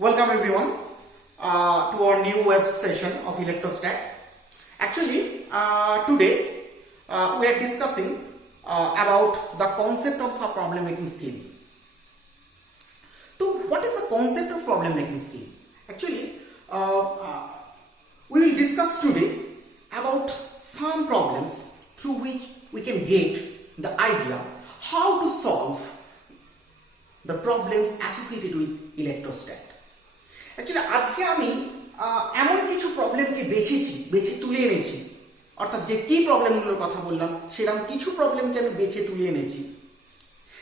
Welcome everyone to our new web session of Electrostat. Actually, today we are discussing about the concept of a problem making skill. So, what is the concept of problem making skill? Actually, we will discuss today about some problems through which we can get the idea how to solve the problems associated with electrostat. Actually আজকে আমি এমন কিছু প্রবলেমকে বেছে তুলে এনেছি, অর্থাৎ যে কি প্রবলেমগুলোর কথা বললাম সেরকম কিছু প্রবলেমকে আমি বেছে তুলে এনেছি,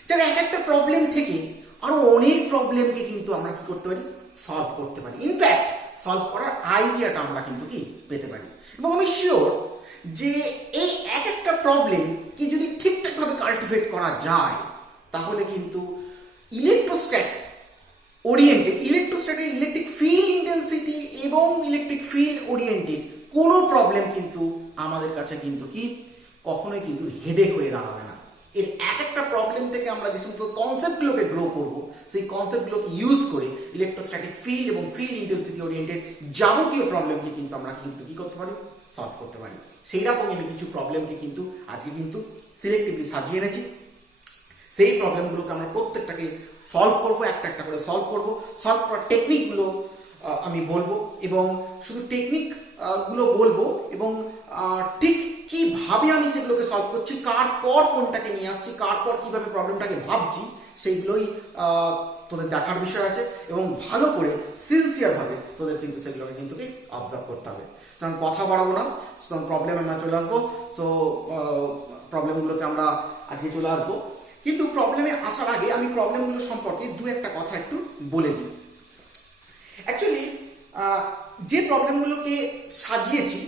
যার এক একটা প্রবলেম থেকে আরো অনেক প্রবলেমকে কিন্তু আমরা কি করতে পারি, সলভ করতে পারি। ইনফ্যাক্ট সলভ করার আইডিয়াটা আমরা কিন্তু কি পেতে পারি। এবং আমি শিওর যে এই এক একটা প্রবলেম কি যদি ঠিকঠাকভাবে কাল্টিভেট করা যায় তাহলে কিন্তু ইলেকট্রোস্ট্যাট ওরিয়েন্টেড, ইলেকট্রোস্ট্যাটের ইলেকট্রিক ফিল্ড ইন্টেন্সিটি এবং ইলেকট্রিক ফিল্ড ওরিয়েন্টেড কোনো প্রবলেম কিন্তু আমাদের কাছে কিন্তু কি কখনোই কিন্তু হেডেক হয়ে দাঁড়াবে না। এর এক একটা প্রবলেম থেকে আমরা যে সমস্ত কনসেপ্টগুলোকে গ্রো করবো সেই কনসেপ্টগুলোকে ইউজ করে ইলেকট্রোস্ট্যাটিক ফিল্ড এবং ফিল্ড ইন্টেন্সিটি ওরিয়েন্টেড যাবতীয় প্রবলেমকে কিন্তু আমরা কিন্তু কি করতে পারি, সলভ করতে পারি। সেই রকমই আমি কিছু প্রবলেমকে কিন্তু আজকে কিন্তু সিলেক্টিভলি সাজিয়ে এনেছি। সেই প্রবলেমগুলোকে আমরা প্রত্যেকটাকে সলভ করবো, একটা একটা করে সলভ করবো। সলভ করার টেকনিকগুলো আমি বলবো এবং শুধু টেকনিক গুলো বলবো এবং ঠিক কিভাবে আমি সেগুলোকে সলভ করছি, কার পর কোনটাকে নিয়ে আসছি, কার পর কিভাবে প্রবলেমটাকে ভাবছি, সেইগুলোই তোদের দেখার বিষয় আছে এবং ভালো করে সিনসিয়ারভাবে তোদের কিন্তু সেগুলোকে কিন্তু কি অবজার্ভ করতে হবে। কারণ কথা বাড়াবো না, প্রবলেমে আমরা চলে আসবো। সো প্রবলেমগুলোতে আমরা আজকে চলে আসবো, কিন্তু প্রবলেমে আসার আগে আমি প্রবলেমগুলো সম্পর্কে দু একটা কথা একটু বলে দিই। অ্যাকচুয়ালি যে প্রবলেমগুলোকে সাজিয়েছি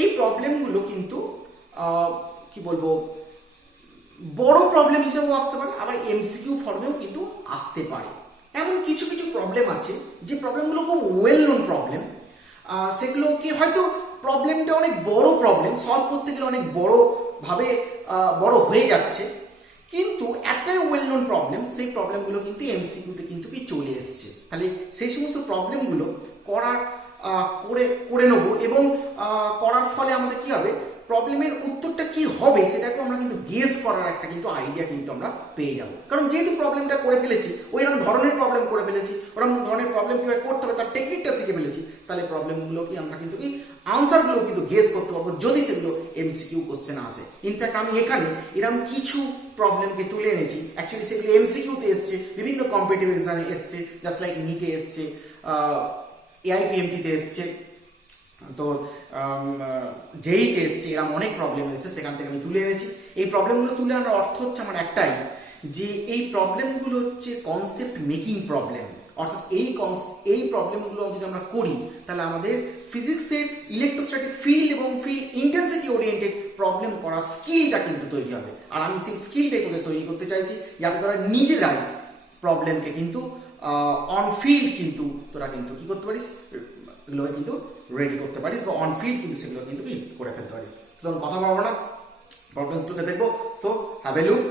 এই প্রবলেমগুলো কিন্তু কি বলবো, বড় প্রবলেম হিসেবেও আসতে পারে, আবার এমসিকিউ ফর্মেও কিন্তু আসতে পারে। এমন কিছু কিছু প্রবলেম আছে যে প্রবলেমগুলো খুব ওয়েল নোন প্রবলেম, সেগুলোকে হয়তো প্রবলেমটা অনেক বড় প্রবলেম, সলভ করতে গেলে অনেক বড় হয়ে যাচ্ছে, কিন্তু একটাই ওয়েল নোন প্রবলেম, সেই প্রবলেমগুলো কিন্তু এমসিকিউতে কিন্তু কি চলে এসছে। তাহলে সেই সমস্ত প্রবলেমগুলো করে নেবো এবং করার ফলে আমাদের কি হবে, প্রবলেমের উত্তরটা কি হবে সেটাকে আমরা কিন্তু গেস করার একটা কিন্তু আইডিয়া কিন্তু আমরা পেয়ে যাবো। কারণ যেহেতু প্রবলেমটা করে ফেলেছি, ওইরকম ধরনের প্রবলেম করে ফেলেছি, ওরকম ধরনের প্রবলেম কিভাবে করতে হবে তার টেকনিকটা শিখে ফেলেছি, তাহলে প্রবলেমগুলো কি আমরা কিন্তু কি আনসারগুলো কিন্তু গেস করতে পারবো যদি সেগুলো এমসিকিউ কোশ্চেন আসে। ইনফ্যাক্ট আমি এখানে এরকম কিছু প্রবলেমকে তুলে এনেছি, অ্যাকচুয়ালি সেগুলো এমসিকিউতে এসছে, বিভিন্ন কম্পিটিটিভ এক্সামে এসছে, জাস্ট লাইক নিটে এসছে, এআইপিএমটিতে এসছে, তো যেইতে এসছে, এরকম অনেক প্রবলেম এসছে, সেখান থেকে আমি তুলে এনেছি। এই প্রবলেমগুলো তুলে আনার অর্থ হচ্ছে আমার একটাই, যে এই প্রবলেমগুলো হচ্ছে কনসেপ্ট মেকিং প্রবলেম। অর্থাৎ এই প্রবলেমগুলো যদি আমরা করি তাহলে আমাদের ফিজিক্সের ইলেকট্রোস্ট্যাটিক ফিল্ড এবং ফিল্ড ইন্টেন্সিটি ওরিয়েন্টেড প্রবলেম করার স্কিলটা কিন্তু তৈরি হবে। আর আমি সেই স্কিলটাই তোদের তৈরি করতে চাইছি, যাতে তোরা নিজেরাই প্রবলেমকে কিন্তু অন ফিল্ড কিন্তু তোরা কিন্তু কি করতে পারিস, এগুলো কিন্তু রেডি করতে পারিস, বা অন ফিল্ড কিন্তু সেগুলো কিন্তু কি করে ফেলতে পারিস। সুতরাং কথা বলবো না, প্রবলেমসগুলোকে দেখবো। So have a look.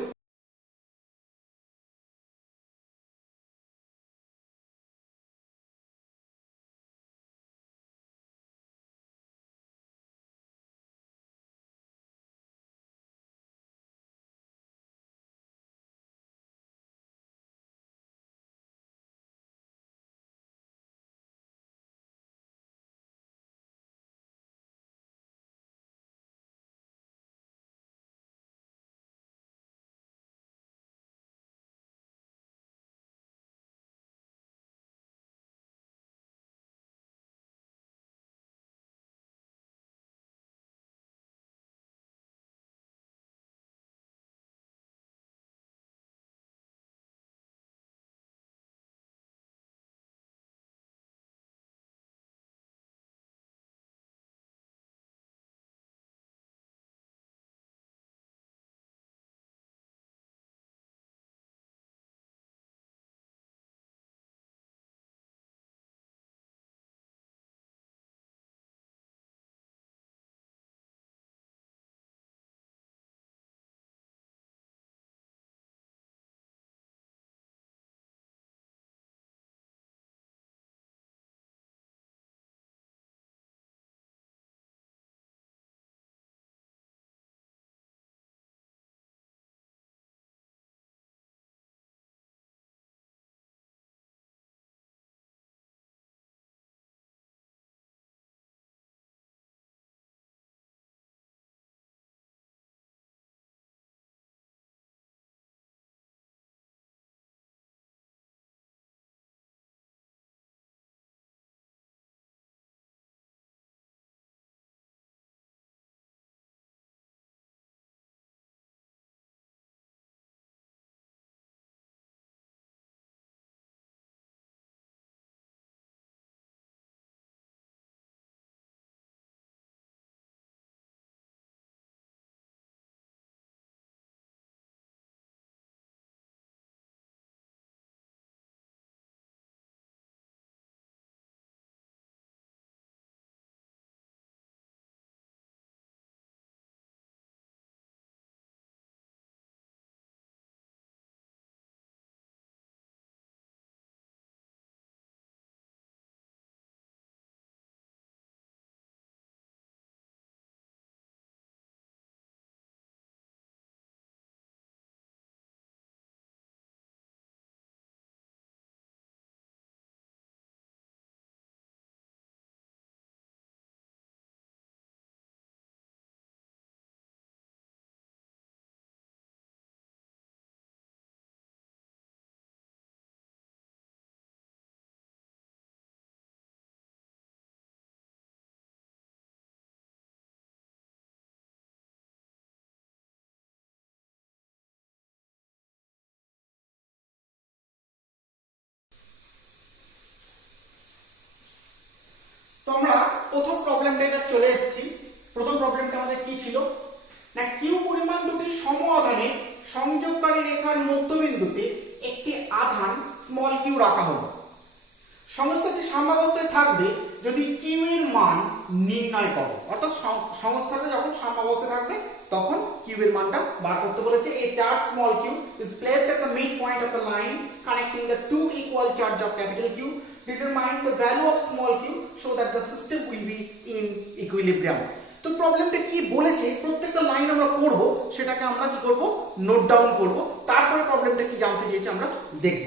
প্রথম প্রবলেমটা এটা চলে এসেছি। প্রথম প্রবলেমটা আমাদের কি ছিল না, কিউ পরিমাণ দুটি সম আধানের সংযোগকারী রেখার মধ্যবিন্দুতে একটি আধান স্মল কিউ রাখা হলো। সংস্থাটি সাম্যাবস্থায় থাকবে যদি কিউ এর মান নির্ণয় করো, অর্থাৎ সংস্থাটা যখন সাম্যাবস্থায় থাকবে তখন কিউ এর মানটা বার করতে বলেছে। A charge small q is placed at the midpoint of the line connecting the two equal charge of capital Q. Determine the value of small q so that the system will be in equilibrium. তো প্রবলেমটা কি বলেছে প্রত্যেকটা line আমরা করব, সেটাকে আমরা কি করব নোট ডাউন করব, তারপরে প্রবলেমটা কি জানতে চেয়েছে আমরা দেখব।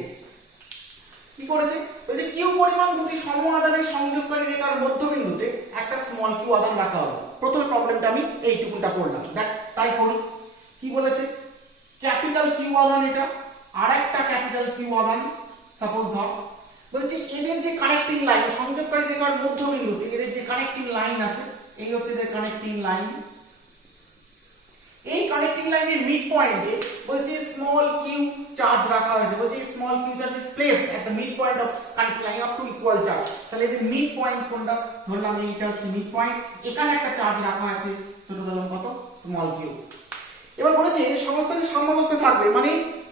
কি করেছে, বলছে কিউ পরিমাণ দুটি সম আধানের সংযোগকারী রেখার মধ্যবিন্দুতে একটা স্মল কিউ আধান রাখা হলো। প্রথমে প্রবলেমটা আমি এইটুকুটা করলাম, দেখ তাই করি। কি বলেছে, ক্যাপিটাল কিউ আধান এটা, আর একটা ক্যাপিটাল কিউ আধান সাপোজ ধর, বলছে এদের যে কানেক্টিং লাইন সংযোগকারী রেখার মধ্যবিন্দুতে এদের যে কানেক্টিং লাইন আছে, এই হচ্ছে এদের কানেক্টিং লাইন। এই কানেক্টিং লাইনের মিড পয়েন্টে বলছে স্মল কিউ চার্জ রাখা হয়েছে, বলছে small Q charge is placed at the mid point of connecting line of two equal charge. তাহলে এই যে মিড পয়েন্ট কোনটা ধরলাম, এইটা হচ্ছে মিড পয়েন্ট, এখানে একটা চার্জ রাখা আছে, তোটা ধরলাম কত স্মল কিউ। এবার বলেছে সংস্থাটি সাম্যাবস্থায় থাকবে, মানে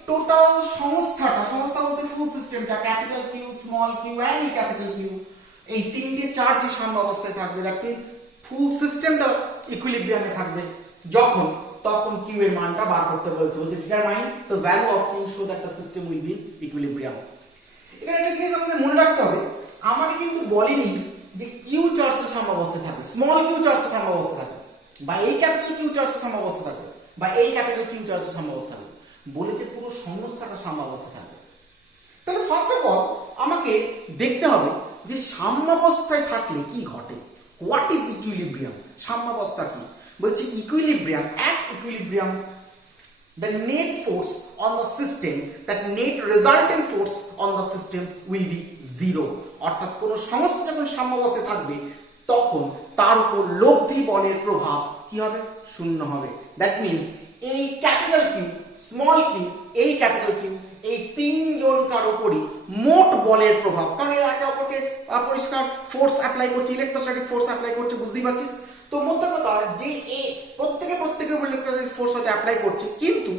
টোটাল সংস্থাটা, সংস্থা বলতে ফুল সিস্টেমটা, capital Q small Q and capital Q, এই তিনটে চার্জ সাম্যাবস্থায় থাকবে, যাতে ফুল সিস্টেমটা ইকুইলিব্রিয়ামে থাকবে। যখন তখন কিউ এর মানটা বার করতে বলছে, বলছে determine the value of Q so that the system will be equilibrium. এখানে একটা জিনিস আমাদের মনে রাখতে হবে, আমাকে কিন্তু বলেনি যে কিউ চার্জটা সাম্যাবস্থায় থাকবে, স্মল কিউ চার্জটা সাম্যাবস্থায় থাকবে, বা এই ক্যাপিটাল কিউ চার্জটা সাম্যাবস্থায় থাকবে, বা এই ক্যাপিটাল কিউ চার্জটা সাম্যাবস্থায় থাকবে, বলেছে পুরো সংস্থাটা সাম্যাবস্থায় থাকবে। তাহলে ফার্স্ট অফ অল আমাকে দেখতে হবে যে সাম্যাবস্থায় থাকলে কি ঘটে, হোয়াট ইজ ইকুইলিব্রিয়াম, সাম্যাবস্থা কি। বলছে equilibrium, at equilibrium the net force on the system, that net resultant force on the system will be zero. অর্থাৎ কোন সংস্থা যখন সাম্যাবস্থায় থাকবে তখন তার উপর লব্ধি বলের প্রভাব কি হবে, শূন্য হবে। দ্যাট মিন্স এই ক্যাপিটাল কিউ স্মল কিউ এই ক্যাপিটাল কিউ এই তিনজনকার উপরই মোট বলের প্রভাব, কারণ এরা একে অপরকে পরিষ্কার ফোর্স অ্যাপ্লাই করছে, ইলেকট্রোস্ট্যাটিক ফোর্স অ্যাপ্লাই করছে, বুঝতেই পারছিস। তো মধ্যে কথা যে এ প্রত্যেকের উপর ইলেকট্রোস্ট্যাটিক ফোর্স হতে অ্যাপ্লাই করছে, কিন্তু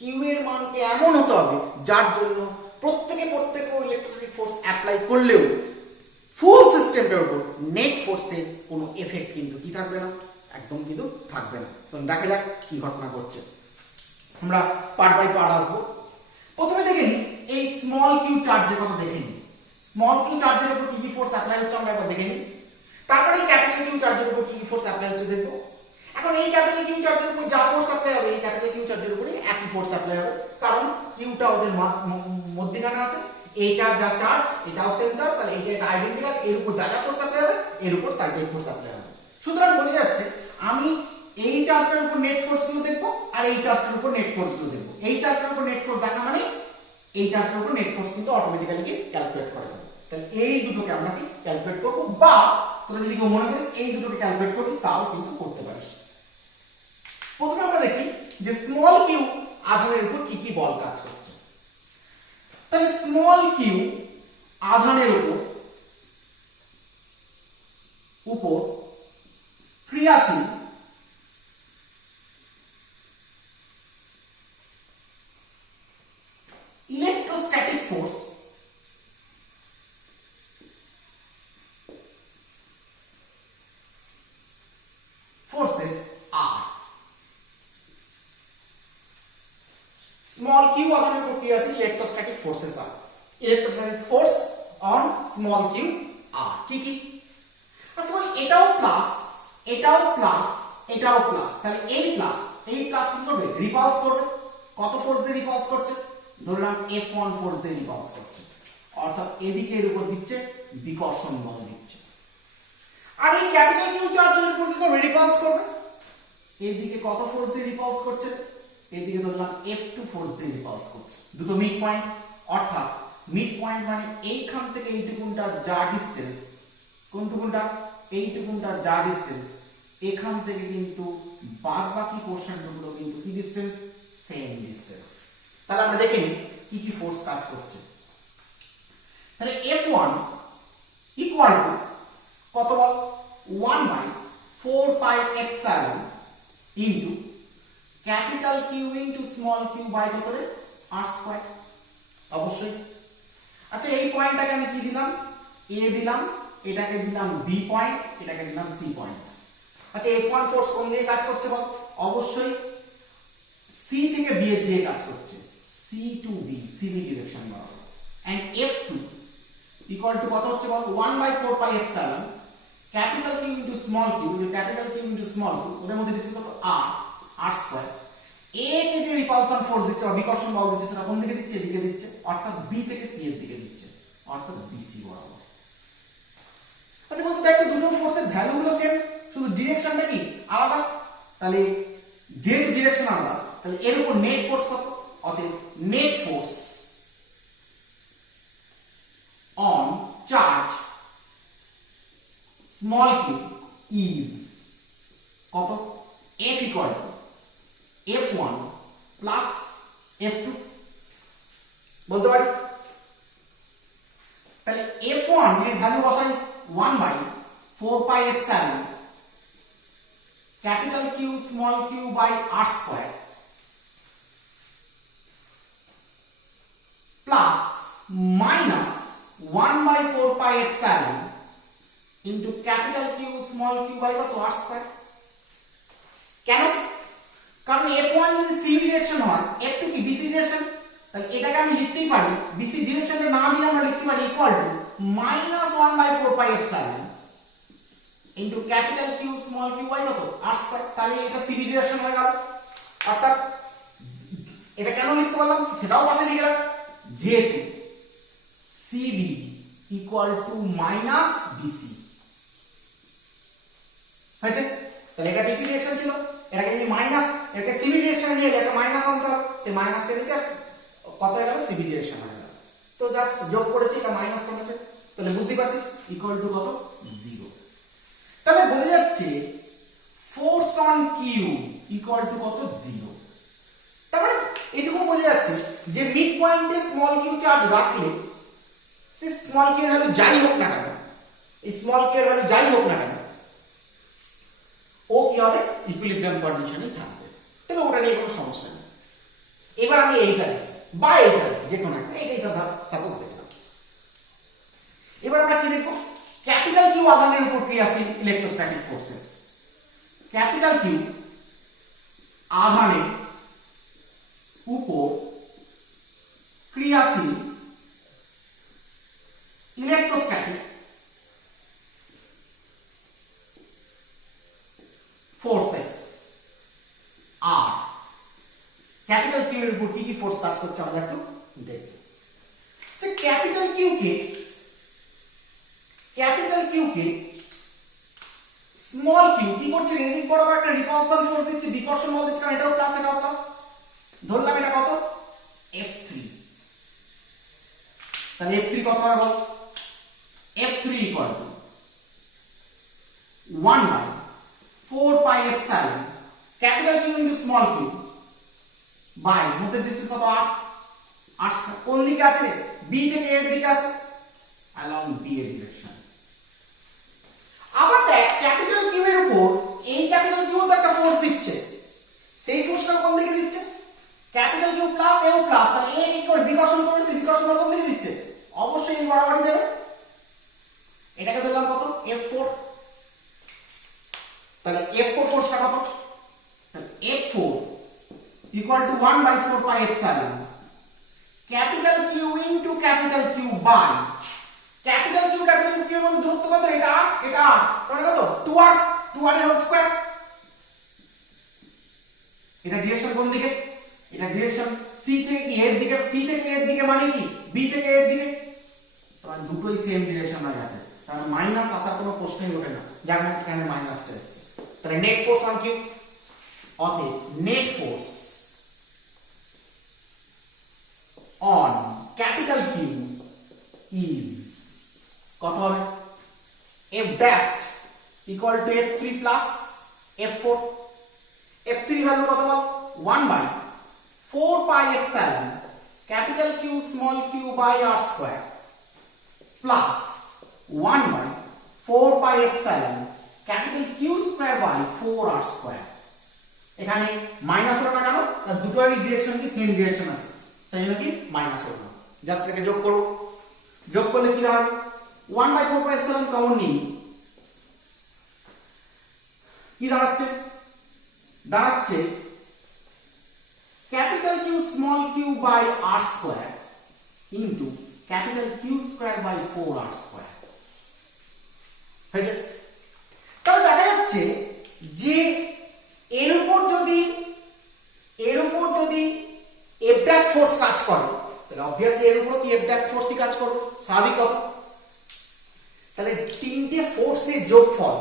কিউ এর মানকে এমন হতে হবে যার জন্য প্রত্যেকের ইলেকট্রোস্ট্যাটিক ফোর্স অ্যাপ্লাই করলেও ফুল সিস্টেমটার উপর নেট ফোর্সের কোনো এফেক্ট কিন্তু কি থাকবে না, একদম কিন্তু থাকবে না। তো দেখা যাক কি ঘটনা ঘটছে, আমরা পার্ট বাই পার্ট আসবো। প্রথমে দেখে নিই এই স্মল কিউ চার্জের কথা দেখে নিই, স্মল কিউ চার্জের উপর কি কি ফোর্স অ্যাপ্লাই হচ্ছে আমরা একবার দেখে নিই। তারপরে এই ক্যাপিটাল কিউ চার্জের উপর কি কি ফোর্স অ্যাপ্লাই হচ্ছে দেখবো। এখন এই ক্যাপিটাল কিউ চার্জের উপর যা ফোর্স অ্যাপ্লাই হবে এই ক্যাপিটাল কিউ চার্জের উপরে একই ফোর্স অ্যাপ্লাই হবে, কারণ কিউটা ওদের মধ্যখানে আছে, এইটা যা চার্জ এটাও সেম চার্জ, তাহলে এটা আইডেন্টিক্যাল, এর উপর যা যা ফোর্স অ্যাপ্লাই হবে এর উপর তাই তাই ফোর্স অ্যাপ্লাই হবে। সুতরাং বোঝা যাচ্ছে আমি এই চার্জটার উপর নেট ফোর্স গুলো দেখবো আর এই চার্জটার উপর নেট ফোর্স গুলো দেখবো। এই চার্জটার উপর নেট ফোর্স দেখা মানে এই চার্জটার উপর নেট ফোর্স কিন্তু অটোমেটিক্যালি ক্যালকুলেট করা যাবে। তাহলে এই দুটোকে আমরা কি ক্যালকুলেট করবো, বা তোরা যদি কেউ মনে করিস এই দুটোকে ক্যালকুলেট করবি তাও কিন্তু করতে পারিস। প্রথমে আমরা দেখি যে স্মল কিউ আধানের উপর কি কি বল কাজ করছে। তাহলে স্মল কিউ আধানের উপর ক্রিয়াশীল electrostatic force forces are small q আধানের উপর ক্রিয়াশীল electrostatic forces are, electrostatic force on small q আর কি কি। আচ্ছা বলি এটাও প্লাস এটাও প্লাস এটাও প্লাস, তাহলে এই প্লাস কি করবে, রিপালস করবে। কত ফোর্স দিয়ে রিপালস করছে, ধরলাম F1 ফোর্স দিয়ে রিপালস করছে, অর্থাৎ এদিকে এর উপর দিচ্ছে বিকর্ষণ বল দিচ্ছে। আর এই ক্যাপিটাল কিউ চার্জের উপর কি করবে, রিপালস করবে। এদিকে কত ফোর্স দিয়ে রিপালস করছে, এদিকে ধরলাম F2 ফোর্স দিয়ে রিপালস করছে, দুটো মিড পয়েন্ট, অর্থাৎ মিড পয়েন্ট মানে এইখান থেকে এইটুকুনটা যা ডিসটেন্স, কোনটুকুনটা এইটুকুনটা যা ডিসটেন্স, এখান থেকে কিন্তু বাদ বাকি পোরশনগুলো কিন্তু কি ডিসটেন্স, সেম ডিসটেন্স। তাহলে আমরা দেখে নিই কি কি ফোর্স কাজ করছে। তাহলে F1 ইকুয়াল টু কত বল, 1 by 4 pi epsilon into capital Q into small Q by কত রে আর স্কয়ার। অবশ্যই। আচ্ছা এই পয়েন্টটাকে আমি কি দিলাম, এ দিলাম, এটাকে দিলাম বি পয়েন্ট, এটাকে দিলাম সি পয়েন্ট। আচ্ছা F1 ফোর্স কোন দিকে কাজ করছে বল? অবশ্যই সি থেকে বি এর দিকে কাজ করছে, C to B, C B direction বরাবর। এন্ড F2 ইকুয়াল টু কত হচ্ছে বল? 1 by 4 pi epsilon capital Q into small Q, capital Q into small Q, ওদের মধ্যে ডিসটেন্স কত? আর আর স্কয়ার। এ কে যে রিপালশন ফোর্স দিচ্ছে বা বিকর্ষণ বল দিচ্ছে সেটা কোন দিকে দিচ্ছে? এদিকে দিচ্ছে, অর্থাৎ বি থেকে সি এর দিকে দিচ্ছে, অর্থাৎ বিসি বরাবর। আচ্ছা বলতো দেখ তো দুটো ফোর্সের ভ্যালুগুলো সেম, শুধু ডিরেকশনটা কি আলাদা। তাহলে যেহেতু ডিরেকশন আলাদা তাহলে এর উপর নেট ফোর্স কত? অতএব net force on charge small Q is কত? F equal to F1 plus F2 বলতে পারি। তাহলে F1 এর ভ্যালু বসাই 1 by 4 pi epsilon capital Q small Q by r square plus minus 1 by 4 pi epsilon into capital Q small Q by কত? R square. কেন? কারণ F1 যদি C direction হয়, F2 কি বিসি ডিরেকশন, তাহলে এটাকে আমি লিখতেই পারি, বিসি ডিরেকশনটা না দিয়ে আমরা লিখতে পারি equal to minus 1 by 4 pi epsilon into capital Q small Q by কত? R square. তাহলে এটা সিবি ডিরেকশন হয়ে গেল। অর্থাৎ এটা কেন লিখতে পারলাম সেটাও পাশে লিখে রাখ, যেহেতু CB equal to minus BC হয়েছে। তাহলে এটা বিসি ডিরেকশন ছিল, এটাকে যদি মাইনাস, এটাকে সিবি ডিরেকশনে নিয়ে একটা মাইনাস আনতে হবে, সেই মাইনাস কে দিচ্ছে কত হয়ে গেল? সিবি ডিরেকশন হয়ে গেল। তো জাস্ট যোগ করেছি, এটা মাইনাস করেছে, তাহলে বুঝতে পারছিস ইকুয়াল টু কত? 0। তাহলে বোঝা যাচ্ছে force on Q equal to কত? 0। তার মানে এটুকু বোঝা যাচ্ছে যে মিড পয়েন্টে স্মল কিউ চার্জ রাখলে সে স্মল কিউ এর ভ্যালু যাই হোক না কেন, এই স্মল কিউ এর ভ্যালু যাই হোক না কেন, ও কি হবে? ইকুইলিব্রিয়াম কন্ডিশনেই থাকবে। তাহলে ওটা নিয়ে কোনো সমস্যা নেই। এবার আমি এইটা দেখি বা এইটা দেখি, যে কোনো একটা, এইটাই সাপোজ দেখলাম। এবার আমরা কি দেখব? ক্যাপিটাল কিউ আধানের উপর ক্রিয়াশীল ইলেকট্রোস্ট্যাটিক ফোর্সেস। ক্যাপিটাল কিউ আধানের উপর ক্রিয়াশীল ইলেকট্রোস্ট্যাটিক ফোর্সেস আর ক্যাপিটাল কিউ এর উপর কি কি ফোর্স কাজ করছে আমরা একটু দেখব। যে ক্যাপিটাল কিউ কে স্মল কিউ কি করছে? এদিক বরাবর একটা রিপালশন ফোর্স দিচ্ছে, বিকর্ষণ বল দিচ্ছে, কারণ এটাও প্লাস এটাও প্লাস। ধরলাম এটা কত? F3। তাহলে F3 কত হবে বল? F3 equal to 1 by 4 pi epsilon capital Q into small Q by মধ্যে ডিসটেন্স কত? আর আর কোন দিকে আছে? বি থেকে এর দিকে আছে, along বি এর ডিরেকশন। আবার দেখ ক্যাপিটাল কিউ এর উপর এই ক্যাপিটাল কিউ তো একটা ফোর্স দিচ্ছে, সেই ফোর্সটা কোন দিকে দিচ্ছে? ক্যাপিটাল কিউ প্লাস এও প্লাস, তাহলে এ কি করে বিকর্ষণ করবে? সেই বিকর্ষণ কোন দিকে দিচ্ছে? অবশ্যই এই বরাবরই দেবে। এটাকে ধরলাম কত? F4। তাহলে F4 ফোর্সটা কত? তাহলে F4 equal to 1 by 4 pi epsilon capital Q into capital Q by capital Q এর মধ্যে দূরত্ব কত? এটা তাহলে কত? 2r এর হোল স্কয়ার। এটা ডিরেকশন কোন দিকে? এটা ডিরেকশন C থেকে কি এর দিকে, C থেকে এর দিকে মানে কি B থেকে এর দিকে, তাহলে দুটোই সেম ডিরেকশন হয়ে গেছে, তাহলে মাইনাস আসার কোনো প্রশ্নই ওঠে না, যার মধ্যে এখানে মাইনাসটা এসেছে। তাহলে নেট ফোর্স অন কিউ, অতএব net force on capital Q is কত হবে? F dash equal to F3 plus F4। F3 value কত বল? 1 by 4 pi epsilon capital Q small q by r square plus 1 by 4 pi epsilon capital Q square by 4r square. এখানে minus হলো না কেন? দুটোরই direction কি same direction আছে, সেই জন্য কি মাইনাস হলো না। জাস্ট এটাকে যোগ করো, যোগ করলে কি দাঁড়াবে 1/4 কমন নিই, কি দাঁড়াচ্ছে? দাঁড়াচ্ছে capital Q small Q by r square into capital Q square by 4r square হয়েছে। তাহলে দেখা যাচ্ছে যে এর উপর যদি এফ ড্যাশ ফোর্স কাজ করে, তাহলে অবভিয়াসলি এর উপর কি এফ ড্যাশ ফোর্সই কাজ করবে, স্বাভাবিক কথা। তাহলে তিনটে ফোর্সের যোগফল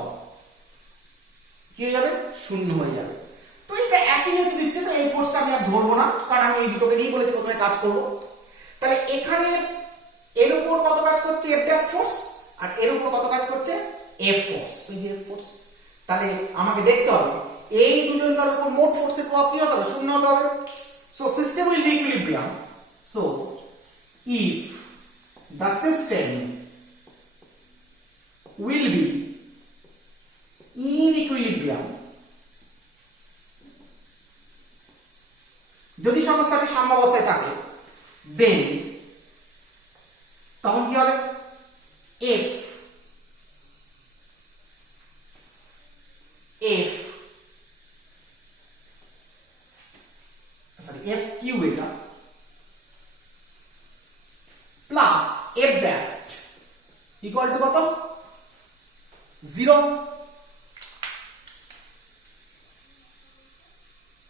কি হয়ে যাবে? শূন্য হয়ে যাবে। তো এটা একই যেহেতু দিচ্ছে, তো এই ফোর্সটা আমি আর ধরবো না, কারণ আমি এই দুটোকে নিয়ে বলেছি প্রথমে কাজ করবো। তাহলে এখানে এর উপর কত কাজ করছে? এফ ড্যাশ ফোর্স, আর এর উপর কত কাজ করছে? F force. এই যে এফ ফোর্স, তাহলে আমাকে দেখতে হবে এই দুজনটার উপর মোট ফোর্সের প্রভাব কি হতে হবে? শূন্য হতে হবে। So system will be equilibrium. So if the system will be in equilibrium, যদি সংস্থাটি সাম্যাবস্থায় থাকে, then তখন কি হবে? F কিউ এটা plus F dash equal to কত? 0।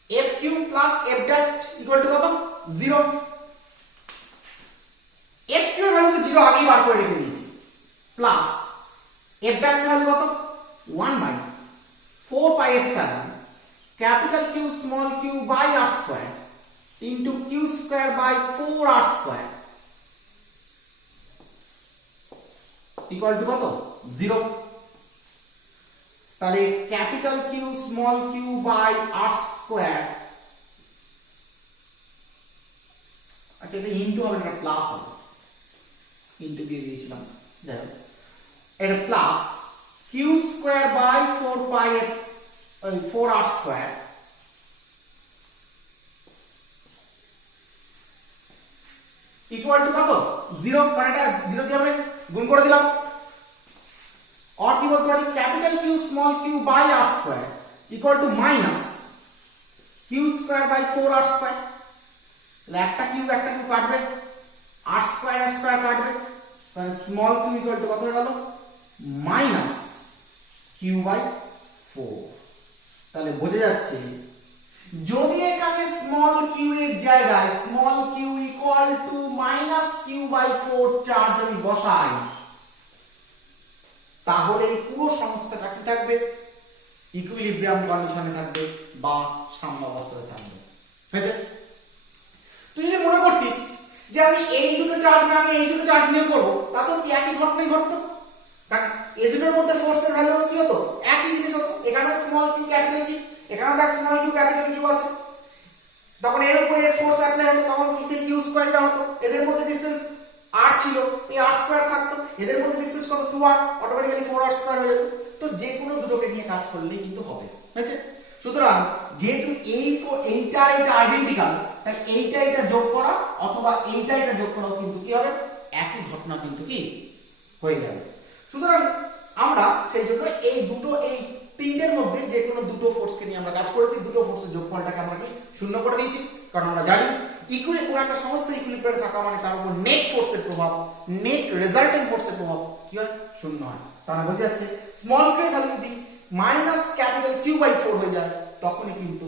F Q plus F dash equal to কত? 0। F কিউ এর ভ্যালু তো 0 আগেই বার করে রেখে দিয়েছি, প্লাস F ড্যাশ এর ভ্যালু কত? 1/4 pi epsilon capital Q small Q by r square into Q square by 4r square equal to কত? 0। তাহলে capital Q small Q by r square, আচ্ছা এটা ইনটু হবে না প্লাস হবে, ইনটু দিয়ে দিয়েছিলাম, দেখো এটা plus Q square by 4 pi 4r square equal to কত? 0। মানে এটা 0 দিয়ে আমি গুণ করে দিলাম। और কি বলতে পারি? Capital Q small Q by r square equal to minus Q square by 4r square. তাহলে একটা কিউ কাটবে, r স্কয়ার কাটবে, তাহলে স্মল কিউ ইকুয়াল টু কত হয়ে গেল? Minus Q by 4। তাহলে বোঝা যাচ্ছে যদি এখানে স্মল কিউ এর জায়গায় small Q equal to minus Q by 4 charge আমি বসাই, তাহলে এই পুরো সংস্থাটা কি থাকবে? ইকুইলিব্রিয়াম কন্ডিশনে থাকবে বা সাম্যাবস্থায় থাকবে। হয়েছে? তুই যদি মনে করতিস যে আমি এই দুটো চার্জ না আমি এই দুটো চার্জ নিয়ে করবো, তা তো একই ঘটনাই ঘটতো, কারণ এই দুটোর মধ্যে ফোর্সের ভ্যালু কি হতো? একই জিনিস হতো। এখানে স্মল কিউ ক্যাপিটাল কিউ, এখানে দেখ স্মল কিউ ক্যাপিটাল কিউ আছে, তখন এর উপরে এর ফোর্স অ্যাপ্লাই হতো, তখন কিসের কিউ স্কয়ার দেওয়া হতো। এদের মধ্যে ডিসটেন্স r ছিল, এই r স্কয়ার থাকতো, এদের মধ্যে ডিসটেন্স কত? 2r, অটোমেটিক্যালি 4r স্কয়ার হয়ে যেত। তো যে কোনো দুটোকে নিয়ে কাজ করলেই কিন্তু হবে। হয়েছে? সুতরাং যেহেতু এইটা এটা আইডেন্টিক্যাল, তাহলে এইটা যোগ করা অথবা এইটা যোগ করাও কিন্তু কি হবে? একই ঘটনা কিন্তু কি হয়ে যাবে। সুতরাং আমরা সেই জন্য এই তিনটের মধ্যে যে কোনো দুটো ফোর্সকে নিয়ে আমরা কাজ করেছি, দুটো ফোর্সের যোগফলটাকে আমরা কি শূন্য করে দিয়েছি, কারণ আমরা জানি কোনো একটা সংস্থা ইকুইলিব্রিয়ামে থাকা মানে তার উপর নেট ফোর্সের প্রভাব, নেট রেজাল্টেন্ট ফোর্সের প্রভাব কি হয়? শূন্য হয়। তাহলে বোঝা যাচ্ছে স্মল কিউ এর ভ্যালু যদি মাইনাস ক্যাপিটাল কিউ বাই 4 হয়ে যায়, তখনই কিন্তু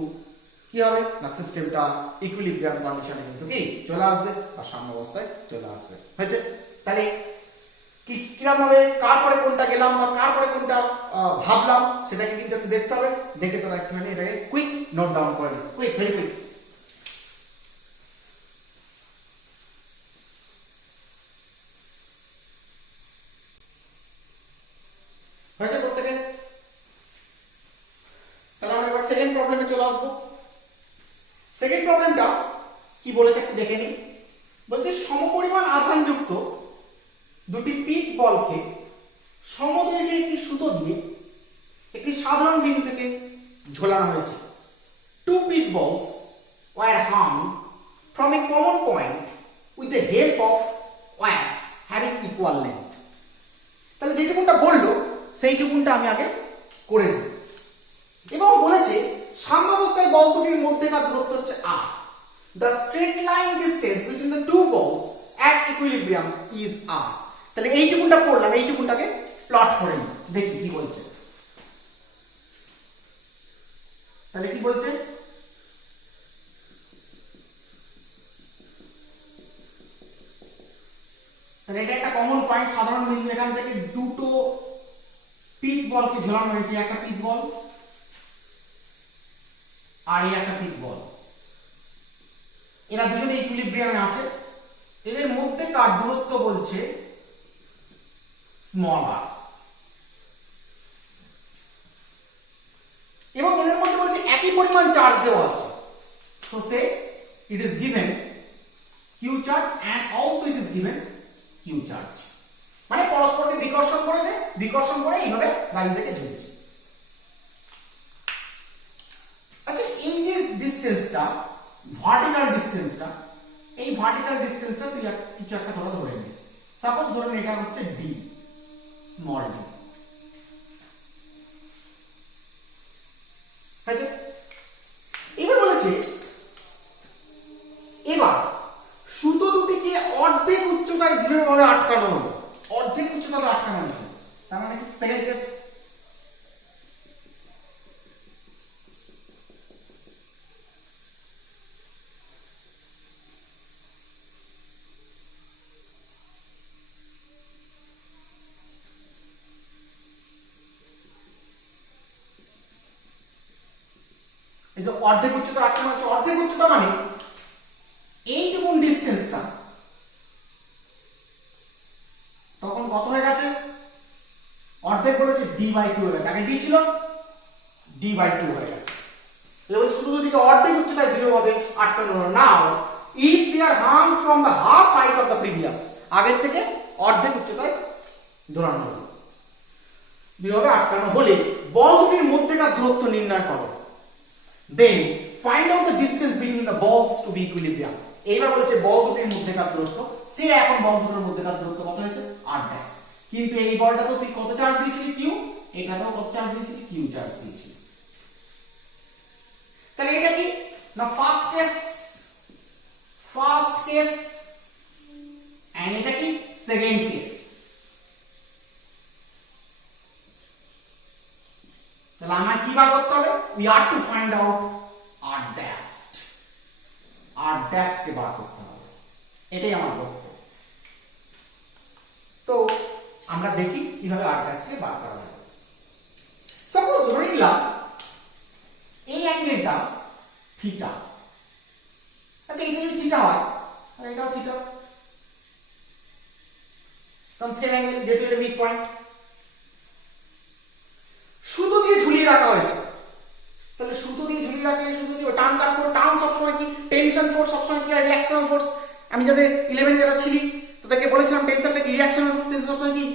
কি হবে না সিস্টেমটা ইকুইলিব্রিয়াম কন্ডিশনে কিন্তু কি চলে আসবে বা সাম্যাবস্থায় চলে আসবে। হয়েছে? তাহলে কিরকম ভাবে কার পরে কোনটা গেলাম বা কার পরে কোনটা ভাবলাম সেটাকে কিন্তু একটু দেখতে হবে। দেখে তোরা একটুখানি এটাকে কুইক নোট ডাউন করে নে, কুইক, ভেরি কুইক। হয়েছে প্রত্যেকে? তাহলে আমরা এবার সেকেন্ড প্রবলেমে চলে আসবো। সেকেন্ড প্রবলেমটা কি বলেছে একটু দেখে নিই। বলছে সমপরিমাণ আধানযুক্ত দুটি পিচ বলকে সমদৈর্ঘ্যের একটি সুতো দিয়ে ঝোলানো হয়েছে। Two pit balls were hung from a common point with the help of wires having equal length. তাহলে যেটুকুনটা বললো সেইটুকুনটা আমি আগে করে দিই। এবং বলেছে সাম্যাবস্থায় বল দুটির মধ্যেকার দূরত্ব হচ্ছে r. The straight line distance between the two balls at equilibrium is r. তাহলে এইটুকুনটা পড়লাম, এইটুকুনটাকে প্লট করে নিই, দেখি কি বলছে। তাহলে কি বলছে, তাহলে এটা একটা কমন পয়েন্ট, সাধারণ বিন্দু। এখান থেকে দুটো পিচ বলকে ঝোলানো হয়েছে, একটা পিচ বল আর এই একটা পিচ বল। এরা দুজনে ইকুইলিব্রিয়ামে আছে। এদের মধ্যে কার দূরত্ব বলছে স্মল আর, এবং এদের মধ্যে বলছে একই পরিমাণ চার্জ দেওয়া আছে। So say it is given Q charge and also it is given Q charge. মানে পরস্পরকে বিকর্ষণ করেছে, বিকর্ষণ করে এইভাবে দাঁড়িয়ে থেকে ঝুলছে। আচ্ছা, এই যে ডিসটেন্সটা, ভার্টিক্যাল ডিসটেন্সটা, এই ভার্টিক্যাল ডিসটেন্সটা তুই কিছু একটা ধরে নে। সাপোজ ধরে নে এটা হচ্ছে ডি, স্মল ডি। আচ্ছা, এবার বলেছে এবার সুতো দুটিকে অর্ধেক উচ্চতায় দৃঢ়ভাবে আটকানো হলো। অর্ধেক উচ্চতায় আটকানো হয়েছে, তার মানে কি? Second case. এই যে অর্ধেক উচ্চতা আটকানো হচ্ছে, অর্ধেক উচ্চতা মানে এইটুকুন ডিসটেন্সটা তখন কত হয়ে গেছে? অর্ধেক বলেছে d/2 হয়ে গেছে। আগে d ছিল, d/2 হয়ে গেছে। এবার শুধু দুটিকে অর্ধেক উচ্চতায় দৃঢ়ভাবে আটকানো হলো। নাও if they are hang from the half height of the previous, আগের থেকে অর্ধেক উচ্চতায় ধরানো হলো। দৃঢ়ভাবে আটকানো হলে বল দুটির মধ্যেকার দূরত্ব নির্ণয় করো। Then find out the distance between the balls to be equilibrium. এইবার বলছে বল দুটির মধ্যেকার দূরত্ব। সে এখন বল দুটোর মধ্যেকার দূরত্ব কত হয়েছে? r dash. কিন্তু এই বলটা তো তুই কত চার্জ দিয়েছিলি? কিউ। এটাতেও কত চার্জ দিয়েছিলি? কিউ চার্জ দিয়েছিলি। তাহলে এটা কি না first case, first case, and এটা কি সেকেন্ড কেস। তাহলে আমার কি বার করতে হবে? We are to find out r dash. r dash কে বার করতে হবে, এটাই আমার লক্ষ্য। তো আমরা দেখি কিভাবে r ড্যাশ কে বার করা যায়। সাপোজ ধরে নিলাম এই অ্যাঙ্গেলটা থিটা। আচ্ছা, এটা যদি থিটা হয় আর এটাও থিটা, কারণ সেম অ্যাঙ্গেল, যেহেতু এটা মিড পয়েন্ট। সুতো দিয়ে ঝুলিয়ে রাখা হয়েছে। তাহলে সুতো দিয়ে ঝুলিয়ে রাখলে সুতো দিয়ে টান কাজ করে। টান সবসময় কি? টেনশন ফোর্স সবসময় কি হয়? রিঅ্যাকশনাল ফোর্স। আমি যাদের 11 যারা ছিলি তাদেরকে বলেছিলাম টেনশনটা কি? রিঅ্যাকশনাল ফোর্স সবসময় কি?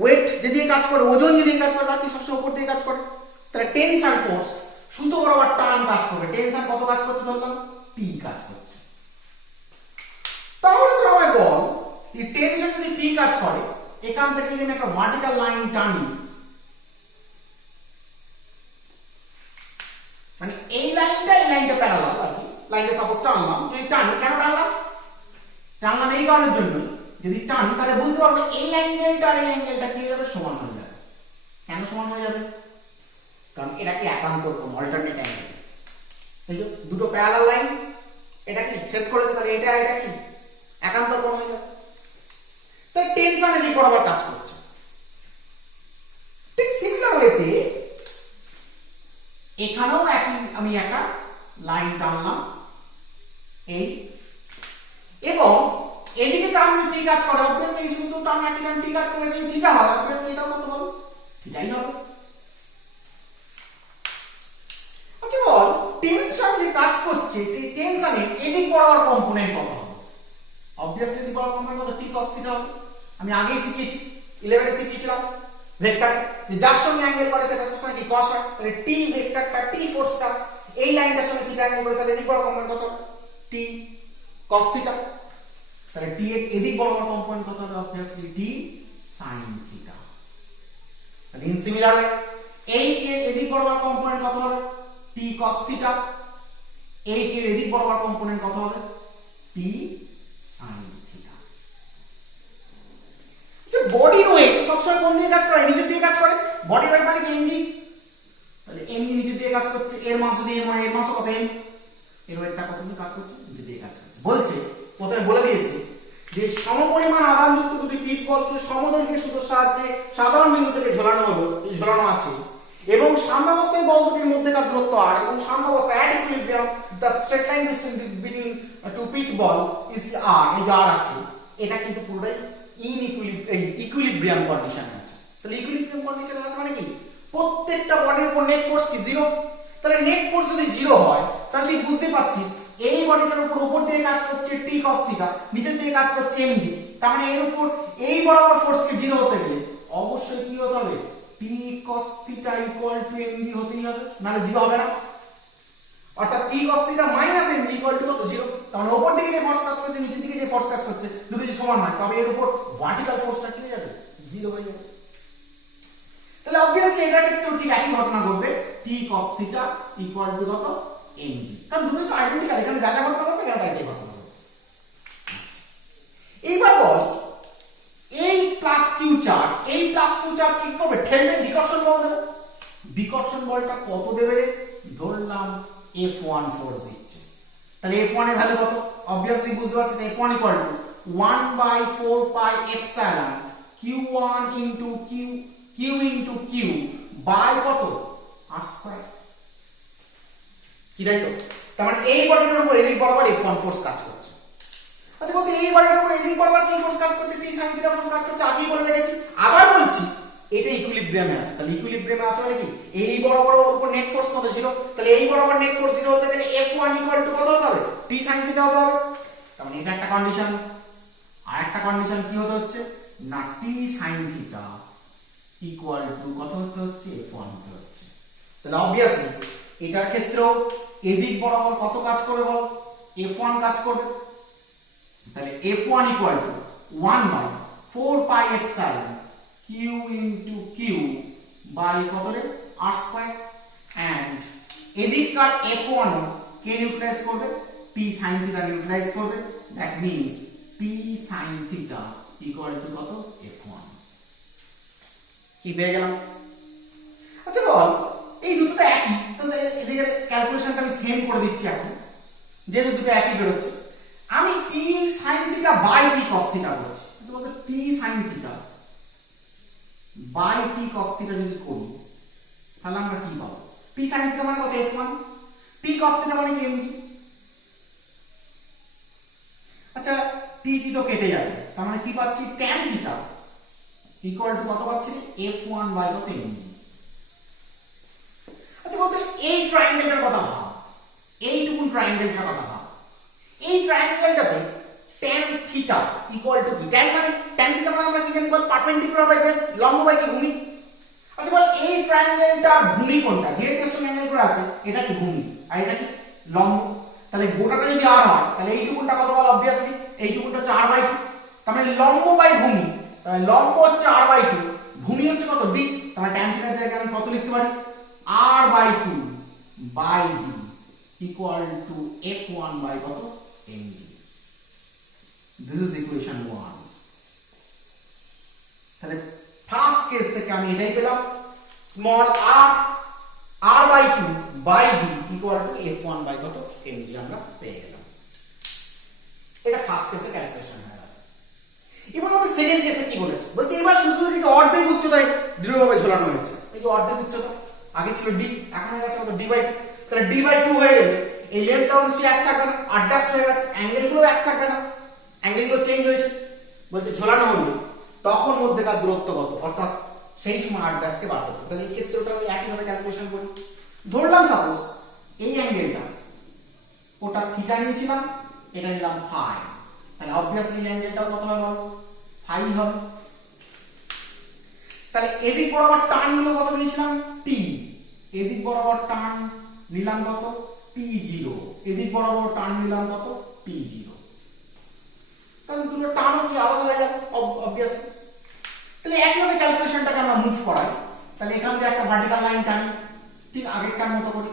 ওয়েট যেদিকে কাজ করে, ওজন যেদিকে কাজ করে, তার কি সবসময় উপর দিয়ে কাজ করে। তাহলে টেনশন ফোর্স সুতো বরাবর টান কাজ করবে। টেনশন কত কাজ করছে ধরলাম? টি কাজ করছে। তাহলে তো আমার বল এই টেনশন যদি টি কাজ করে, এখান থেকে যদি আমি একটা ভার্টিক্যাল লাইন টানি, মানে এই লাইনটা এই লাইনটা প্যারালাল আর কি। লাইনটা সাপোজ টানলাম, এই টানি কেন টানলাম? টানলাম এই কারণের জন্য, যদি টানি তাহলে বুঝতে পারবো এই অ্যাঙ্গেলটা আর এই অ্যাঙ্গেলটা কি হয়ে যাবে? সমান হয়ে যাবে। কেন সমান হয়ে যাবে? কারণ এটা কি একান্তর কোণ, অল্টারনেট অ্যাঙ্গেল। এই যে দুটো প্যারালাল লাইন এটা কি ছেদ করেছে, তাহলে এটা এটা কি একান্তর কোণ হয়ে যাবে। তাই টেনশন এদিক বরাবর কাজ করছে। ঠিক সিমিলার ওয়েতে এখানেও একই আমি একটা লাইন টানলাম এই, এবং এদিকে টান টি কাজ করে। অবভিয়াসলি এই শুধু টান একই টান টি কাজ করে, এই থিটা হয়। অবভিয়াসলি এটাও কত বল? থিটাই হবে। আচ্ছা বল টেনশন যে কাজ করছে, এই টেনশনের এদিক বরাবর কম্পোনেন্ট কত হবে? অবভিয়াসলি এদিক বরাবর কম্পোনেন্ট কত? টি cos থিটা হবে। আমি আগেই শিখিয়েছি, 11 এ শিখিয়েছিলাম। ভেক্টর যার সঙ্গে অ্যাঙ্গেল করে সেটা সবসময় কি cos হয়, তাহলে t ভেক্টরটা t ফোর্সটা এই লাইনটার সঙ্গে থিটা অ্যাঙ্গেল করে, তাহলে এদিক বড় কম্পোনেন্ট কত t cos থিটা, তাহলে t এর এদিক বড় কম্পোনেন্ট কত হবে obviously t sin থিটা। তাহলে ইন সিমিলার ওয়ে এই t এর এদিক বড় কম্পোনেন্ট কত হবে t cos থিটা, এই t এর এদিক বড় কম্পোনেন্ট কত হবে t sin থিটা। যে বডির ওয়েট সবসময় কোন দিকে কাজ করে, নিচের দিকে কাজ করে, বডির ওয়েট মানে কি mg, তাহলে mg নিচের দিকে কাজ করছে, এর মাস যদি m হয় এর মাসও কত m, এর ওয়েটটা কত দিকে কাজ করছে নিচের দিকে কাজ করছে। বলছে প্রথমে বলে দিয়েছে যে সমপরিমাণ আধানযুক্ত দুটি ক্লিপ বলকে সমদৈর্ঘ্যের সুতোর সাহায্যে সাধারণ বিন্দু থেকে ঝোলানো হলো, ঝোলানো আছে এবং সাম্যাবস্থায় বল দুটির মধ্যেকার দূরত্ব r এবং সাম্যাবস্থায় at equilibrium the straight line distance between two pitch ball is r, এই যে r আছে এটা কিন্তু পুরোটাই ইকুইলিব্রিয়াম কন্ডিশনে আছে। তাহলে ইকুইলিব্রিয়াম কন্ডিশনে আছে মানে কি প্রত্যেকটা বডির উপর নেট ফোর্স কি জিরো, তাহলে নেট ফোর্স যদি জিরো হয় তাহলে তুই বুঝতে পারছিস এই বডিটার উপর দিয়ে কাজ করছে t cos থিটা, নিচের দিকে কাজ করছে mg, তার মানে এর উপর এই বরাবর ফোর্স কে জিরো হতে গেলে অবশ্যই কি হতে হবে t cos theta equal two mg হতেই হবে, নাহলে জিরো হবে না। অর্থাৎ t cos theta minus mg equal to কত জিরো, তার মানে উপর দিকে যে ফোর্স কাজ করছে নিচের দিকে যে ফোর্স কাজ করছে দুটো যদি সমান হয় তবে এর উপর ভার্টিক্যাল ফোর্সটা কি হয়ে যাবে জিরো হয়ে যাবে। তাহলে obviously এটার ক্ষেত্রেও ঠিক একই ঘটনা ঘটবে t cos theta equal to কত mg, কারণ দুটোই তো আইডেন্টিক্যাল, এখানে যা যা ঘটনা ঘটবে এখানে তাই ঘটনা ঘটবে। এইবার বল এই প্লাস কিউ চার্জ, এই প্লাস কিউ চার্জ কি করবে ঠেলবে, বিকর্ষণ বল দেবে, বিকর্ষণ বলটা কত দেবে রে, ধরলাম F1 ফোর্স দিচ্ছে, তাহলে F1 এর ভ্যালু কত obviously বুঝতে পারছিস F1 equal to 1/4 pi epsilon q1 into q into q by কত r স্কয়ার, কি তাই তো, তার মানে এই বডিটার উপর এদিক বরাবর F1 ফোর্স কাজ করছে। আচ্ছা বলতে এই বডিটার উপর এদিক বরাবর কি ফোর্স কাজ করছে, t sin থিটা ফোর্স কাজ করছে, আগেই বলে রেখেছি, আবার বলছি এটা ইকুইলিব্রিয়ামে আছে, তাহলে ইকুইলিব্রিয়ামে আছে মানে কি এই বরাবর ওর উপর নেট ফোর্স কত ছিল, তাহলে এই বরাবর নেট ফোর্স জিরো হতে গেলে F1 ইকুয়াল টু কত হতে হবে t sin থিটা হতে হবে, তার মানে এটা একটা কন্ডিশন। আর একটা কন্ডিশন কি হতে হচ্ছে না t sin theta equal to কত হতে হচ্ছে F1 হতে হচ্ছে, তাহলে obviously এটার ক্ষেত্রেও এদিক বরাবর কত কাজ করবে বল F1 কাজ করবে, তাহলে F1 equal to 1/4 pi epsilon q into q by কত রে r স্কয়ার, এন্ড এদিককার F1 কে নিউট্রালাইজ করবে t sin থিটা নিউট্রালাইজ করবে, that means t sin theta equal to কত F1, কি পেয়ে গেলাম। আচ্ছা বল এই দুটো তো একই, তাহলে এদিকে ক্যালকুলেশনটা আমি সেম করে দিচ্ছি এখন, যেহেতু দুটো একই বের হচ্ছে, আমি t sin theta by t cos theta করছি, আচ্ছা বলতো t sin theta by t cos theta যদি করি তাহলে আমরা কি পাবো, t sin থিটা মানে কত F1, t cos থিটা মানে কি mg, আচ্ছা t তো কেটে যাবে, তার মানে কি পাচ্ছি tan থিটা ইকুয়াল টু কত পাচ্ছি F1 বাই কত mg। আচ্ছা বলতে এই ট্রায়াঙ্গেলটার কথা ভাব, এইটুকুন ট্রায়াঙ্গেলটার কথা ভাব, এই ট্রায়াঙ্গেলটাতে tan থিটা ইকুয়াল টু কি, tan থিটা মানে আমরা কি জানি বল পারপেন্ডিকুলার বাই বেস, লম্ব বাই কি ভূমি। আচ্ছা বল এই ট্রায়াঙ্গেলটার ভূমি কোনটা, যেহেতু এর সঙ্গে অ্যাঙ্গেল করে আছে এটা কি ভূমি আর এটা কি লম্ব, তাহলে গোটাটা যদি r হয় তাহলে এইটুকুনটা কত বল obviously এইটুকুনটা হচ্ছে r/2, তার মানে লম্ব বাই ভূমি, তাহলে লম্ব হচ্ছে r/2, ভূমি হচ্ছে কত d, তার মানে tan থিটার জায়গায় আমি কত লিখতে পারি r/2 by d equal to F1 by কত mg। This is equation 1। তাহলে ফার্স্ট কেস থেকে আমি এটাই পেলাম small r/2 by d equal to F1 by কত mg আমরা পেয়ে গেলাম, এটা ফার্স্ট কেসে ক্যালকুলেশন হয়ে গেল। এবার আমাদের সেকেন্ড কেসে কি বলেছে, বলছে এবার শুধু এটাকে অর্ধেক উচ্চতায় দৃঢ়ভাবে ঝোলানো হয়েছে, এই যে অর্ধেক উচ্চতা আগে ছিল d এখন হয়ে গেছে কত d/2, তাহলে d/2 হয়ে গেলে এই লেন্থটা অবশ্যই এক থাকবে না, অ্যাডজাস্ট হয়ে গেছে, অ্যাঙ্গেলগুলো এক থাকবে না, অ্যাঙ্গেলগুলো চেঞ্জ হয়েছে, বলছে ঝোলানো হলো তখন মধ্যেকার দূরত্ব কত, অর্থাৎ সেই সময় অ্যাডজাস্টকে বার করতে, তাহলে এই ক্ষেত্রেটা আমি একইভাবে ক্যালকুলেশন করি, ধরলাম সাপোজ এই অ্যাঙ্গেলটা ওটা থিটা নিয়েছিলাম, এটা নিলাম ফাই, তাহলে অবভিয়াসলি অ্যাঙ্গেলটাও কত হবে বল ফাই হবে। তাহলে এদিক বরাবর টান গুলো কত নিয়েছিলাম টি, এদিক বরাবর টান নিলাম কত t0, এদিক বরাবর টান নিলাম কত t0। কারণ দুটো টানও কি আলাদা হয়ে যাবে অবভিয়াসলি। তাহলে একইভাবে ক্যালকুলেশনটাকে আমরা মুভ করাই। তাহলে এখান থেকে একটা ভার্টিক্যাল লাইন টানি, ঠিক আগেরটার মতো করি।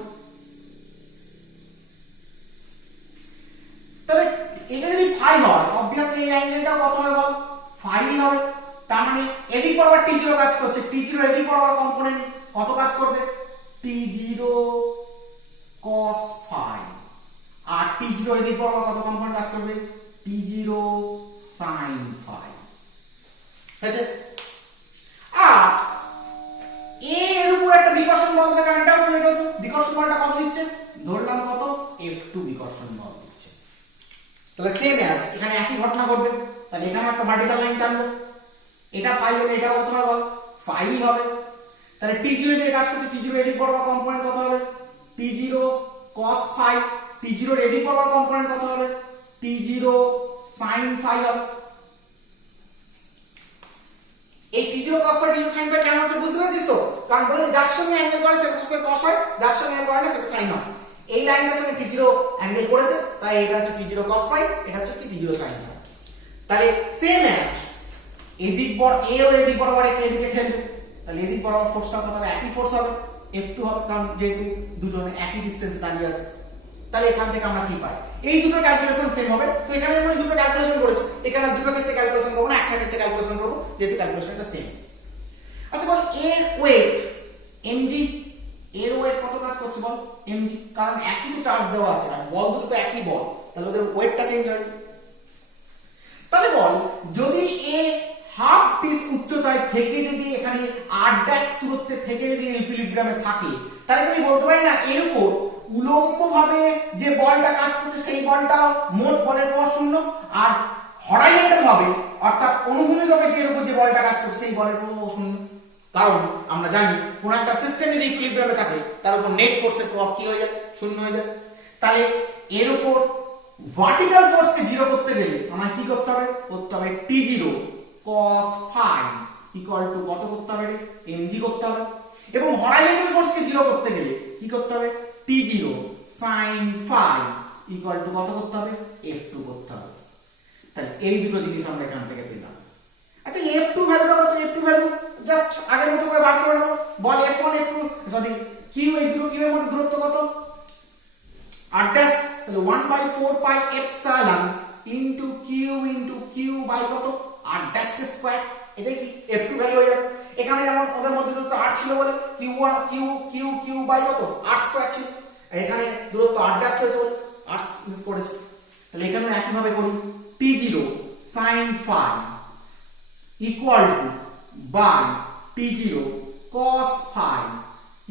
তাহলে এটা যদি ফাই হয় অবভিয়াসলি এই অ্যাঙ্গেলটা কত হবে বল ফাই হবে। তার মানে এদিক বরাবর t0 কাজ করছে, t0 এদিক বরাবর কম্পোনেন্ট কত কাজ করবে t0 cos phi, আর t0 এদিক বরাবর কত কম্পোনেন্ট কাজ করবে t0 sin phi। আছে আর এর উপর একটা বিকর্ষণ বল থাকে, এটাও এটা বিকর্ষণ বলটা কত দিচ্ছে ধরলাম কত f2 বিকর্ষণ বল দিচ্ছে। তাহলে সেম অ্যাজ এখানে একই ঘটনা ঘটবে। তাহলে এখানে একটা ভার্টিক্যাল লাইন টানবো, এটা ফাই হলে এটা কত হবে বল ফাই হবে। তাহলে t0 দিয়ে কাজ করছে, t0 এদিক বরাবর কম্পোনেন্ট কত হবে t0 cos phi, t0 এদিক বরাবর কম্পোনেন্ট কত হবে t0 sin phi হবে। এই t0 cos phi t0 sin phi কেন হচ্ছে বুঝতে পেরেছিস তো? কারণ বলে যার সঙ্গে অ্যাঙ্গেল করে সেটা সবসময় cos হয়, যার সঙ্গে অ্যাঙ্গেল করে না সেটা sin হয়। এই লাইনটার সঙ্গে t0 অ্যাঙ্গেল করেছে, তাই এটা হচ্ছে t0 cos phi, এটা হচ্ছে কি t0 sin phi। তাহলে সেম অ্যাজ এদিক এ ও এদিক বরাবর এদিকে ঠেলবে, তাহলে এদিক বরাবর ফোর্সটা কত হবে একই ফোর্স হবে F2 হবে, কারণ যেহেতু দুটো একই ডিসটেন্সে দাঁড়িয়ে আছে। তাহলে এখান থেকে আমরা কি পাই এই দুটো ক্যালকুলেশন সেম হবে। তো এখানে আমরা দুটো ক্যালকুলেশন করেছি, এখানে দুটো ক্ষেত্রে ক্যালকুলেশন করব না, একটা ক্ষেত্রে ক্যালকুলেশন করব যেহেতু ক্যালকুলেশনটা সেম। আচ্ছা বল এর ওয়েট mg, এর ওয়েট কত কাজ করছে বল mg, কারণ একই তো চার্জ দেওয়া আছে আর বল দুটো তো একই বল, তাহলে ওদের ওয়েটটা চেঞ্জ হয়। তাহলে বল যদি এ হাফ পিস উচ্চতায় থেকে যদি এখানে 8' দূরত্বে থেকে যদি ইকুইলিব্রিয়ামে থাকে, তাহলে তুমি বলতে পারি না এর উপর উলম্বভাবে যে বলটা কাজ করছে সেই বলটা মোট বলের প্রভাব শূন্য, আর হরাইজন্টাল ভাবে অর্থাৎ অনুভূমিকভাবে যে এর উপর যে বলটা কাজ করছে সেই বলের প্রভাব শূন্য। কারণ আমরা জানি কোন একটা সিস্টেম যদি ইকুইলিব্রিয়ামে থাকে তার উপর নেট ফোর্সের প্রভাব কি হয়ে যায় শূন্য হয়ে যায়। তাহলে এর উপর ভার্টিক্যাল ফোর্সকে জিরো করতে গেলে আমায় কি করতে হবে t0 cos phi equal to কত করতে হবে mg করতে হবে, এবং হরাইজন্টাল ফোর্সকে জিরো করতে গেলে কি করতে হবে t0 sin phi equal to কত করতে হবে f2 করতে হবে। তাহলে এই দুটো জিনিস আমরা এখান থেকে পেলাম। আচ্ছা f2 ভ্যালুটা কত, f2 ভ্যালু জাস্ট আগের মতো করে বার করে নেব। বল f1 f2 সরি q, এই দুটো q এর মধ্যে দূরত্ব কত 8', তাহলে 1/4 pi epsilon into q by কত 8' স্কয়ার, এটা কি f2 ভ্যালু হয়ে যাবে। এখানে যেমন ওদের মধ্যে দূরত্ব 8 ছিল বলে q বাই কত 8 স্কয়ার ছিল, এখানে দূরত্ব 8' হয়েছে বলে 8 ইউজ করেছে। তাহলে এখানে একই ভাবে করি t0 sin phi equal to by t0 cos phi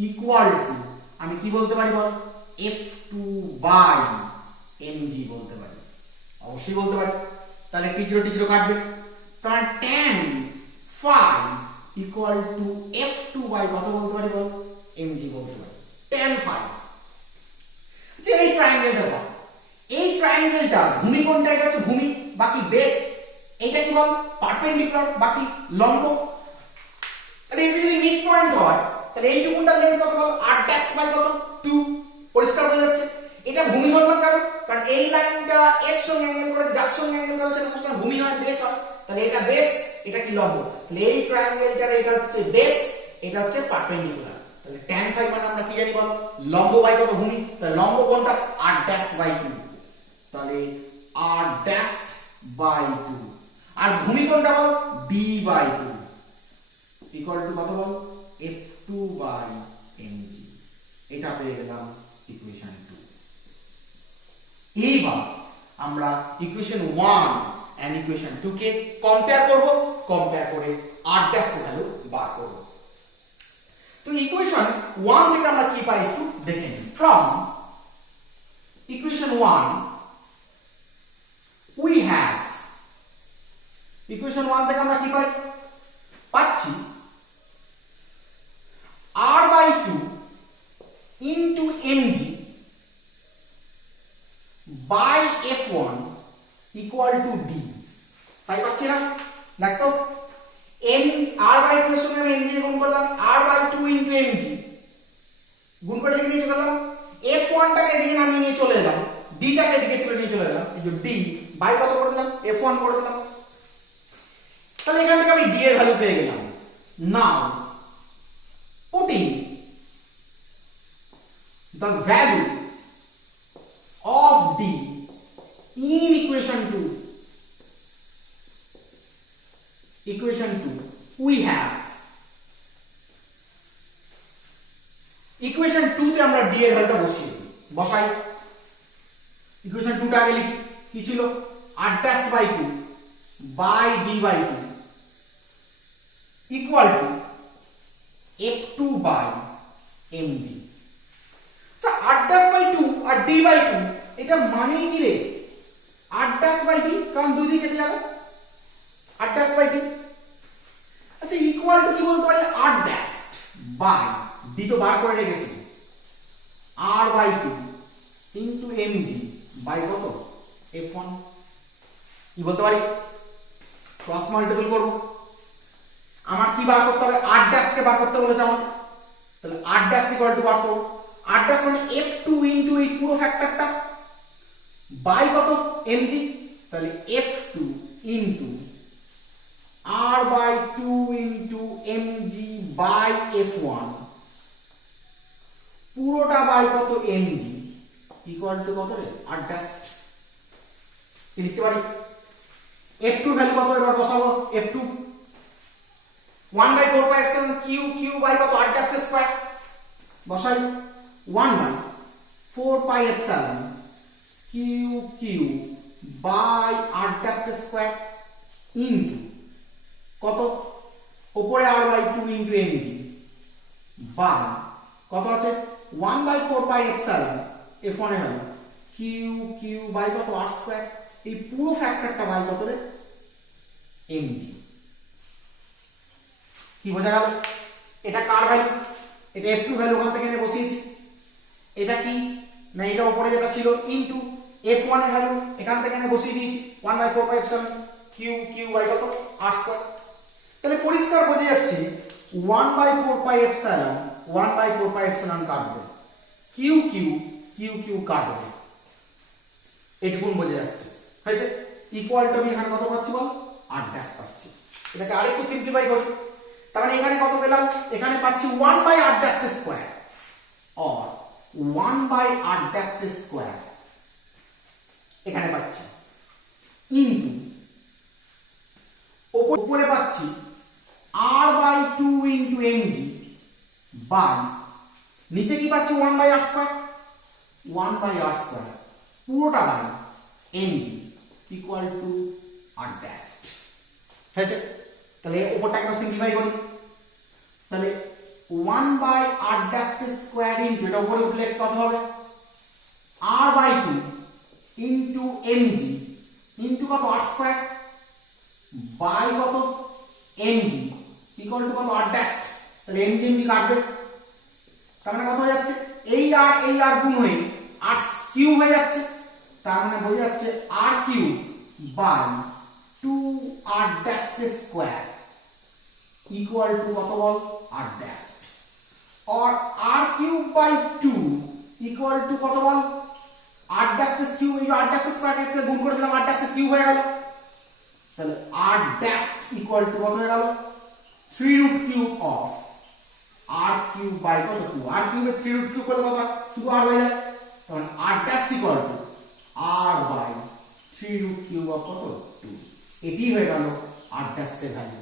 equal to আমি কি বলতে পারি বল f2 বাই mg বলতে পারি, অবশ্যই বলতে পারি। তাহলে t0 কাটবে, তাহলে tan phi equal to f2 by কত বলতে পারি বল mg বলতে পারি tan phi। আচ্ছা এই ট্রায়াঙ্গেলটা দাও, এই ট্রায়াঙ্গেলটা ভূমি কোণটা এটা হচ্ছে ভূমি, বাকি বেস এটা কি বল পারপেন্ডিকুলার, বাকি লম্ব। তাহলে এটা যদি মিড পয়েন্ট হয় তাহলে এইটুকুটার লেন্থ কত বল 8' বাই কত 2, পরিষ্কার হয়ে যাচ্ছে। এটা ভূমি ধরলাম কারণ এই লাইনটা এর সঙ্গে অ্যাঙ্গেল করে, যার সঙ্গে অ্যাঙ্গেল করে সেটা সবসময় ভূমি হয়, বেস হয়। তাহলে এটা বেস, এটা কি লম্ব, তাহলে এই ট্রায়াঙ্গেলটার এটা হচ্ছে বেস, এটা হচ্ছে পারপেন্ডিকুলার। তাহলে tan phi মানে আমরা কি জানি বল লম্ব বাই কত ভূমি, তাহলে লম্ব কোণটা 8' বাই 2, তাহলে 8' বাই 2, আর ভূমি কোণটা বল b বাই 2 ইকুয়াল টু কত বল f2 বাই mg। এটা পেয়ে গেলাম ইকুয়েশন 2। এইবার আমরা ইকুয়েশন 1 এন্ড ইকুয়েশন 2 কে কম্পেয়ার করব, কম্পেয়ার করে r' ভ্যালু বার করব। তো ইকুয়েশন 1 থেকে আমরা কি পাই একটু দেখে নিই। From equation 1 we have, equation 1 থেকে আমরা কি পাচ্ছি r/2 into mg by f1 equal to d, তাই পাচ্ছি না? দেখো এম আর বাই 2 এর সঙ্গে আমি এমজি গুণ করলাম আর বাই 2 ইনটু এমজি গুণ করে লিখে নিয়ে চলে এলাম f1 টাকে এদিকে নামিয়ে নিয়ে চলে এলাম d টাকে এদিকে তুলে নিয়ে চলে এলাম এই যে d বাই কত করে দিলাম f1 করে দিলাম তাহলে এখান থেকে আমি d এর ভ্যালু পেয়ে গেলাম নাও putting the value of d in equation 2 we have equation 2 তে আমরা d এর ভ্যালুটা বসাই ইকুয়েশন 2 টা আগে লিখি কি ছিল r dash by 2 by d by 2 equal to f2 by mg আচ্ছা r dash by 2 R d by 2 এটা মানে কি রে r dash by d কারণ দুই দিকে কেটে যাবে r dash by d আচ্ছা ইকুয়াল টু কি বলতে পারি r dash by d তো বার করে রেখেছি r by 2 into mg by কত f1 কি বলতে পারি ক্রস মাল্টিপল করব আমার কি বার করতে হবে r dash কে বার করতে বলেছে আমাকে তাহলে r dash ইকুয়াল টু বার করব r dash মানে f2 into এই পুরো ফ্যাক্টরটা by কত mg তাহলে f2 into r by 2 into mg by f1 পুরোটা বাই কত mg ইকুয়াল টু কত রে r dash কি লিখতে পারি f2 ভ্যালু কত এবার বসাবো f2 1 by 4 pi epsilon q by কত r dash স্কয়ার বসাই 1 by 4 pi epsilon q by r dash square into কত উপরে r by 2 into mg by কত আছে 1 বাই 4 পাই এপসিলন f1 এর ভ্যালু q বাই কত r স্কয়ার এই পুরো ফ্যাক্টরটা বাই কত রে mg কি বোঝা গেল এটা কার ভ্যালু এটা f2 ভ্যালু ওখান থেকে এনে বসিয়েছি এটা কি না এটা উপরে যেটা ছিল ইনটু f1 এর ভ্যালু এখান থেকে এনে বসিয়ে দিয়েছি 1 by 4 pi epsilon q by কত r স্কয়ার তাহলে পরিষ্কার বোঝা যাচ্ছে 1 by 4 pi epsilon 1 by 4 pi epsilon কাটবে q কাটবে এটুকুন বোঝা যাচ্ছে হয়েছে ইকুয়াল টু আমি এখানে কত পাচ্ছি বল r ড্যাশ পাচ্ছি এটাকে আরেকটু সিম্পলিফাই করি তার মানে এখানে কত পেলাম এখানে পাচ্ছি 1 by r dash square or 1 by r dash square এখানে পাচ্ছি ইনটু উপরে পাচ্ছি r by 2 into mg by নিচে কি পাচ্ছি 1 by r square 1 by r square পুরোটা by mg equal to r dash হয়েছে তাহলে উপরটা আমরা সিম্পলিফাই করি তাহলে 1 by r dash square into এটা উপরে উঠলে কত হবে r by 2 into mg into কত r স্কয়ার বাই কত mg ইকুয়াল টু কত r ড্যাশ তাহলে mg কাটবে তার মানে কত হয়ে যাচ্ছে এই r গুণ হয়ে r কিউব হয়ে যাচ্ছে তার মানে বোঝা যাচ্ছে r cube by 2r dash square equal to কত বল r ড্যাশ और r cube by 2 equal to কত বল r ড্যাশ কিউব এই r ড্যাশ স্কয়ার কে গুণ করে দিলাম r ড্যাশ কিউব হয়ে গেল তাহলে r ড্যাশ ইকুয়াল টু কত হয়ে গেল 3 root cube of r cube by কত 2 r কিউবে 3 রুট কিউব করলে কত শুধু r হয়ে যায় তখন r dash equal to r by 3 root cube of কত 2 এটি হয়ে গেল r ড্যাশ এর ভ্যালু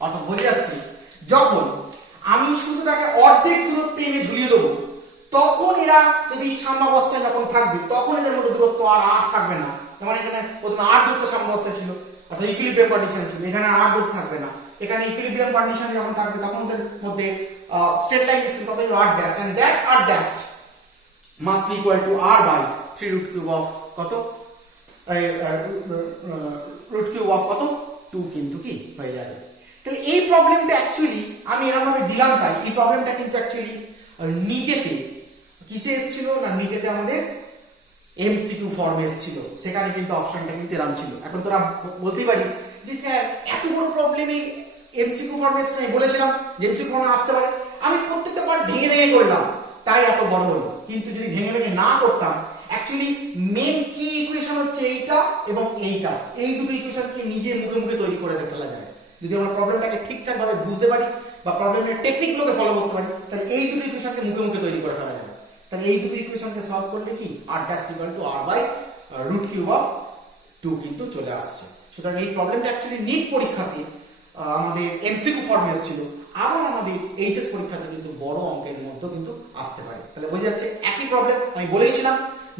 অর্থাৎ বোঝা যাচ্ছে যখন আমি শুধুটাকে অর্ধেক দূরত্বে এনে ঝুলিয়ে দেবো তখন এরা যদি সাম্যাবস্থায় যখন থাকবে তখন এদের মধ্যে দূরত্ব আর থাকবে না যেমন এখানে প্রথমে r দূরত্ব সাম্যাবস্থায় ছিল অর্থাৎ ইকুইলিব্রিয়াম কন্ডিশন ছিল এখানে r দূরত্ব থাকবে না এখানে ইকুইলিব্রিয়াম কন্ডিশনে যখন থাকবে তখন ওদের মধ্যে স্ট্রেট লাইন ডিসটেন্স হবে r dash and that r dash must be equal to r by 3 root cube of কত রুট কিউব অফ কত 2 কিন্তু কি হয়ে যাবে তাহলে এই প্রবলেমটা অ্যাকচুয়ালি আমি এরকম ভাবে দিলাম তাই এই প্রবলেমটা কিন্তু অ্যাকচুয়ালি নিটেতে কিসে এসেছিল না নিটেতে আমাদের এমসিকিউ ফর্মে এসেছিল সেখানে কিন্তু অপশনটা কিন্তু এরকম ছিল এখন তোরা বলতেই পারিস যে স্যার এত বড় প্রবলেমে এমসিকিউ ফর্মে আমি বলেছিলাম যে এমসিকিউ ফর্মে আসতে পারে, আমি প্রত্যেকটা পার্ট ভেঙে ভেঙে করলাম তাই এত বড় হলো। কিন্তু যদি ভেঙে ভেঙে না করতাম, অ্যাকচুয়ালি মেন কি ইকুয়েশন হচ্ছে এইটা এবং এইটা, এই দুটো ইকুয়েশনকে নিজে মুখে মুখে তৈরি করে ফেলা যায় যদি আমরা প্রবলেমটাকে ঠিকঠাক ভাবে বুঝতে পারি বা প্রবলেমের টেকনিকগুলোকে ফলো করতে পারি। তাহলে এই দুটো ইকুয়েশনকে মুখে মুখে তৈরি করে ফেলা যাবে। তাহলে এই দুটো ইকুয়েশনকে সলভ করলে কি r dash equal to r by root cube of 2 কিন্তু চলে আসছে। সুতরাং এই প্রবলেমটা অ্যাকচুয়ালি নিট পরীক্ষাতে আমাদের এমসিকিউ ফর্মে এসেছিল, আবার আমাদের এইচএস পরীক্ষাতে কিন্তু বড় অঙ্কের মধ্যে কিন্তু আসতে পারে। তাহলে বোঝা যাচ্ছে একই প্রবলেম। আমি বলেইছিলাম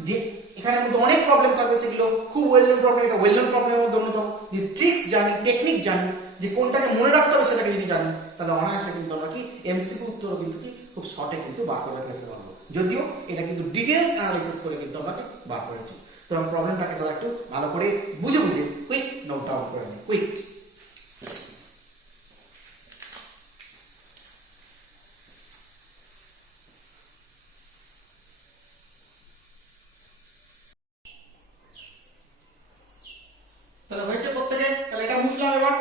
যে এখানে মধ্যে অনেক প্রবলেম থাকবে, সেগুলো খুব ওয়েল নোন প্রবলেম, এটা ওয়েল নোন প্রবলেমের মধ্যে অন্যতম। যে ট্রিক্স জানি, টেকনিক জানি, যে কোনটাকে মনে রাখতে হবে সেটাকে যদি জানি, তাহলে অনায়াসে কিন্তু আমরা কি এমসিকিউ উত্তরও কিন্তু কি খুব শর্টে কিন্তু বার করে ফেলতে পারবো। যদিও এটা কিন্তু ডিটেইলস অ্যানালাইসিস করে কিন্তু আমাকে বার করেছি। তো আমি প্রবলেমটাকে তোরা একটু ভালো করে বুঝে বুঝে কুইক নোট ডাউন করে নি, কুইক। তাহলে হয়েছে প্রত্যেকের, তাহলে এটা বুঝলাম। এবার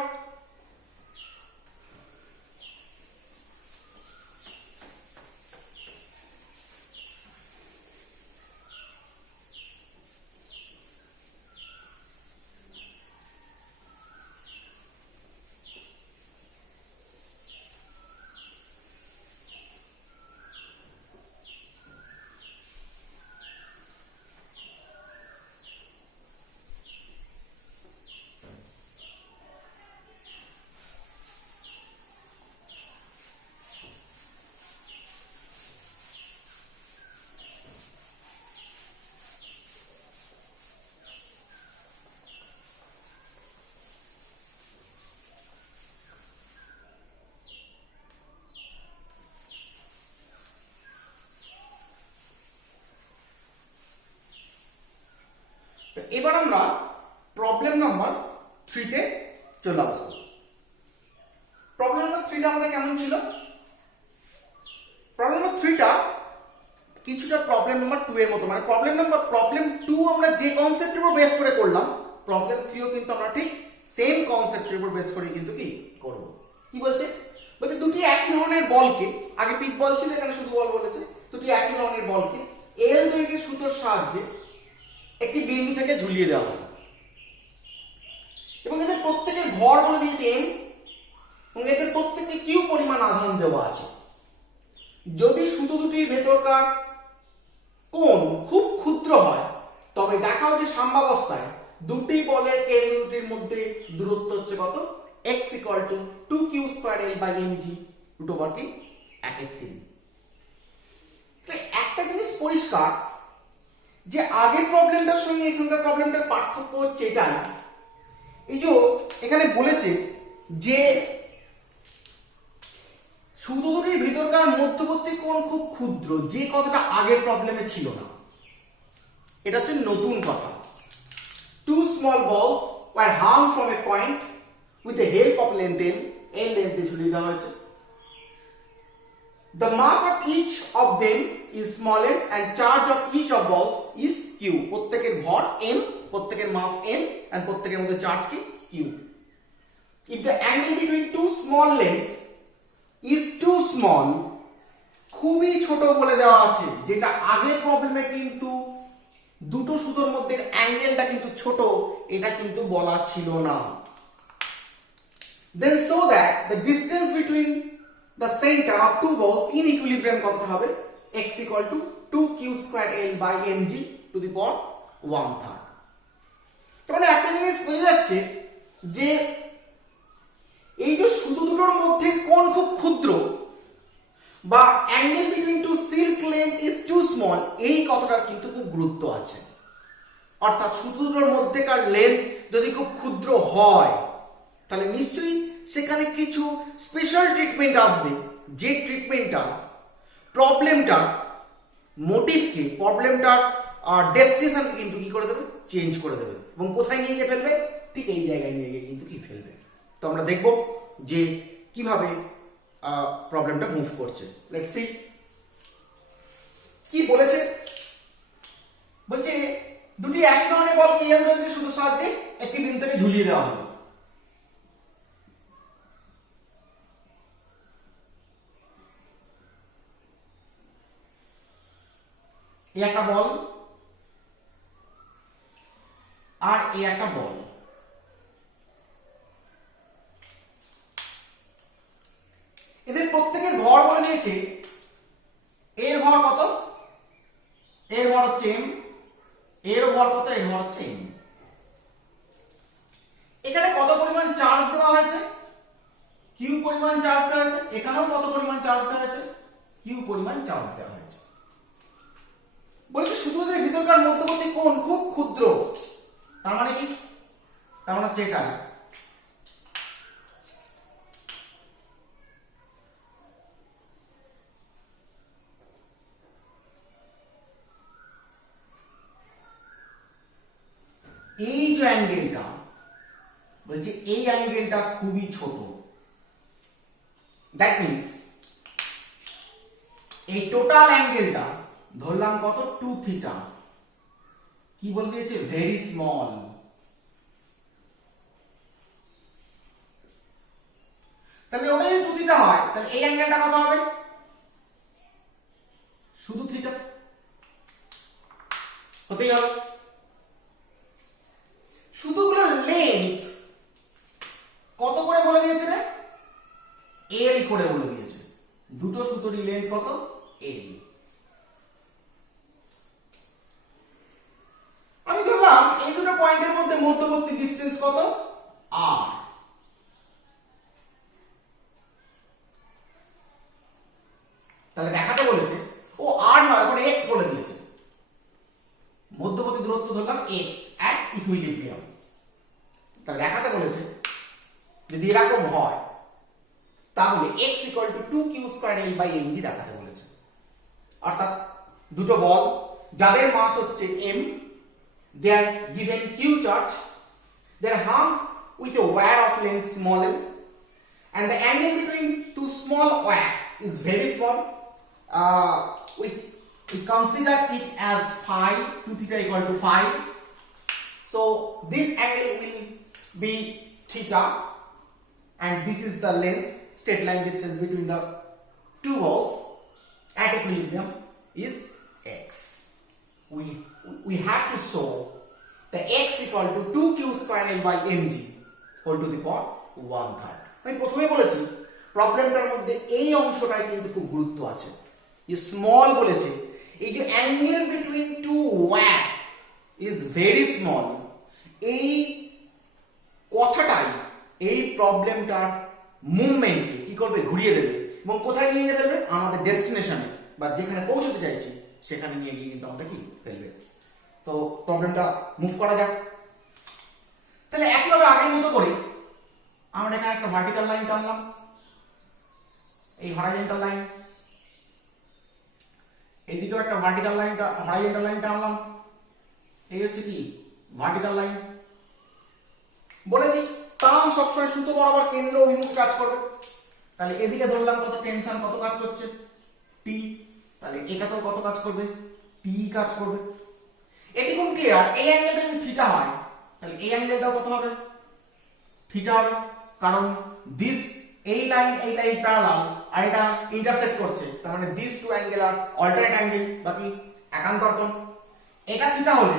এবার আমরা প্রবলেম নাম্বার 3 তে চলে আসবো। প্রবলেম নাম্বার 3টা আমাদের কেমন ছিল? প্রবলেম নাম্বার 3টা কিছুটা প্রবলেম নাম্বার 2 এর মতো, মানে প্রবলেম 2 আমরা যে কনসেপ্টের উপর বেস করে করলাম, প্রবলেম 3ও কিন্তু আমরা ঠিক সেম কনসেপ্টের উপর বেস করে কিন্তু কি করব। কি বলছে? বলছে দুটি একই ধরনের বলকে, আগে পিক বল ছিল, এখানে শুধু বল বলেছে, দুটি একই ধরনের বলকে এল দৈর্ঘ্যের সুতোর সাহায্যে একটি বিন্দু থেকে ঝুলিয়ে দেওয়া হবে এবং এদের প্রত্যেকের ভর বলে দিয়েছে m এবং এদের প্রত্যেককে কিউ পরিমাণ আধান দেওয়া আছে। যদি সুতো দুটির ভেতরকার কোণ খুব ক্ষুদ্র হয়, তবে দেখাও যে সাম্যাবস্থায় দুটি বলের কেন্দ্র দুটির মধ্যে দূরত্ব হচ্ছে কত? x equal to 2q square l by mg root over কি 1/3। একটা জিনিস পরিষ্কার যে আগের প্রবলেমটার সঙ্গে এখানকার প্রবলেমটার পার্থক্য হচ্ছে এটাই, এই যে এখানে বলেছে যে সুতো দুটির ভিতরকার মধ্যবর্তী কোণ খুব ক্ষুদ্র, যে কথাটা আগের প্রবলেমে ছিল না, এটা হচ্ছে নতুন কথা। Two small balls were hung from a point with the help of length m, n লেন্থে ঝুলিয়ে দেওয়া হয়েছে। The mass of each of them is small m and charge of each of balls is q. প্রত্যেকের ভর m, প্রত্যেকের মাস m and প্রত্যেকের মধ্যে charge কি q. If the angle between two small length is too small, খুবই ছোট বলে দেওয়া আছে, যেটা আগের প্রবলেমে কিন্তু দুটো সুতোর মধ্যে অ্যাঙ্গেলটা কিন্তু ছোট, এটা কিন্তু বলা ছিল না। Then so that the distance between the center of two balls in equilibrium কত হবে? x equal to 2q square l by mg to the power 1/3। তাহলে একটা জিনিস বোঝা যাচ্ছে যে এই যে সুতো দুটোর মধ্যে কোণ খুব ক্ষুদ্র বা angle between two silk length is too small, এই কথাটার কিন্তু খুব গুরুত্ব আছে। অর্থাৎ সুতো দুটোর মধ্যেকার লেন্থ যদি খুব ক্ষুদ্র হয়, তাহলে নিশ্চয়ই সেখানে কিছু স্পেশাল ট্রিটমেন্ট আসবে, যে ট্রিটমেন্টটা প্রবলেমটার মোটিভকে, প্রবলেমটার ডেস্টিনেশনকে কিন্তু কি করে দেবে? চেঞ্জ করে দেবে। এবং কোথায় নিয়ে গিয়ে ফেলবে? ঠিক এই জায়গায় নিয়ে গিয়ে কিন্তু কি ফেলবে। তো আমরা দেখব যে কিভাবে প্রবলেমটা মুভ করছে। লেটস সি কি বলেছে। বলছে দুটি একই ধরনের বলকে এল দৈর্ঘ্যের সুতোর সাহায্যে একটি বিন্দু থেকে ঝুলিয়ে দেওয়া হবে। এই একটা বল আর এই একটা বল। এদের প্রত্যেকের ভর বলে দিয়েছে, এর ভর কত, এর ভর হচ্ছে m, এর ভর কত, এর ভর হচ্ছে m। এখানে কত পরিমাণ চার্জ দেওয়া হয়েছে, কিউ পরিমাণ চার্জ দেওয়া হয়েছে, এখানেও কত পরিমাণ চার্জ দেওয়া হয়েছে, কিউ পরিমাণ চার্জ দেওয়া হয়েছে। বলছে শুধু এদের ভিতরকার মধ্যবর্তী কোণ খুব ক্ষুদ্র, তার মানে কি, তার মানে হচ্ছে এটা। এই যে অ্যাঙ্গেলটা বলছে, এই অ্যাঙ্গেলটা খুবই ছোট, দ্যাট মিন্স এই টোটাল অ্যাঙ্গেলটা ধরলাম কত, 2 থিটা। কি বলে দিয়েছে, ভেরি স্মল। তাহলে ওটা যদি 2 থিটা হয়, তাহলে এই অ্যাঙ্গেলটা কত হবে, শুধু থিটা হতেই হবে। শুধুগুলো লেন্থ কত করে বলে দিয়েছে রে, এল করে বলে দিয়েছে। দুটো সুতোরই লেন্থ কত, এল। আমি ধরলাম এই দুটো পয়েন্টের মধ্যে মধ্যবর্তী ডিসটেন্স কত, আর। তাহলে দেখাতে বলেছে, ও আর নয়, এখন এক্স বলে দিয়েছে। মধ্যবর্তী দূরত্ব ধরলাম এক্স অ্যাট ইকুইলিব্রিয়াম। তাহলে দেখাতে বলেছে যদি এরকম হয়, তাহলে x ইকুয়াল টু 2q²L/mg দেখাতে বলেছে। অর্থাৎ দুটো বল যাদের মাস হচ্ছে m, they are given q charge, they are hung with a wire of length small m, and the angle between two small wire is very small. We consider it as phi, 2 theta equal to phi. So this angle will be theta, and this is the length, straight line distance between the two balls at equilibrium is x. We have to show the x equal to 2q²L/mg whole to the power 1/3. আমি প্রথমে বলেছি প্রবলেমটার মধ্যে এই অংশটাই কিন্তু খুব গুরুত্ব আছে। যে স্মল বলেছে, এই যে angle between two where is very small, এই কথাটাই এই প্রবলেমটার মুভমেন্টকে কি করবে, ঘুরিয়ে দেবে এবং কোথায় নিয়ে যেতে দেবে, আমাদের ডেস্টিনেশনে বা যেখানে পৌঁছতে চাইছি সেখানে নিয়ে গিয়ে কিন্তু আমাদের কি ফেলবে। তো প্রবলেমটা মুভ করা যাক। তাহলে একইভাবে আগের মতো করে আমরা এখানে একটা ভার্টিক্যাল লাইন টানলাম, এই হরাইজন্টাল লাইন, এইদিকেও একটা ভার্টিক্যাল লাইন, হরাইজন্টাল লাইন টানলাম, এই হচ্ছে কি ভার্টিক্যাল লাইন। বলেছি টান সবসময় সুতো বরাবর কেন্দ্র অভিমুখে কাজ করবে। তাহলে এদিকে ধরলাম কত টেনশন, কত কাজ করছে, টি। তাহলে এটাতেও কত কাজ করবে, টি কাজ করবে। এটি কোন ক্লিয়ার, এই অ্যাঙ্গেলটা যদি থিটা হয়, তাহলে এই অ্যাঙ্গেলটাও কত হবে, থিটা হবে। কারণ দিস এই লাইন প্যারালাল আর এটা ইন্টারসেক্ট করছে, তার মানে this two angle are alternate angle, বাকি একান্তর্কণ। এটা থিটা হলে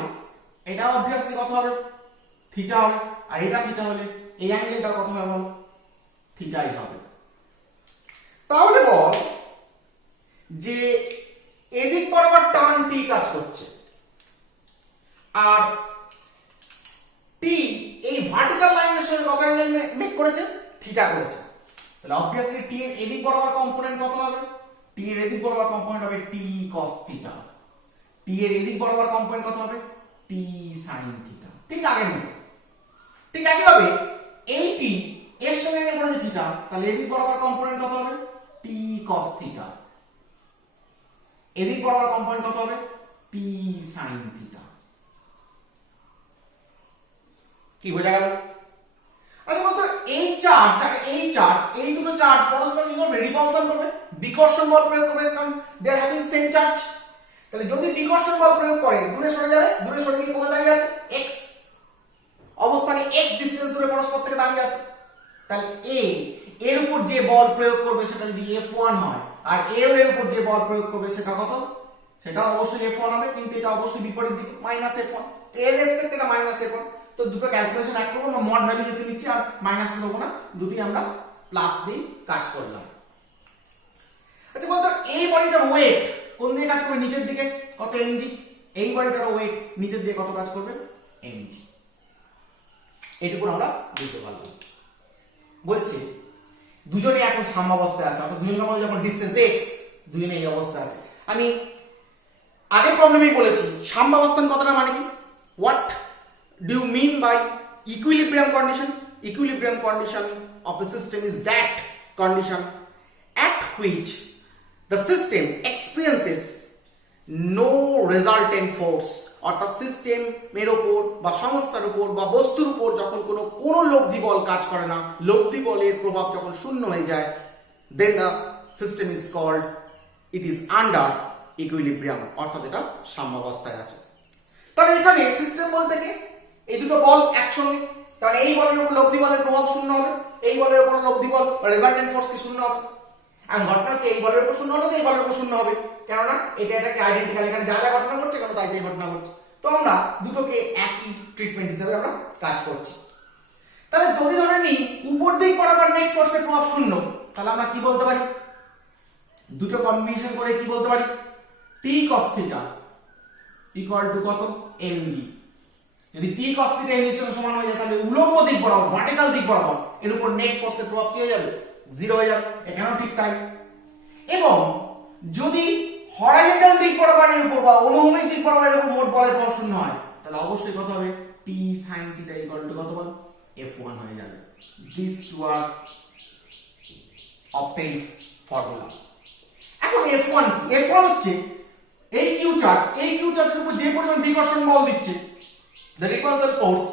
এটা অবভিয়াসলি কত হবে, থিটা হবে। আর এটা থিটা হলে এই অ্যাঙ্গেলটা কত হবে, থিটাই হবে। তাহলে বল যে এদিক বরাবর টান টি কাজ করছে, আর টি এই ভার্টিক্যাল লাইনের সঙ্গে কত অ্যাঙ্গেল মেক করেছে, থিটা করেছে। তাহলে অবভিয়াসলি টি এর এদিক বরাবর কম্পোনেন্ট কত হবে, টি এর এদিক বরাবর কম্পোনেন্ট হবে টি cos থিটা। টি এর এদিক বরাবর কম্পোনেন্ট কত হবে, টি sin থিটা। ঠিক আগের মতো। ঠিক একইভাবে এই টি এর সঙ্গে অ্যাঙ্গেল করেছে থিটা, তাহলে এদিক বরাবর কম্পোনেন্ট কত হবে, টি cos থিটা। এদিক বরাবর কম্পোনেন্ট কত হবে, টি sin থিটা। কি বোঝা গেল? আচ্ছা বলতো এই চার্জ আর এই দুটো চার্জ পরস্পর কি করবে, রিপালশন করবে, বিকর্ষণ বল প্রয়োগ করবে, কারণ দে আর হ্যাভিং সেম চার্জ। তাহলে যদি বিকর্ষণ বল প্রয়োগ করে দূরে সরে যাবে, দূরে সরে গিয়ে কোথায় দাঁড়িয়ে আছে, x অবস্থানে x ডিসটেন্স দূরে পরস্পর থেকে দাঁড়িয়ে আছে। তাহলে a এর উপর যে বল প্রয়োগ করবে সেটা যদি F1 হয়, আর L এর উপর যে বল প্রয়োগ করবে সেটা কত, সেটা অবশ্যই f1 হবে, কিন্তু এটা অবশ্যই বিপরীত দিকে মাইনাস f1, এর রেসপেক্ট এটা মাইনাস f1। তো দুটো ক্যালকুলেশন এক করবো না, মড ভ্যালু যেতে নিচ্ছি আর মাইনাস দেবো না, দুটোই আমরা প্লাস দিয়ে কাজ করলাম। আচ্ছা বলতো এই বডিটার ওয়েট কোন দিকে কাজ করবে? নিচের দিকে, কত mg। এই বডিটার ওয়েট নিচের দিকে কত কাজ করবে? mg। এটুকু আমরা বুঝতে পারলাম। বলছে দুজনে এখন সাম্যাবস্থায় আছে, অর্থাৎ দুজনের মধ্যে যখন ডিসটেন্স x, দুজনে এই অবস্থা আছে। আমি আগের প্রবলেমেই বলেছি সাম্যাবস্থান কথাটা মানে কি? What do you mean by equilibrium condition? Equilibrium condition of a system is that condition at which the system experiences no resultant force, অর্থাৎ সিস্টেমের উপর বা সংস্থার উপর বা বস্তুর উপর যখন কোনো লব্ধি বল কাজ করে না, লব্ধি বলের প্রভাব যখন শূন্য হয়ে যায়, then the system is called, it is under equilibrium, অর্থাৎ এটা সাম্যাবস্থায় আছে। তাহলে এখানে সিস্টেম বলতে কি? এই দুটো বল একসঙ্গে, তাহলে এই বলের উপর লব্ধি বলের প্রভাব শূন্য হবে, এই বলের উপর লব্ধি বল বা রেজাল্টেন্ট ফোর্স কি শূন্য হবে। আর ঘটনা হচ্ছে এই বলের উপর শূন্য হলে তো এই বলের উপর শূন্য হবে, কেননা এটা এটাকে আইডেন্টিক্যাল, এখানে যা যা ঘটনা ঘটছে কেন তাই তাই ঘটনা ঘটছে। তো আমরা দুটোকে একই ট্রিটমেন্ট হিসেবে আমরা কাজ করছি। তাহলে যদি ধরে নিই উপর দিক বরাবর নেট ফোর্সের প্রভাব শূন্য, তাহলে আমরা কি বলতে পারি? দুটো কম্বিনেশন করে কি বলতে পারি? t cos θ ইকুয়াল টু কত? mg। যদি t cos θ mg এর সঙ্গে সমান হয়ে যায়, তাহলে উলম্ব দিক বরাবর, ভার্টিক্যাল দিক বরাবর এর উপর নেট ফোর্সের প্রভাব কি হয়ে যাবে? জিরো হয়ে যাবে। এখানেও ঠিক তাই। এবং যদি হরাইজন্টাল দিক বরাবর এর উপর বা অনুভূমিক দিক বরাবর এর উপর মোট বলের প্রভাব শূন্য হয়, তাহলে অবশ্যই কত হবে? t sin θ ইকুয়াল টু কত বল? f1 হয়ে যাবে। This were obtained formula. এখন f1 কি? f1 হচ্ছে এই কিউ চার্জ, এই কিউ চার্জের উপর যে পরিমাণ বিকর্ষণ বল দিচ্ছে, the repulsion force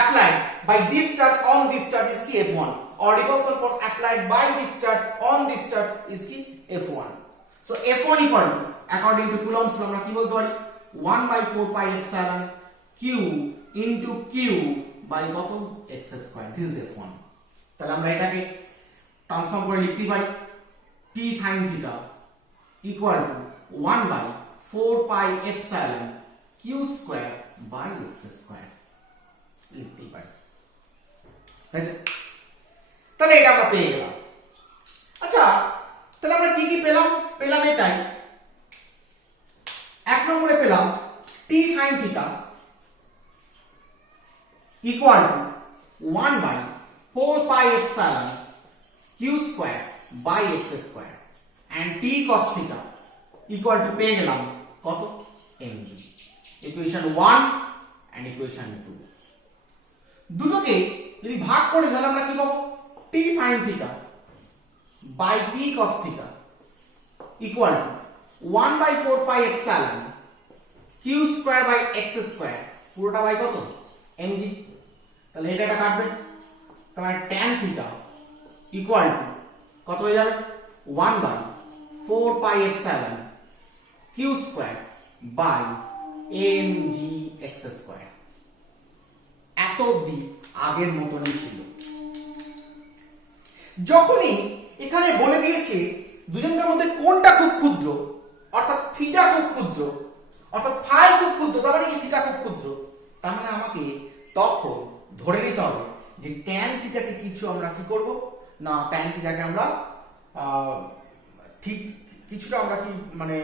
applied by this charge on this charge is কি? f1, or repulsion force applied by this charge on this charge is কি? f1. so f1 equal to, according to Coulomb's law, আমরা কি বলতে পারি? 1 by 4 pi epsilon q into q by কত? x square. this is f1. তাহলে আমরা এটাকে transform করে লিখতে পারি t sin θ equal to 1 by 4 pi epsilon q square by x square লিখতেই পারি। তাহলে এটা আমরা পেয়ে গেলাম। আচ্ছা তাহলে আমরা কি কি পেলাম? পেলাম এটাই। এক নম্বরে পেলাম t sin θ equal to 1 by 4 pi epsilon q square by x square and t cos θ equal to পেয়ে গেলাম কত? mg। ইকুয়েশন 1 and ইকুয়েশন 2 দুটোকে যদি ভাগ করি তাহলে আমরা কি পাবো? t sin θ by t cos θ equal to 1 by 4 pi epsilon q square by x square পুরোটা বাই কত? mg। তাহলে এটা কাটবে, তাহলে tan θ equal to কত হয়ে যাবে? 1 by 4 pi epsilon q square by mg x square। এত অবধি আগের মতনই ছিল। যখনই এখানে বলে দিয়েছে দুজনের মধ্যে কোনটা খুব ক্ষুদ্র, অর্থাৎ থিটা খুব ক্ষুদ্র, অর্থাৎ ফাই খুব ক্ষুদ্র, তার মানে কি থিটা খুব ক্ষুদ্র, তার মানে আমাকে তখন ধরে নিতে হবে যে ট্যান থিটাকে কিছু আমরা কি করব না, ট্যান থিটাকে আমরা ঠিক কিছুটা আমরা কি মানে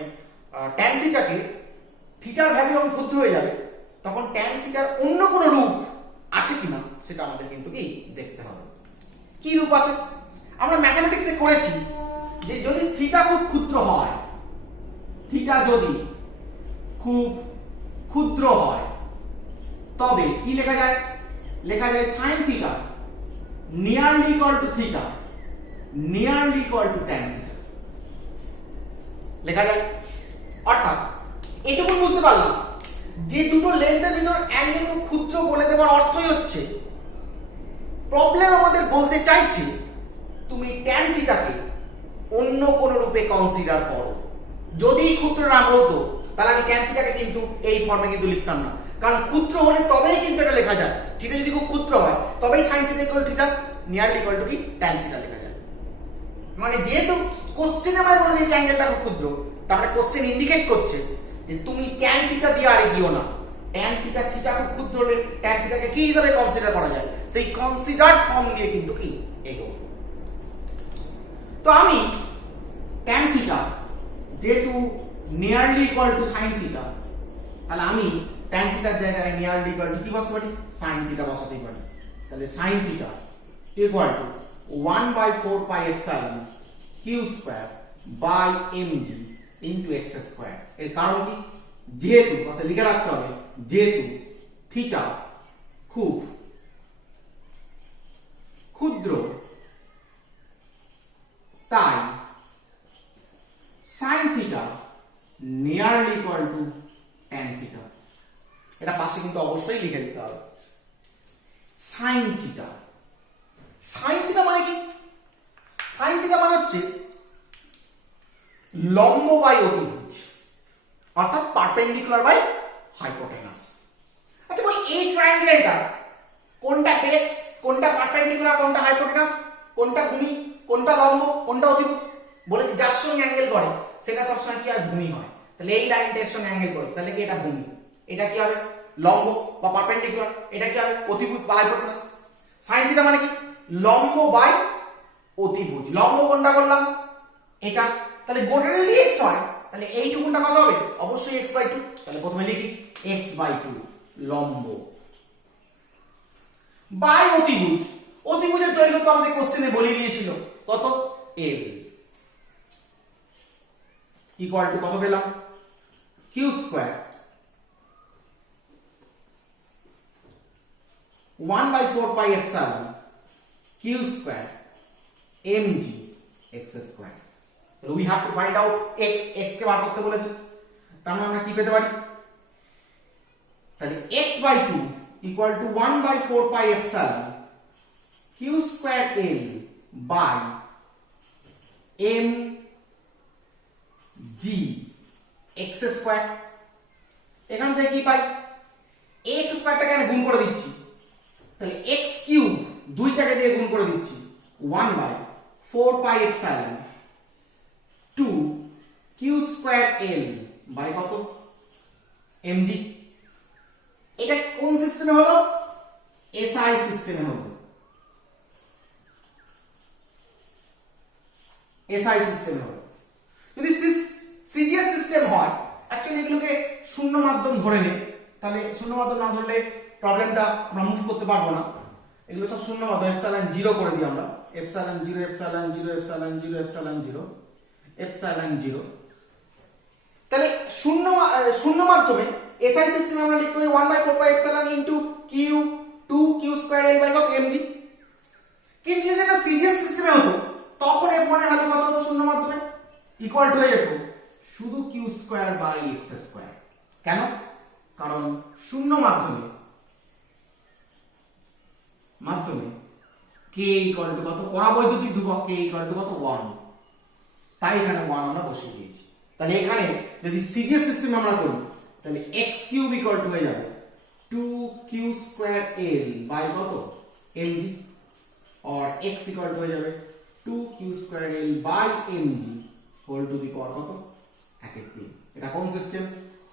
ট্যান থিটাকে, থিটার ভ্যালু যখন ক্ষুদ্র হয়ে যাবে তখন ট্যান থিটার অন্য কোনো রূপ আছে কিনা সেটা আমাদের কিন্তু কি দেখতে হবে। কি রূপ আছে? আমরা ম্যাথমেটিক্সে করেছি যে যদি থিটা খুব ক্ষুদ্র হয়, থিটা যদি খুব ক্ষুদ্র হয় তবে কি লেখা যায়? লেখা যায় sin theta nearly equal to theta nearly equal to tan theta লেখা যায়। অর্থাৎ এটুকু বুঝতে পারলাম যে দুটো লেন্থের ভিতর অ্যাঙ্গেল খুব ক্ষুদ্র বলে দেওয়ার অর্থই হচ্ছে প্রবলেম আমাদের বলতে চাইছে তুমি tan থিটাকে অন্য কোন রূপে কনসিডার করো। যদি ক্ষুদ্র না বলতো তাহলে আমি tan থিটাকে কিন্তু এই ফর্মে কিন্তু লিখতাম না, কারণ ক্ষুদ্র হলে তবেই কিন্তু এটা লেখা যায়। থিটা যদি খুব ক্ষুদ্র হয় তবেই sin theta equal two theta nearly equal to কি tan থিটা লেখা যায়। মানে যেহেতু কোশ্চেনে আমায় বলে দিয়েছে অ্যাঙ্গেলটা খুব ক্ষুদ্র, তার মানে কোশ্চেন ইন্ডিকেট করছে যে তুমি ট্যান থিটা দিয়ে আর এগিও না। ট্যান থিটা থিটা খুব ক্ষুদ্র হলে ট্যান থিটাকে কি হিসাবে কনসিডার করা যায়, সেই কনসিডার্ড ফর্ম দিয়ে কিন্তু কি এগোবো। তো আমি ট্যান থিটা যেহেতু nearly equal to sine theta, তাহলে আমি ট্যান থিটার জায়গায় নিয়ারলি ইকুয়াল টু কি বসাতে পারি, সাইন থিটা বসাতেই পারি। তাহলে sine theta equal to 1/4 pi epsilon Q square by mg into x square. এর কারণ কি, যেহেতু পাশে লিখে রাখতে হবে, যেহেতু থিটা খুব ক্ষুদ্র তাই sine theta nearly equal to tan theta. এটা পাশে কিন্তু অবশ্যই লিখে দিতে হবে। সাইন থিটা, সাইন থিটা মানে কি, সাইন থিটা মানে হচ্ছে লম্ব বাই অতিভুজ, অর্থাৎ পারপেন্ডিকুলার বাই হাইপোটেনাস। আচ্ছা বল এই ট্রায়াঙ্গেলটা কোনটা বেস, কোনটা পারপেন্ডিকুলার, কোনটা হাইপোটেনাস, কোনটা ভূমি, কোনটা লম্ব, কোনটা অতিভুজ? বলেছি যার সঙ্গে অ্যাঙ্গেল করে সেটা সবসময় কি হয়, ভূমি হয়। তাহলে এই লাইনটার সঙ্গে অ্যাঙ্গেল করে, তাহলে কি এটা ভূমি, এটা কি হবে লম্ব বা পারপেন্ডিকুলার, এটা কি হবে অতিভুজ বা হাইপোটেনাস। সাইন থিটা মানে কি, লম্ব বাই অতিভুজ। লম্ব কোনটা করলাম, এটা, তাহলে গোটাটা যদি x হয় তাহলে এইটুকুনটা কত হবে, অবশ্যই x/2। তাহলে প্রথমে লিখি x/2 লম্ব বাই অতিভুজ। অতিভুজের দৈর্ঘ্য তো আমাদের কোশ্চেনে বলে দিয়েছিল কত, l ইকুয়াল টু কত পেলাম, q square 1/4 pi epsilon q square mg x square. So we have to find out x, x কে বার করতে বলেছে, তার মানে আমরা কি পেতে পারি, তাহলে x/2 equal to 1/4 pi epsilon q square l by mg x square. এখান থেকে কি পাই, x স্কয়ারটাকে আমি গুণ করে দিচ্ছি, তাহলে x কিউব দুইটাকে দিয়ে গুণ করে দিচ্ছি, 1/4 pi epsilon 2 q square l by কত mg। এটা কোন সিস্টেমে হলো, এসআই সিস্টেমে হলো, এসআই সিস্টেমে হলো। যদি সিজিএস সিস্টেম হয়, অ্যাকচুয়ালি এগুলোকে শূন্য মাধ্যম ধরে নে, তাহলে শূন্য মাধ্যম না ধরলে প্রবলেমটা আমরা মুভ করতে পারবো না। এগুলো সব শূন্য মাধ্যম, এপসাইলন 0 করে দিই আমরা, epsilon 0 epsilon 0 epsilon 0 epsilon 0 epsilon 0। তাহলে শূন্য মাধ্যমে এসআই সিস্টেমে আমরা লিখতে পারি 1/4 pi epsilon into q 2 q square l by কত mg। কিন্তু যদি এটা সিরিয়াস সিস্টেমে হতো তখন f1 এর ভ্যালু কত হতো শূন্য মাধ্যমে, ইকুয়াল টু হয়ে যেত শুধু q square by x square. কেন, কারণ শূন্য মাধ্যমে k ইকুয়াল টু কত, পরাবৈদ্যুতিক ধ্রুবক k ইকুয়াল টু কত 1, তাই এখানে 1 আমরা বসিয়ে দিয়েছি। তাহলে এখানে যদি সিরিয়াস সিস্টেম আমরা করি তাহলে x কিউব ইকুয়াল টু হয়ে যাবে 2q স্কয়ার l বাই কত mg, और x ইকুয়াল টু হয়ে যাবে 2q square l by mg whole to the power কত 1/3। এটা কোন system,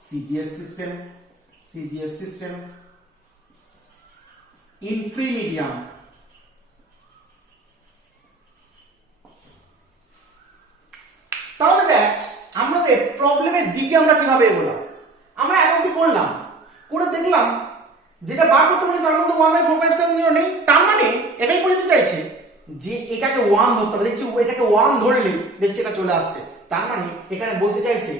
CGS system. CGS system in free medium. তাহলে দেখ আমাদের প্রবলেমের দিকে আমরা কিভাবে এগোলাম, আমরা এত অবধি করলাম, করে দেখলাম যেটা বার করতে বলেছে তার মধ্যে 1/4 পাই এপসাইলন 0 নেই, তার মানে এটাই বলতে চাইছে যে এটাকে 1 ধরতে হবে। দেখছি এটাকে 1 ধরলে দেখছি এটা চলে আসছে, তার মানে এখানে বলতে চাইছে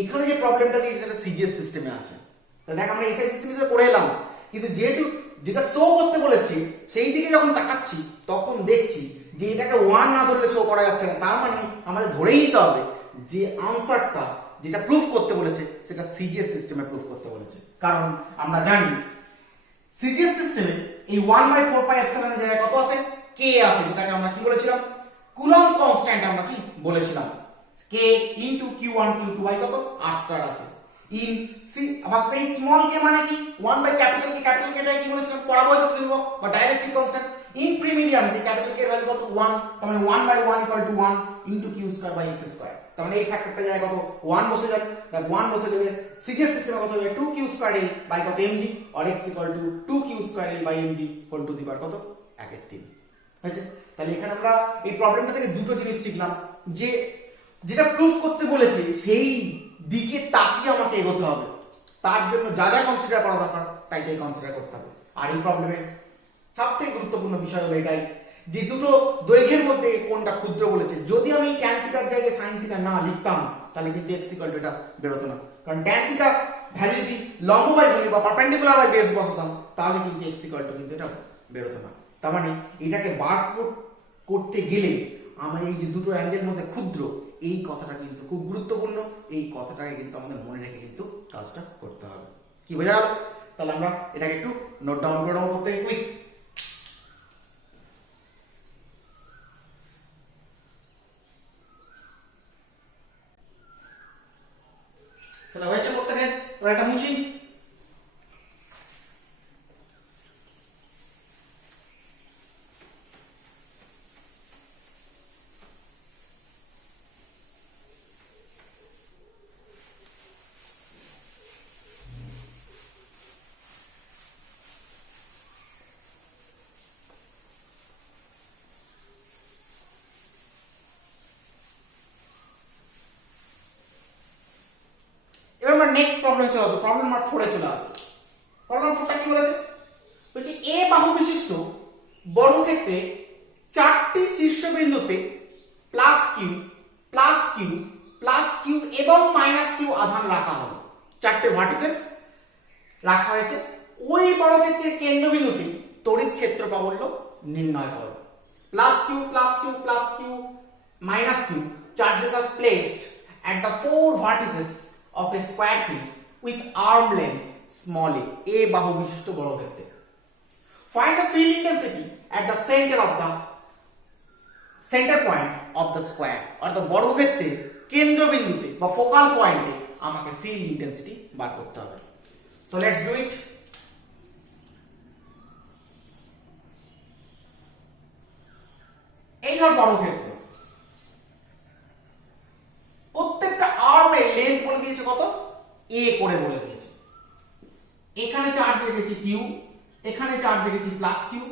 এখানে যে প্রবলেমটা দিয়েছে সেটা সিজিএস সিস্টেমে আছে। তাহলে দেখ আমরা এসআই সিস্টেম হিসেবে করে এলাম, কিন্তু যেহেতু যেটা শো করতে বলেছে সেই দিকে যখন তাকাচ্ছি তখন দেখছি যে এটাকে 1 না ধরলে শো করা যাচ্ছে না, তার মানে আমাদের ধরেই নিতে হবে যে আনসারটা যেটা প্রুফ করতে বলেছে সেটা সিজিএস সিস্টেমে প্রুফ করতে বলেছে। কারণ আমরা জানি সিজিএস সিস্টেমে এই 1/4 পাই এপসাইলনের জায়গায় কত আছে, k আছে, যেটাকে আমরা কি বলেছিলাম কুলম্ব কনস্ট্যান্ট আমরা কি বলেছিলাম, k into q1 q2 by কত r স্কয়ার আছে। ইন সি আবার সেই স্মল k মানে কি 1 by capital k, capital k টাই কি বলেছিলাম পরাবৈদ্যুতিক ধ্রুবক বা dielectric constant. In free medium সেই ক্যাপিটাল k এর ভ্যালু কত 1, তার মানে 1/1 equal to 1, into Q square by X square. তার মানে এই ফ্যাক্টরটা যায় কত 1 বসে যাবে, তাই 1 বসে গেলে সিরিয়াস সিস্টেমে কত হবে 2 কিউ স্কোয়ার এল বাই কত mg or x equal to 2 q square l by mg whole to the power কত 1/3 হয়েছে। তাহলে এখানে আমরা এই প্রবলেমটা থেকে দুটো জিনিস শিখলাম, যে যেটা প্রুফ করতে বলেছে সেই দিকে তাকিয়ে আমাকে এগোতে হবে, তার জন্য যা যা কনসিডার করা দরকার তাই কনসিডার করতে হবে। আর এই প্রবলেমে সবথেকে গুরুত্বপূর্ণ বিষয় হলো এটাই যে দুটো দৈর্ঘ্যের মধ্যে কোনটা ক্ষুদ্র বলেছে। যদি আমি ট্যান থিটার জায়গায় সাইন থিটা না লিখতাম তাহলে কিন্তু x ইকুয়াল টু এটা বেরোতো না, কারণ ট্যান থিটার ভ্যালু যদি লম্ব বাই ভূমি বা পারপেন্ডিকুলার বাই বেস বসাতাম তাহলে কিন্তু x ইকুয়াল টু কিন্তু এটা বেরোতো না। তার মানে এটাকে বার করতে গেলে আমরা এই যে দুটো অ্যাঙ্গেল মধ্যে ক্ষুদ্র এই কথাটা কিন্তু খুব গুরুত্বপূর্ণ, এই কথাটাকে কিন্তু আমাদের মনে রেখে কিন্তু কাজটা করতে হবে। কি বোঝা গেল? তাহলে আমরা এটাকে একটু নোট ডাউন করে নেবো প্রত্যেকে কুইক। তাহলে হয়েছে প্রত্যেকের, এবার একটা মুছি। এবার আমরা নেক্সট প্রবলেমে চলে আসবো, প্রবলেম নাম্বার 4 এ চলে আসবো। প্রবলেম 4টা কি বলেছে? বলছে এ বাহু বিশিষ্ট বর্গক্ষেত্রে 4টি শীর্ষবিন্দুতে plus Q plus Q plus q এবং মাইনাস কিউ আধান রাখা হবে। 4টে ভার্টিসেস রাখা হয়েছে। ওই বর্গক্ষেত্রের কেন্দ্রবিন্দুতে তড়িৎ ক্ষেত্র প্রাবল্য নির্ণয় করো। Plus Q plus Q plus Q minus Q charges are placed at the four vertices of a square field with arm length small a, a বাহু বিশিষ্ট বর্গক্ষেত্রে। Find the field intensity at the center point of the square, অর্থাৎ বর্গক্ষেত্রে কেন্দ্রবিন্দুতে বা focal পয়েন্টে আমাকে field intensity বার করতে হবে। So let's do it. এই হল বর্গক্ষেত্র, প্রত্যেকটা আর্মের লেন্থ বলে দিয়েছে কত a করে বলে দিয়েছে। এখানে চার্জ রেখেছি কিউ, এখানে চার্জ রেখেছি প্লাস কিউ,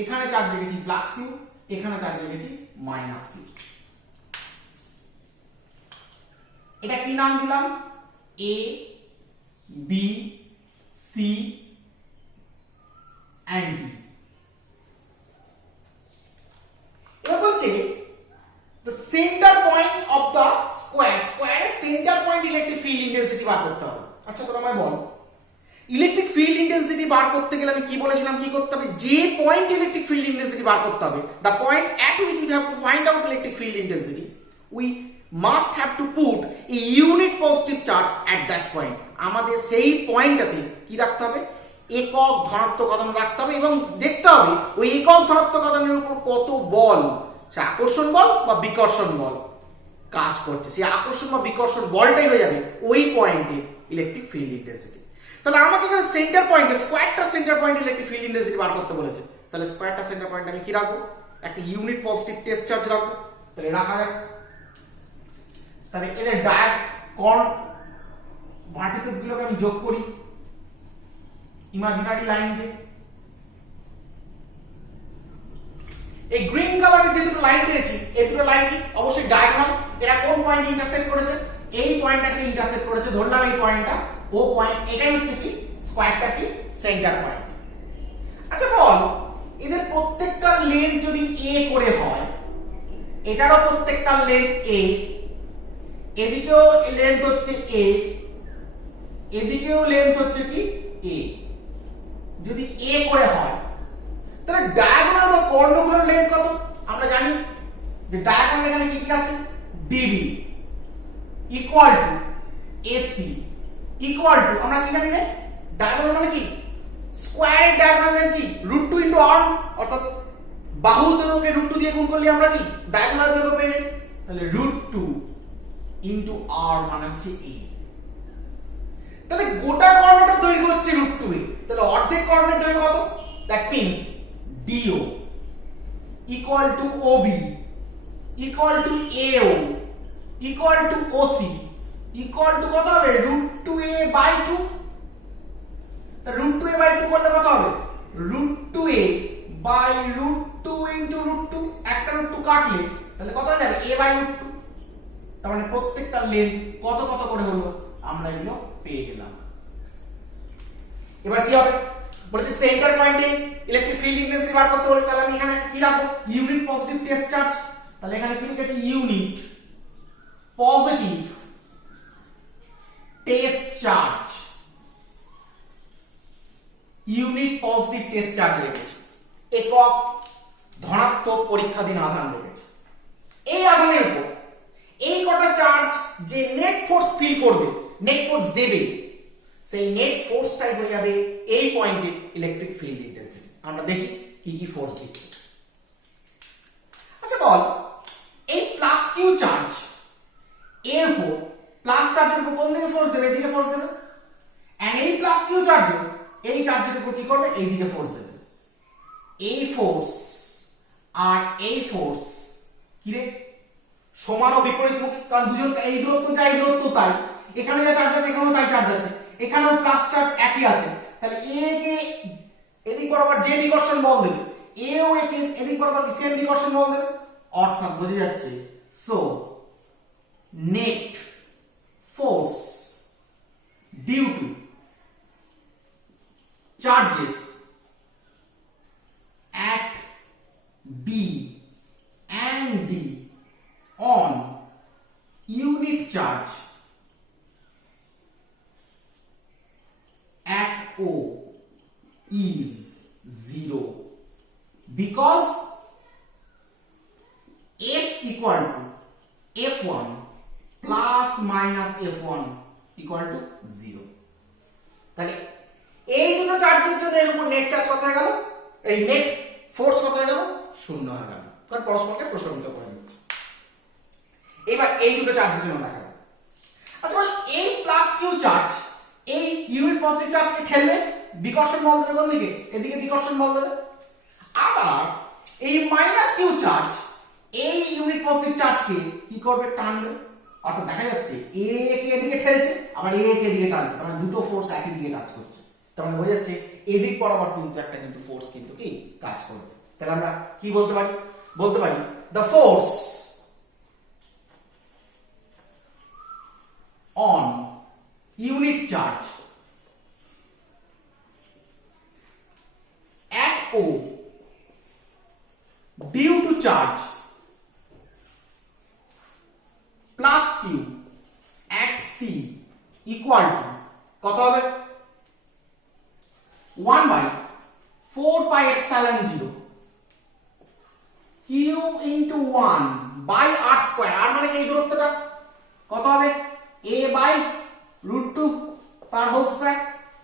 এখানে চার্জ রেখেছি প্লাস কিউ, এখানে চার্জ রেখেছি মাইনাস কিউ। এটা কি নাম দিলাম? A B C and D. এবার বলছে the center point of the square center point electric field intensity বার করতে হবে। আচ্ছা তোরা আমায় বল, ইলেকট্রিক ফিল্ড ইন্টেন্সিটি বার করতে গেলে আমি কি বলেছিলাম কি করতে হবে? যে পয়েন্ট ইলেকট্রিক ফিল্ড ইন্টেন্সিটি বার করতে হবে, the point at which we have to find out electric field intensity, we must have to put a unit positive charge at that point. আমাদের সেই পয়েন্টটাতে কি রাখতে হবে? একক ধনাত্মক আধান রাখতে হবে এবং দেখতে হবে ওই একক ধনাত্মক আধানের উপর কত বল, সে আকর্ষণ বল বা বিকর্ষণ বল কাজ করছে। সেই আকর্ষণ বা বিকর্ষণ বলটাই হয়ে যাবে ওই পয়েন্টে ইলেকট্রিক ফিল্ড ইন্টেন্সিটি। তাহলে আমাকে এখানে সেন্টার পয়েন্টে স্কোয়ারটা centre point electric field intensity বার করতে বলেছে। তাহলে স্কোয়ারটা সেন্টার পয়েন্ট আমি কি রাখবো? একটা ইউনিট পজিটিভ টেস্ট চার্জ রাখবো। তাহলে রাখা যায়। তাহলে এদের কর্ন ভার্টিসেস গুলোকে আমি যোগ করি ইমাজিনারি লাইন দিয়ে। এই গ্রিন কালারের যে দুটো লাইন পেয়েছি এই দুটো লাইন কি অবশ্যই ডায়াগোনাল। এরা কোন পয়েন্ট ইন্টারসেক্ট করেছে? এই পয়েন্টটাকে ইন্টারসেক্ট করেছে, ধরলাম এই পয়েন্টটা ও পয়েন্ট, এটাই হচ্ছে কি স্কয়ারটা কি সেন্টার পয়েন্ট। আচ্ছা বল, এদের প্রত্যেকটা লেন্থ যদি a করে হয়, এটারও প্রত্যেকটা লেন্থ a, এদিকেও লেন্থ হচ্ছে a, এদিকেও লেন্থ হচ্ছে কি a, যদি a করে হয় তাহলে ডায়াগোনাল বা কর্ণগুলোর লেন্থ কত? আমরা জানি যে ডায়াগোনাল এখানে কি কি আছে? db equal to ac equal to, আমরা কি জানি রে? ডায়াগোনাল মানে কি? স্কয়ারের ডায়াগোনাল মানে কি? √2 ইনটু r, অর্থাৎ বাহু দৈর্ঘ্যকে √2 দিয়ে গুণ করলে আমরা কি ডায়াগোনাল দৈর্ঘ্য পেয়ে যাই। তাহলে √2 ইনটু r মানে হচ্ছে a। তাহলে গোটা কর্ণটার দৈর্ঘ্য হচ্ছে √2 a, তাহলে অর্ধেক কর্ণের দৈর্ঘ্য কত? That means DO equal to OB equal to AO equal to OC equal to কত হবে root two a by two. তা root two a by two করলে কত হবে root two a by root two into root two, একটা root two কাটলে তাহলে কত হয়ে যাবে এ বাই রুট টু। তার মানে প্রত্যেকটা লেন্থ কত কত করে হলো আমরা এগুলো পেয়ে গেলাম। এবার কি হবে বলেছে সেন্টার পয়েন্টে ইলেকট্রিক ফিল্ড ইন্টেন্সিটি বার করতে বলেছে, তাহলে আমি এখানে কি রাখবো ইউনিট পজিটিভ টেস্ট চার্জ। তাহলে এখানে কি লিখেছি unit positive test charge, unit positive test charge রেখেছি। একক ধনাত্মক পরীক্ষাধীন আধান রেখেছি। এই আধানের উপর এই কটা চার্জ যে নেট ফোর্স ফিল করবে, নেট ফোর্স দেবে, সেই নেট ফোর্সটাই হয়ে যাবে এই পয়েন্টে ইলেকট্রিক ফিল্ড ইন্টেন্সিটি। আমরা দেখি কি কি ফোর্স দিচ্ছে। আচ্ছা বল এই প্লাস কিউ চার্জ এর উপর, প্লাস চার্জের উপর কোন দিকে ফোর্স দেবে, এদিকে ফোর্স দেবে। এন্ড এই প্লাস কিউ চার্জ এই চার্জের উপর কি করবে এই দিকে ফোর্স দেবে। এই ফোর্স আর এই ফোর্স কি রে সমান ও বিপরীতমুখী, কারণ দুজন এই দূরত্ব যা এই দূরত্ব তাই, এখানে যা চার্জ আছে এখানেও তাই চার্জ আছে, এখানেও প্লাস চার্জ একই আছে। তাহলে এ কে এদিক বরাবর যে বিকর্ষণ বল দেবে, এও একে এদিক বরাবর সেম বিকর্ষণ বল দেবে, অর্থাৎ বোঝা যাচ্ছে so net force due to charges at B and D on unit charge at O is 0 because F equal to F1 plus minus F1 equal to 0। তাহলে এই দুটো চার্জের জন্য এর উপর নেট চার্জ কত হয়ে গেল, এই নেট ফোর্স কত হয়ে গেল শূন্য হয়ে গেল, কারণ পরস্পরকে প্রশমিত করে নিচ্ছে। এবার এই দুটো চার্জের জন্য দেখা যাবে। আচ্ছা বল এই প্লাস কিউ চার্জ এই ইউনিট পজিটিভ চার্জকে ঠেলবে, বিকর্ষণ বল দেবে কোন দিকে, এদিকে বিকর্ষণ বল দেবে। আবার এই মাইনাস কিউ চার্জ এই ইউনিট পজিটিভ চার্জকে কি করবে টানবে, অর্থাৎ দেখা যাচ্ছে এ কে এদিকে ঠেলছে আবার এ কে এদিকে টানছে, তার মানে দুটো ফোর্স একই দিকে কাজ করছে। তার মানে বোঝা যাচ্ছে এদিক বরাবর কিন্তু একটা কিন্তু ফোর্স কিন্তু কি কাজ করবে। তাহলে আমরা কি বলতে পারি, বলতে পারি the force on unit charge at O due to charge plus Q at C equal to কত হবে 1 by 4 pi epsilon 0 Q into 1 by R square, R মানে এই দূরত্বটা কত হবে A by root 2 তার হোল স্কয়ার।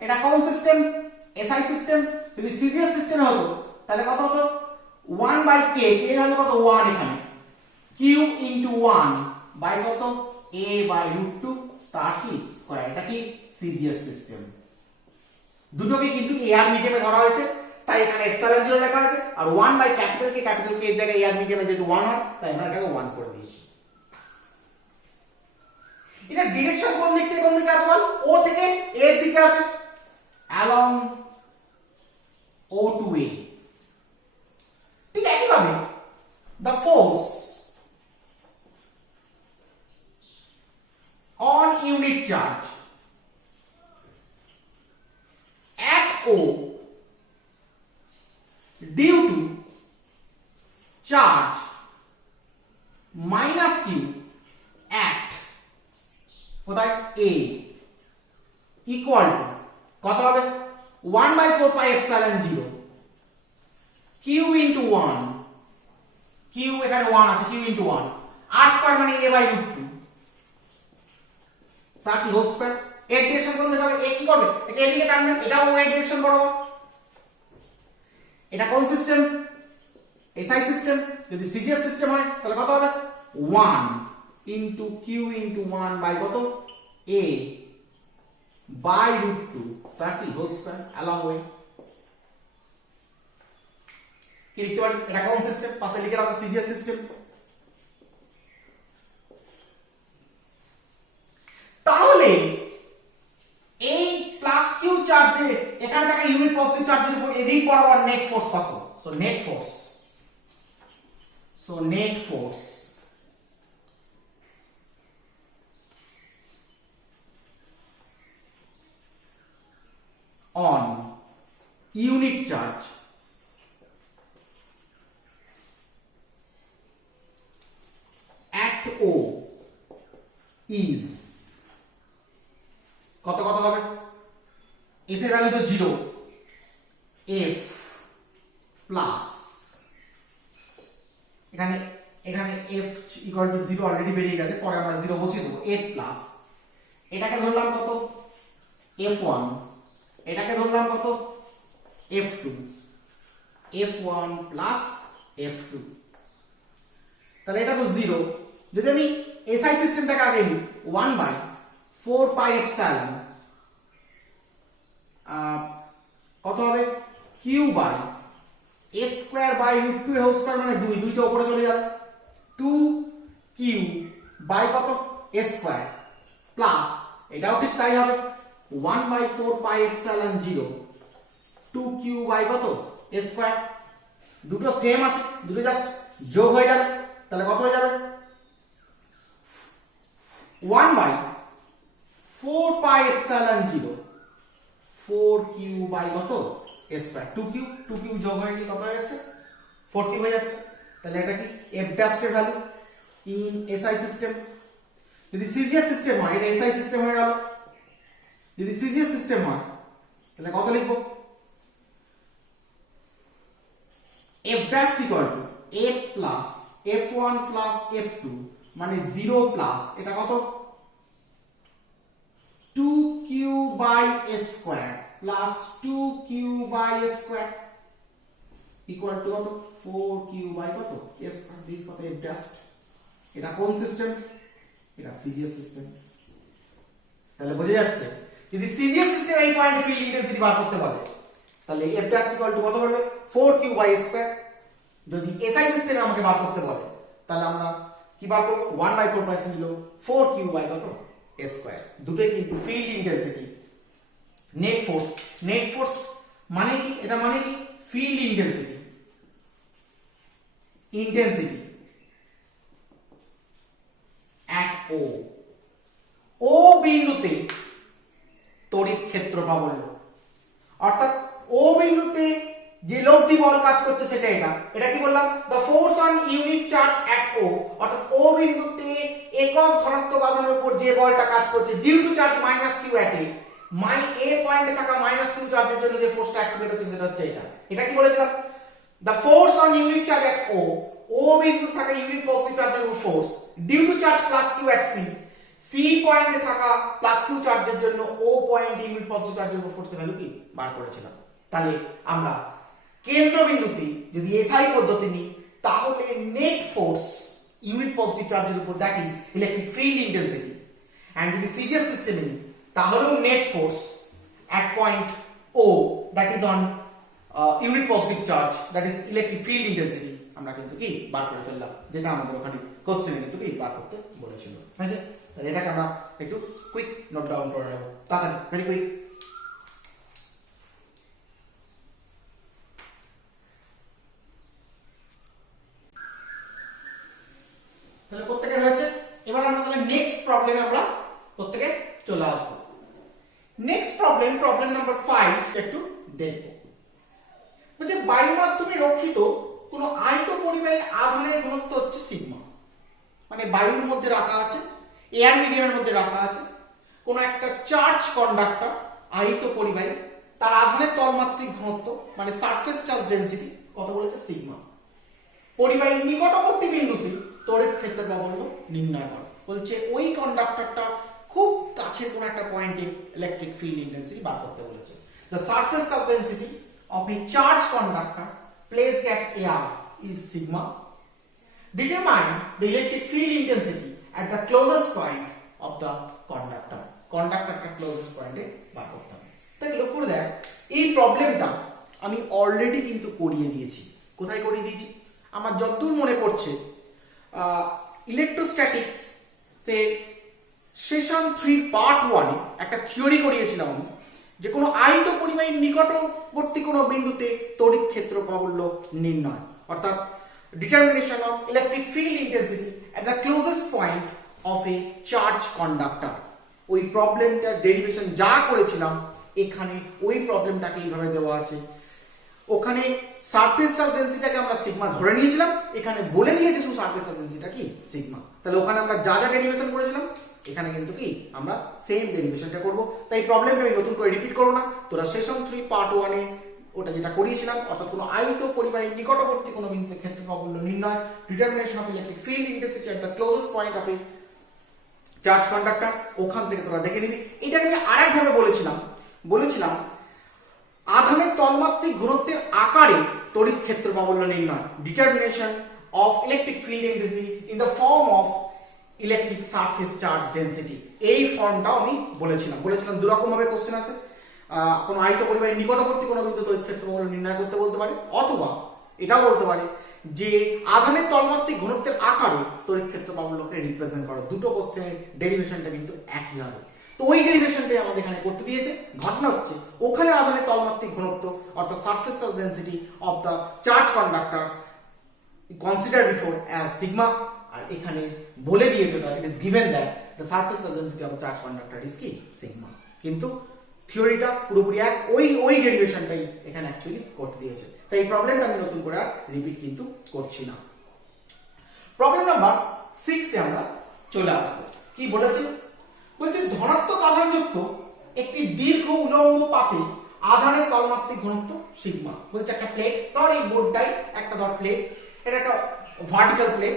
এটা কোন সিস্টেম SI সিস্টেম, যদি সিজিএস সিস্টেমে হতো তাহলে কত হতো 1 by K, K হলো কত 1 এখানে, Q into 1 by কত A by root 2 তার কি স্কয়ার। এটা কি সিজিএস সিস্টেম। দুটোকে কিন্তু এআর মিডিয়ামে ধরা হয়েছে তাই এখানে এপসাইলন 0 লেখা আছে, আর 1 বাই ক্যাপিটাল কে এর জায়গায় এআর মিডিয়ামে যেহেতু 1 হয় তাই আমরা এটাকে 1 করে দিয়েছি। এটা ডিরেকশন কোন দিক থেকে কোন দিকে আছে বল, ও থেকে এ এর দিকে আছে, along O to A। ঠিক একই ভাবে the force on unit charge at O due to charge minus Q at কোথায় A equal to কত হবে 1 by 4 pi epsilon 0 Q into 1, Q এখানে 1 আছে, Q into 1 R square মানে A by root 2 তার কি হোল স্কয়ার। এর direction কোন দিকে হবে, এ কি করবে এটা এদিকে টানবে, এটাও এর ডিরেকশন বরাবর। এটা কোন সিস্টেম এসআই সিস্টেম, যদি সিজিএস সিস্টেম হয় তাহলে কত হবে 1 into Q into 1 by কত A by root 2 তার কি হোল স্কয়ার along way। কি লিখতে পারি, এটা কোন সিস্টেম পাশে লিখে রাখো সিজিএস সিস্টেম। এদিক বরাবর নেট ফোর্স কত? So net force on unit charge at O is কত হবে? f এর ভ্যালু তো 0, f প্লাস এখানে f ইকুয়াল টু 0 অলরেডি বেরিয়ে গেছে, পরে আমরা 0 বসিয়ে দেবো, f প্লাস এটাকে ধরলাম কত? f1, এটাকে ধরলাম কত? f2, f1 প্লাস f2, তাহলে এটা তো 0। যদি আমি এসআই সিস্টেমটাকে আগে নিই 1/4 পাই এপসাইলন কত হবে? q by a square by √2 এর হোল স্কয়ার মানে 2, দুইটা উপরে চলে যাবে, 2q বাই কত? a স্কয়ার প্লাস এটাও ঠিক তাই হবে 1/4 পাই এপসাইলন 0 2q বাই কত? a স্কয়ার, দুটো সেম আছে, দুটো জাস্ট যোগ হয়ে যাবে, তাহলে কত হয়ে যাবে? 1/4 পাই এপসাইলন 0 4q বাই কত? a স্কয়ার, 2q যোগ হয়ে গিয়ে কত হয়ে যাচ্ছে? 4q হয়ে যাচ্ছে। তাহলে এটা কি f ড্যাশ এর ভ্যালু ইন এসআই সিস্টেম। যদি সিজিএস সিস্টেম হয় এটা এসআই সিস্টেম হয়ে গেল, যদি সিজিএস সিস্টেম হয় তাহলে কত লিখবো? f dash equal to f plus f1 plus f2 মানে 0 প্লাস এটা কত? 2q by a square plus 2q by a square equal to কত? 4q বাই কত? a square. দিস কত? f dash. এটা কোন সিস্টেম? এটা সিজিএস সিস্টেম। তাহলে বোঝা যাচ্ছে যদি সিজিএস সিস্টেম এই পয়েন্টে ফিল্ড ইন্টেন্সিটি বার করতে বলে তাহলে f ড্যাশ ইকুয়াল টু কত হবে? 4q by a square. যদি এসআই সিস্টেমে আমাকে বার করতে বলে তাহলে আমরা কি বার করব? 1/4 পাই ছিল 4q বাই কত? a square. দুটোই কিন্তু ফিল্ড ইন্টেন্সিটি। নেট ফোর্স মানে কি? এটা মানে কি? ফিল্ড ইন্টেন্সিটি at O বিন্দুতে তড়িৎ ক্ষেত্র প্রাবল্য, অর্থাৎ O বিন্দুতে যে লব্ধি বল কাজ করছে সেটা এটা কি বললাম? the force on unit charge at O, অর্থাৎ O বিন্দুতে একক ধনাত্মক আধানের উপর যে বলটা কাজ করছে due to charge -q at A, A পয়েন্টে থাকা -q চার্জের জন্য যে ফোর্সটা অ্যাক্টিভেট হচ্ছে সেটা হচ্ছে এটা কি বলেছিলাম? the force on unit charge at O বিন্দুতে থাকা ইউনিট পজিটিভ চার্জের উপর force due to charge +q at C পয়েন্টে থাকা +q চার্জের জন্য O পয়েন্ট ইউনিট পজিটিভ চার্জের উপর ফোর্সের ভ্যালু কি বার করেছিলাম। তাহলে আমরা কেন্দ্রবিন্দুতে যদি এসআই পদ্ধতি নিই তাহলে নেট ফোর্স ইউনিট পজিটিভ চার্জের উপর, that is electric field intensity, and যদি সিজিএস সিস্টেমে নিই তাহলেও net force at point O, that is on unit positive charge, that is electric field intensity, আমরা কিন্তু কি বার করে ফেললাম, যেটা আমাদের ওখানে কোশ্চেনে কিন্তু কি বার করতে বলেছিল। ঠিক আছে, তাহলে এটাকে আমরা একটু কুইক নোট ডাউন করে নেব, তাড়াতাড়ি, ভেরি কুইক। তাহলে প্রত্যেকের হয়েছে। এবার আমরা তাহলে নেক্সট প্রবলেমে আমরা প্রত্যেকে চলে আসবো। নেক্সট প্রবলেম নাম্বার 5 একটু দেখব। বলছে বায়ু মাধ্যমে রক্ষিত কোন আয়ত পরিবাহী আধানের ঘনত্ব হচ্ছে সিগমা, মানে বায়ুর মধ্যে রাখা আছে, এয়ার মিডিয়ামের মধ্যে রাখা আছে কোন একটা চার্জ কন্ডাক্টর আয়ত পরিবাহী, তার আধানের তলমাত্রিক ঘনত্ব মানে সারফেস চার্জ ডেনসিটি কত বলেছে? সিগমা। পরিবাহীর নিকটবর্তী বিন্দুতে তড়িৎ ক্ষেত্র প্রাবল্য নির্ণয় করো। বলছে ওই কন্ডাক্টরটা খুব কাছের কোন একটা পয়েন্টে ইলেকট্রিক ফিল্ড ইন্টেন্সিটি বার করতে বলেছে। The surface charge density of a charged conductor placed at air is sigma. Determine the electric field intensity at the closest point of the conductor. কন্ডাক্টরটা ক্লোজেস্ট পয়েন্টে বার করতে হবে। তাই লক্ষ্য করে দেখ, এই প্রবলেমটা আমি অলরেডি কিন্তু করিয়ে দিয়েছি। কোথায় করিয়ে দিয়েছি? আমার যতদূর মনে পড়ছে ইলেকট্রোস্ট্যাটিক্স সে সেশন 3 পার্ট 1 এ একটা থিওরি করিয়েছিলাম আমি, যে কোনো আহিত পরিবাহীর নিকটবর্তী কোনো বিন্দুতে তড়িৎ ক্ষেত্র প্রাবল্য নির্ণয়, অর্থাৎ determination of electric field intensity at the closest point of A charge conductor. ওই প্রবলেমটা ডেরিভেশন যা করেছিলাম এখানে ওই প্রবলেমটাকে এইভাবে দেওয়া আছে। ওখানে সারফেস চার্জ ডেন্সিটিটাকে আমরা সিগমা ধরে নিয়েছিলাম, এখানে বলে দিয়েছে শুধু সারফেস চার্জ ডেন্সিটিটা কি সিগমা। তাহলে ওখানে আমরা যা যা ডেরিভেশন করেছিলাম এখানে কিন্তু কি আমরা সেম ডেরিভেশনটা করব। তাই প্রবলেমটা আমি নতুন করে রিপিট করব না, তোরা সেশন 3 পার্ট 1 এ ওটা যেটা করিয়েছিলাম, অর্থাৎ কোনো আহিত পরিবাহীর নিকটবর্তী কোনো বিন্দুতে ক্ষেত্র প্রাবল্য নির্ণয়, determination of electric field intensity at the closest point of A charge conductor, ওখান থেকে তোরা দেখে নিবি। এটাকে আমি আরেকভাবে বলেছিলাম আধানের তলমাত্রিক ঘনত্বের আকারে তড়িৎ ক্ষেত্র প্রাবল্য নির্ণয়, determination of electric field intensity in the form of electric surface charge density. এই ফর্মটাও আমি বলেছিলাম দুরকম ভাবে কোশ্চেন আছে। কোনো আহিত পরিবাহীর নিকটবর্তী কোনো বিন্দু তড়িৎ ক্ষেত্র প্রাবল্য নির্ণয় করতে বলতে পারে, অথবা এটাও বলতে পারে যে আধানের তলমাত্রিক ঘনত্বের আকারে তড়িৎ ক্ষেত্র প্রাবল্যকে রিপ্রেজেন্ট করো। দুটো কোশ্চেনের ডেরিভেশনটা কিন্তু একই হবে। তো ওই ডেরিভেশনটাই আমাদের এখানে করতে দিয়েছে। ঘটনা হচ্ছে ওখানে আধানের তলমাত্রিক ঘনত্ব অর্থাৎ surface charge density of the charge conductor consider before as sigma, আর এখানে বলে দিয়েছে it is given that the surface charge density of charge conductor is কি সিগমা। কিন্তু থিওরিটা পুরোপুরি এক, ওই ডেরিভেশনটাই এখানে অ্যাকচুয়ালি করতে দিয়েছে। তাই এই প্রবলেমটা আমি নতুন করে আর রিপিট কিন্তু করছি না। প্রবলেম নাম্বার 6 এ আমরা চলে আসবো। কি বলেছে? বলছে ধনাত্মক আধানযুক্ত একটি দীর্ঘ উলম্ব পাতে আধানের তলমাত্রিক ঘনত্ব সিগমা। বলছে একটা প্লেট, ধর এই বোর্ডটাই একটা ধর প্লেট, এটা একটা ভার্টিক্যাল প্লেট।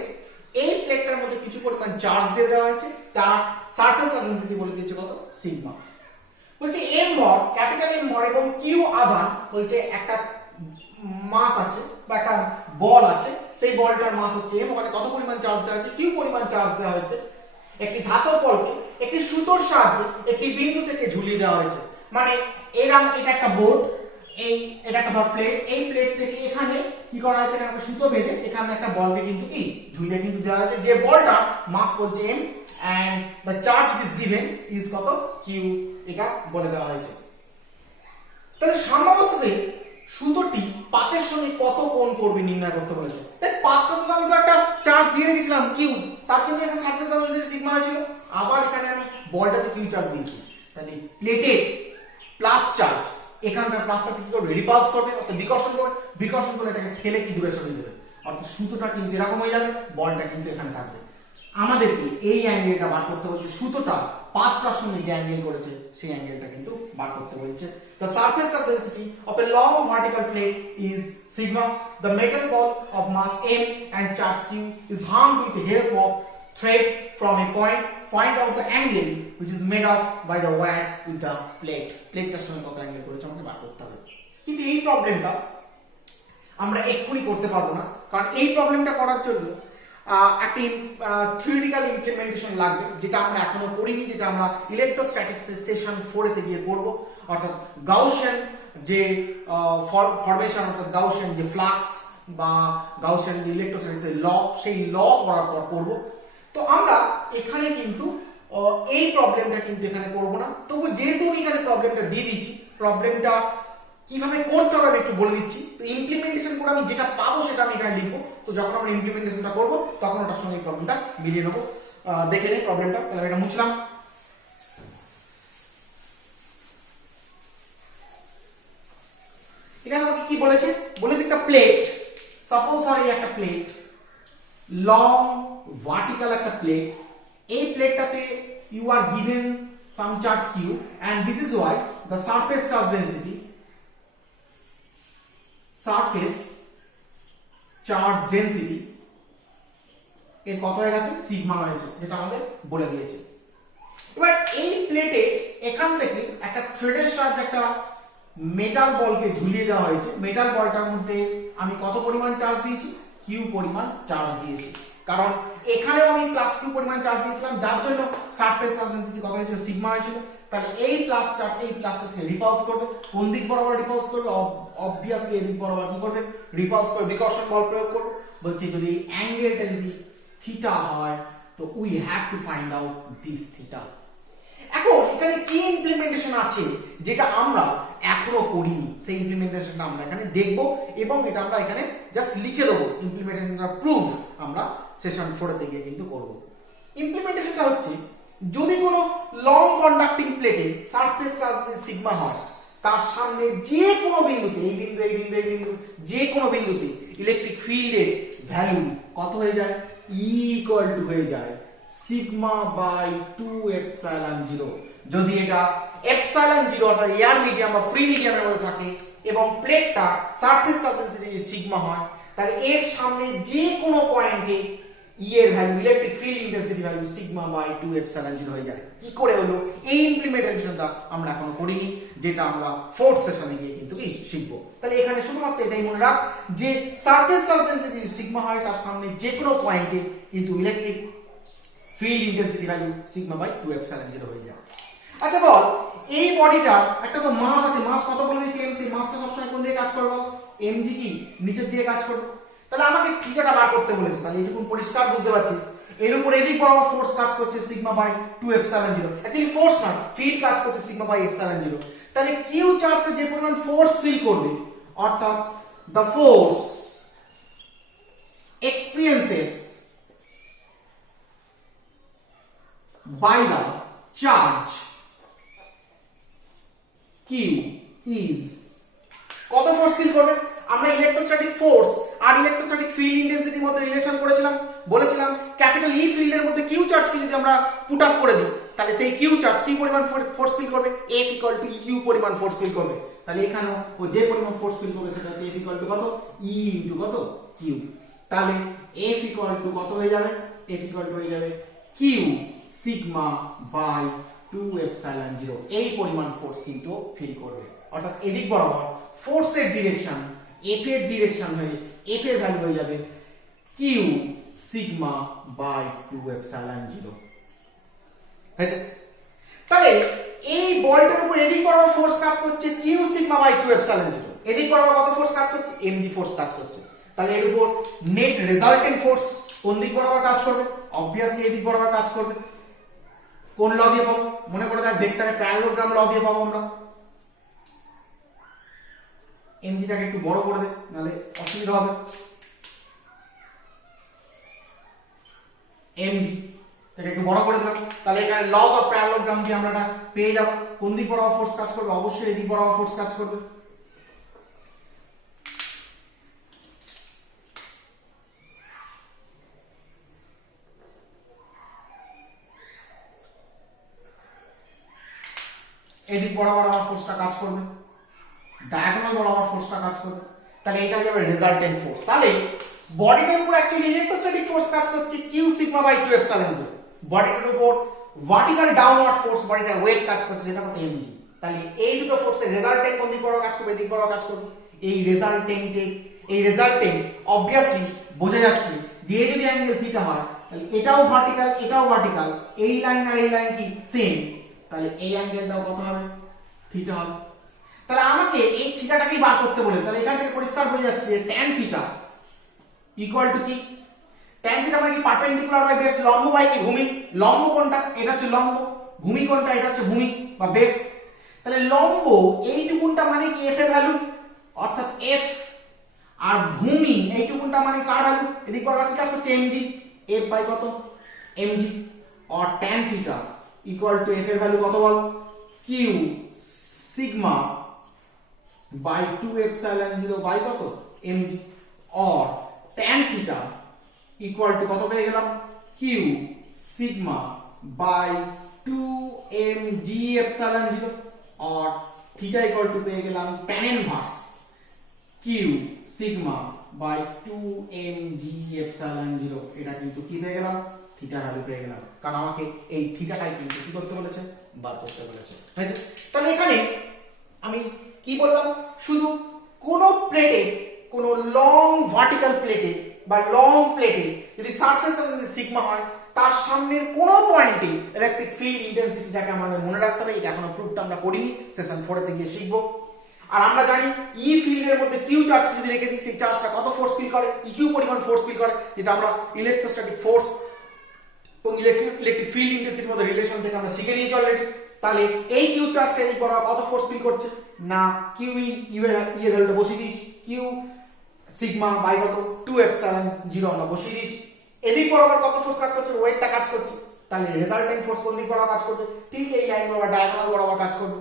এই প্লেটটার মধ্যে কিছু পরিমাণ চার্জ দিয়ে দেওয়া হয়েছে, তার সারফেস চার্জ ডেন্সিটি বলে দিয়েছে কত সিগমা। বলছে এম ভর, ক্যাপিটাল এম ভর এবং কিউ আধান, বলছে একটা মাস আছে বা একটা বল আছে, সেই বলটার মাস হচ্ছে এম, ওখানে কত পরিমাণ চার্জ দেওয়া আছে কিউ পরিমাণ চার্জ দেওয়া হয়েছে। একটি ধাতব বলকে একটি সুতোর সাহায্যে একটি বিন্দু থেকে ঝুলিয়ে দেওয়া হয়েছে। মানে এরকম এটা একটা বোর্ড, এটা একটা ধর প্লেট, এই প্লেট থেকে এখানে কি করা হয়েছে, একটা সুতো বেঁধে এখানে একটা বলকে কিন্তু কি ঝুলিয়ে কিন্তু দেওয়া হয়েছে, যে বলটা মাস বলছে M and the charge is given is কত কিউ, এটা বলে দেওয়া হয়েছে। তাহলে সাম্যাবস্থাতে সুতোটি পাতের সঙ্গে কত কোণ করবে নির্ণয় করতে বলেছে। তাই পাতটা তো আমি তো একটা চার্জ দিয়ে রেখেছিলাম কিউ, তার জন্য এখানে সারফেস চার্জ ডেন্সিটি সিগমা হয়েছিল, আবার এখানে আমি বলটাতে কিউ চার্জ দিয়েছি। তাহলে প্লেটে প্লাস চার্জ, এখানকার প্লাসটা কি করবে রিপালস করবে, অর্থাৎ বিকর্ষণ করে এটাকে ঠেলে কি দূরে সরিয়ে দেবে, অর্থাৎ সুতোটা কিন্তু এরকম হয়ে যাবে, বলটা কিন্তু এখানে থাকবে। আমাদেরকে এই অ্যাঙ্গেলটা বার করতে বলছে, সুতোটা পাতটার সঙ্গে যে অ্যাঙ্গেল করেছে সেই অ্যাঙ্গেলটা কিন্তু বার করতে বলছে। The surface charge density of a long vertical plate is sigma. The metal ball of mass m and charge q is hung with the help of thread from a point. Find out the angle which is made of by the wire with the plate. প্লেটটার সঙ্গে কত angle করেছে আমাকে বার করতে হবে। কিন্তু এই প্রবলেমটা আমরা এক্ষুনি করতে পারবো না, কারণ এই প্রবলেমটা করার জন্য একটি থিওরিটিক্যাল ইমপ্লিমেন্টেশন লাগবে, যেটা আমরা এখনো করিনি, যেটা আমরা ইলেকট্রোস্ট্যাটিক্সের সেশন 4 তে গিয়ে করব। অর্থাৎ গাউসিয়ান যে ফরমেশন, অর্থাৎ গাউসিয়ান যে ফ্লাক্স বা গাউসিয়ান যে ইলেকট্রোস্ট্যাটিক্সের ল, সেই ল করার পর করব। তো আমরা এখানে কিন্তু এই প্রবলেমটা কিন্তু এখানে করব না। তবু যেহেতু আমি এখানে প্রবলেমটা দিয়ে দিচ্ছি, প্রবলেমটা কিভাবে করতে হবে আমি একটু বলে দিচ্ছি। তো ইমপ্লিমেন্টেশন করে আমি যেটা পাবো সেটা আমি এখানে লিখবো। তো যখন আমরা ইমপ্লিমেন্টেশনটা করবো তখন ওটার সঙ্গে এই প্রবলেমটা মিলিয়ে নেবো। দেখে নিই প্রবলেমটা। তাহলে এটা মুছলাম। এখানে আমাকে কি বলেছে, বলেছে একটা প্লেট, সাপোজ ধর এই একটা প্লেট, লং ভার্টিক্যাল একটা প্লেট, এই প্লেটটাতে you are given some charge q and this is why the surface charge density, surface charge density এর কত হয়ে গেছে সিগমা হয়েছে, যেটা আমাদের বলে দিয়েছে। এবার এই প্লেটে এখান থেকে একটা থ্রেডের সাহায্যে একটা মেটাল বলকে ঝুলিয়ে দেওয়া হয়েছে। মেটাল বলটার মধ্যে আমি কত পরিমাণ চার্জ দিয়েছি, কিউ পরিমাণ চার্জ দিয়েছি, কারণ এখানেও আমি প্লাস কিউ পরিমাণ চার্জ দিয়েছিলাম, যার জন্য সারফেস চার্জ ডেন্সিটি কত হয়েছিল সিগমা হয়েছিল। তাহলে এই প্লাস চার্জ এই প্লাস চার্জকে রিপালস করবে, কোন দিক বরাবর রিপালস করবে, অবভিয়াসলি এই দিক বরাবর কি করবে রিপালস করবে, বিকর্ষণ বল প্রয়োগ করবে। বলছে যদি অ্যাঙ্গেলটা যদি থিটা হয় তো we have to find out this theta. এখন এখানে কি ইমপ্লিমেন্টেশন আছে যেটা আমরা এখনো করিনি, সেই ইমপ্লিমেন্টেশনটা আমরা এখানে দেখব এবং এটা আমরা এখানে জাস্ট লিখে দেবো। ইমপ্লিমেন্টেশনটা প্রুফ আমরা সেশন 4 এ গিয়ে কিন্তু করব। ইমপ্লিমেন্টেশনটা হচ্ছে, যদি কোনো লং কন্ডাক্টিং প্লেটে সারফেস চার্জ সিগমা হয়, তার সামনে যে কোনো বিন্দুতে, এই বিন্দু এই বিন্দু এই বিন্দু, যে কোনো বিন্দুতে ইলেকট্রিক ফিল্ডের ভ্যালু কত হয়ে যায়, ইকুয়াল টু হয়ে যায় সিগমা বাই 2 এপসাইলন 0। যদি এটা এপসাইলন 0 অর্থাৎ এয়ার মিডিয়াম বা ফ্রি মিডিয়ামের মধ্যে থাকে এবং প্লেটটা সারফেস চার্জের সিগমা হয়, তাহলে এর সামনে যে কোনো পয়েন্টে ই এর value, electric field intensity value sigma by 2 epsilon 0 হয়ে যায়। কি করে হলো, এই ইমপ্লিমেন্টেশনটা আমরা এখনো করিনি, যেটা আমরা 4th সেশনে গিয়ে কিন্তু কি শিখবো। তাহলে এখানে শুধুমাত্র এটাই মনে রাখ যে সারফেস চার্জ ডেনসিটি সিগমা হয়, তার সামনে যে কোনো পয়েন্টে কিন্তু electric field intensity value sigma by 2 epsilon 0 হয়ে যায়। আচ্ছা বল, এই বডিটার একটা তো মাস আছে, মাস কত বলে দিচ্ছি এম, সেই মাসটা সবসময় কোন দিয়ে কাজ করবো, এমজি কি নিচের দিয়ে কাজ করবে। তাহলে আমাকে থিটাটা বার করতে বলেছে, তাহলে এইটুকু পরিষ্কার বুঝতে পারছিস, এর উপর এদিক বরাবর ফোর্স কাজ করছে sigma by 2 epsilon 0। Actually force না, ফিল্ড কাজ করছে সিগমা বাই এপসাইলন 0। তাহলে কিউ চার্জটা যে পরিমাণ ফোর্স ফিল করবে, অর্থাৎ the force experiences by the charge Q is, কত ফোর্স ফিল করবে, আমরা ইলেকট্রোস্ট্যাটিক ফোর্স আর ইলেকট্রোস্ট্যাটিক ফিল্ড ইন্টেন্সিটির মধ্যে রিলেশন করেছিলাম, বলেছিলাম ক্যাপিটাল ই ফিল্ডের মধ্যে কিউ চার্জকে যদি আমরা পুট আপ করে দিই, তাহলে সেই কিউ চার্জ কি পরিমাণ ফোর্স ফিল করবে, F ইকুয়াল টু ইউ পরিমাণ ফোর্স ফিল করবে। তাহলে এখানেও ও যে পরিমাণ ফোর্স ফিল করবে সেটা হচ্ছে F ইকুয়াল টু কত, ই ইনটু কত কিউ। তাহলে F ইকুয়াল টু কত হয়ে যাবে, F ইকুয়াল টু হয়ে যাবে কিউ সিগমা বাই 2 এপসাইলন 0। এই পরিমাণ ফোর্স কিন্তু ফিল করবে, অর্থাৎ এদিক বরাবর ফোর্সের ডিরেকশন এফ এর ডিরেকশন হয়ে এফ এর ভ্যালু হয়ে যাবে কিউ সিগমা বাই 2 এপসাইলন 0। হয়েছে? তাহলে এই বলটার উপর এদিক বরাবর ফোর্স কাজ করছে কিউ সিগমা বাই 2 এপসাইলন 0, এদিক বরাবর কত ফোর্স কাজ করছে, এমজি ফোর্স কাজ করছে। তাহলে এর উপর নেট রেজাল্টেন্ট ফোর্স কোন দিক বরাবর কাজ করবে, অবভিয়াসলি এদিক বরাবর কাজ করবে। কোন ল দিয়ে পাবো, মনে করে দেখ ভেক্টরের প্যারালোগ্রাম ল দিয়ে পাবো আমরা। এমজিটাকে একটু বড় করে দে, নালে অসুবিধা হবে। এমজি তাকে একটু বড় করে দিলাম, তাহলে এখানে লস অফ প্যারালোগ্রাম দিয়ে আমরা এটা পেয়ে যাব। কোন দিক বরাবর ফোর্স কাজ করবে, অবশ্যই এদিক বরাবর ফোর্স কাজ করবে। এদিক বরাবর আমার ফোর্সটা কাজ করবে, ডায়াগোনাল বরাবর ফোর্সটা কাজ করবে। তাহলে এটা হয়ে যাবে রেজাল্টেন্ট ফোর্স। তাহলে বডিটার উপর অ্যাকচুয়ালি ইলেকট্রোস্ট্যাটিক ফোর্স কাজ করছে কিউ সিগমা বাই 2 এপসাইলন 0। বডিটার উপর ভার্টিক্যাল ডাউনওয়ার্ড ফোর্স, বডিটার ওয়েট কাজ করছে, যেটা কত এমজি। তাহলে এই দুটো ফোর্সের রেজাল্টেন্ট কোন দিক বরাবর কাজ করবে, এদিক বরাবর কাজ করবে। এই রেজাল্টেন্ট অবভিয়াসলি বোঝা যাচ্ছে যে যদি অ্যাঙ্গেল থিটা হয়, তাহলে এটাও ভার্টিক্যাল এটাও ভার্টিক্যাল, এই লাইন আর এই লাইন কি সেম, তাহলে এই অ্যাঙ্গেলটাও কত হবে, থিটা হবে। তাহলে আমাকে এই থিটাটাকেই বার করতে বলেছে। তাহলে এখান থেকে পরিষ্কার হয়ে যাচ্ছে tan থিটা ইকুয়াল টু কি, tan থিটা মানে কি পারপেন্ডিকুলার বাই বেস, লম্ব বাই কি ভূমি। লম্ব কোনটা, এটা হচ্ছে লম্ব, ভূমি কোনটা, এটা হচ্ছে ভূমি বা বেস। তাহলে লম্ব এইটুকুনটা মানে কি f এর ভ্যালু, অর্থাৎ f, আর ভূমি এইটুকুনটা মানে কার ভ্যালু, এদিক বরাবর কি কাজ করছে mg, f বাই কত mg, আর tan theta equal to f এর ভ্যালু কত বল, q sigma by 2 epsilon 0 by কত mg, और tan থিটা ইকুয়াল টু কত পেয়ে গেলাম, q sigma by 2 mg epsilon 0, और থিটা ইকুয়াল টু পেয়ে গেলাম tan inverse q sigma by 2 mg epsilon 0। এটা কিন্তু কি পেয়ে গেলাম, থিটা ভ্যালু পেয়ে গেলাম, কারণ আমাকে এই থিটাটাই কিন্তু কি করতে বলেছে, বার করতে বলেছে। হয়েছে? তাহলে এখানে আমি কি বললাম, শুধু কোন প্লেটে, কোন লং ভার্টিক্যাল প্লেটে বা লং প্লেটে যদি সারফেস সিগমা হয়, তার সামনের কোন পয়েন্টে ইলেকট্রিক ফিল্ড ইন্টেন্সিটিটাকে আমাদের মনে রাখতে হবে। এটা এখনো প্রুফটা আমরা করিনি, সেশন 4 তে গিয়ে শিখবো। আর আমরা জানি ই ফিল্ডের মধ্যে কিউ চার্জ যদি রেখে দিই, সেই চার্জটা কত ফোর্স ফিল করে, ইকিউ পরিমাণ ফোর্স ফিল করে, যেটা আমরা ইলেকট্রোস্ট্যাটিক ফোর্স এবং ইলেকট্রিক ফিল্ড ইন্টেন্সিটির মধ্যে রিলেশন থেকে আমরা শিখে নিয়েছি অলরেডি। তাহলে এই কিউ চার্জটা এদিক বরাবর কত ফোর্স ফিল করছে না কিউ ই এর ভ্যালুটা বসিয়ে দিয়েছি কিউ সিগমা বাই কত 2 এপসাইলন 0 আমরা বসিয়ে দিয়েছি এদিক বরাবর কত ফোর্স কাজ করছে ওয়েটটা কাজ করছে তাহলে রেজাল্টেন্ট ফোর্স কোন দিক বরাবর কাজ করবে ঠিক এই লাইন বরাবর ডায়াগোনাল বরাবর কাজ করবে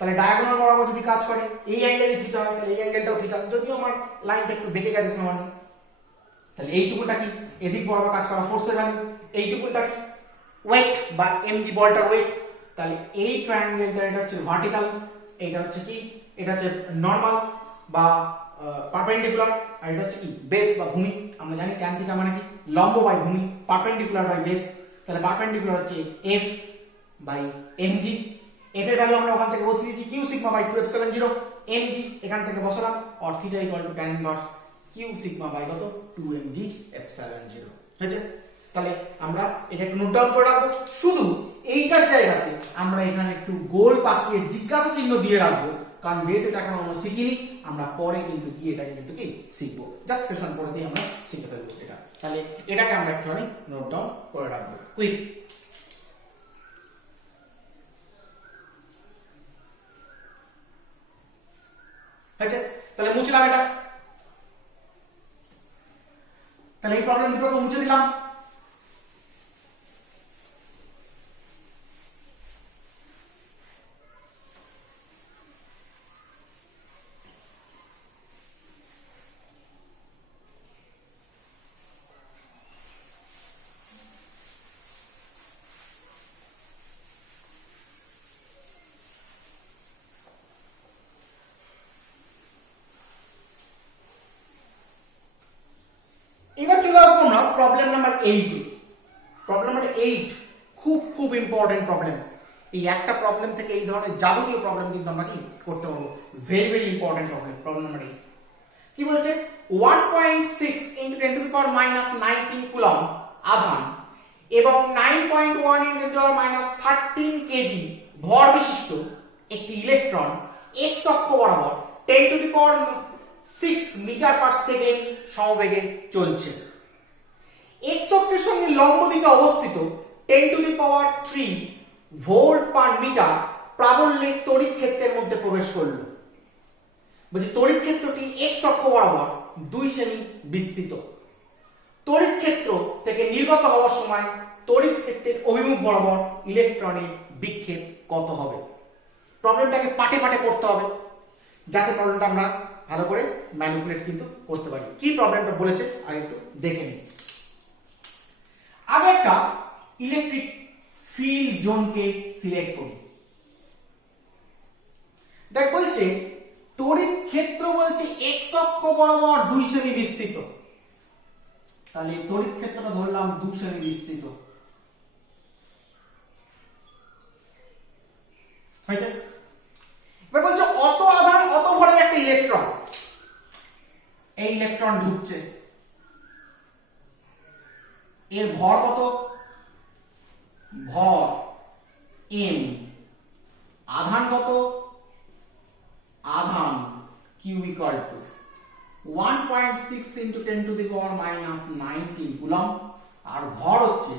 তাহলে ডায়াগোনাল বরাবর যদি কাজ করে এই অ্যাঙ্গেলে থিটা হয় তাহলে এই অ্যাঙ্গেলটাও থিটা যদিও আমার লাইনটা একটু বেঁকে গেছে সামান্য তাহলে এইটুকুটা কি এদিক বরাবর কাজ করা ফোর্সের ভ্যালু এইটুকুটা কি ওয়েট বা এমজি বলটার ওয়েট তাহলে এই ট্রায়াঙ্গেলটা এটা হচ্ছে ভার্টিক্যাল এটা হচ্ছে কি এটা হচ্ছে নরমাল বা পারপেন্ডিকুলার আর এটা হচ্ছে কি বেস বা ভূমি আমরা জানি ট্যান থিটা মানে কি লম্ব বাই ভূমি পারপেন্ডিকুলার বাই বেস তাহলে পারপেন্ডিকুলার হচ্ছে f বাই mg f এর ভ্যালু আমরা ওখান থেকে বসিয়ে দিয়েছি q sigma by 2 epsilon 0 mg এখান থেকে বসালাম আর থিটা equal to tan inverse q sigma by কত 2 mg এপসাইলন 0 হয়েছে তাহলে আমরা এটা একটু নোট ডাউন করে রাখবো শুধু এইটার জায়গাতে আমরা এখানে একটু গোল পাকিয়ে জিজ্ঞাসা চিহ্ন দিয়ে রাখবো কারণ যেহেতু এটা এখন আমরা শিখিনি আমরা পরে কিন্তু কি এটা কিন্তু কি শিখবো জাস্ট সেশন পরে দিয়ে আমরা শিখে ফেলবো এটা তাহলে এটাকে আমরা একটুখানি নোট ডাউন করে রাখবো কুইক আচ্ছা তাহলে মুছলাম এটা তাহলে এই প্রবলেম দুটোকে মুছে দিলাম এবার চলে আসবো আমরা প্রবলেম নাম্বার 8 প্রবলেম নাম্বার 8 খুব খুব ইম্পর্টেন্ট প্রবলেম এই একটা প্রবলেম থেকে এই ধরনের যাবতীয় প্রবলেম কিন্তু আমরা কি করতে পারবো very very important problem number 8 কি বলছে 1.6 into 10 to the power minus 19 coulomb আধান এবং 9.1 into 10 to the power minus 13 KG ভর বিশিষ্ট একটি ইলেকট্রন x অক্ষ বরাবর 10 to the power 6 metre per second সমবেগে চলছে x অক্ষের সঙ্গে লম্ব দিকে অবস্থিত 10 to the power 3 volt per metre প্রাবল্যে তড়িৎ ক্ষেত্রের মধ্যে প্রবেশ করলো বলছি তড়িৎ ক্ষেত্রটি x অক্ষ বরাবর 2 সেমি বিস্তৃত তড়িৎ ক্ষেত্র থেকে নির্গত হওয়ার সময় তড়িৎ ক্ষেত্রের অভিমুখ বরাবর ইলেকট্রনের বিক্ষেপ কত হবে প্রবলেমটাকে পাটে পাটে পড়তে হবে যাতে প্রবলেমটা আমরা ভালো করে ম্যানিপুলেট কিন্তু করতে পারি কি প্রবলেমটা বলেছে আগে একটু দেখে নিই আগে একটা ইলেকট্রিক ফিল্ড জোনকে সিলেক্ট করি দেখ বলছে তড়িৎ ক্ষেত্র বলছে x অক্ষ বরাবর 2 সেমি বিস্তৃত তাহলে তড়িৎ ক্ষেত্রটা ধরলাম 2 সেমি বিস্তৃত হয়েছে এবার বলছে অত আধান অত ভরের একটা ইলেকট্রন এই ইলেকট্রন ঢুকছে এর ভর কত ভর m আধান কত আধান q equal to 1.6 into 10 to the power minus 19 coulomb আর ভর হচ্ছে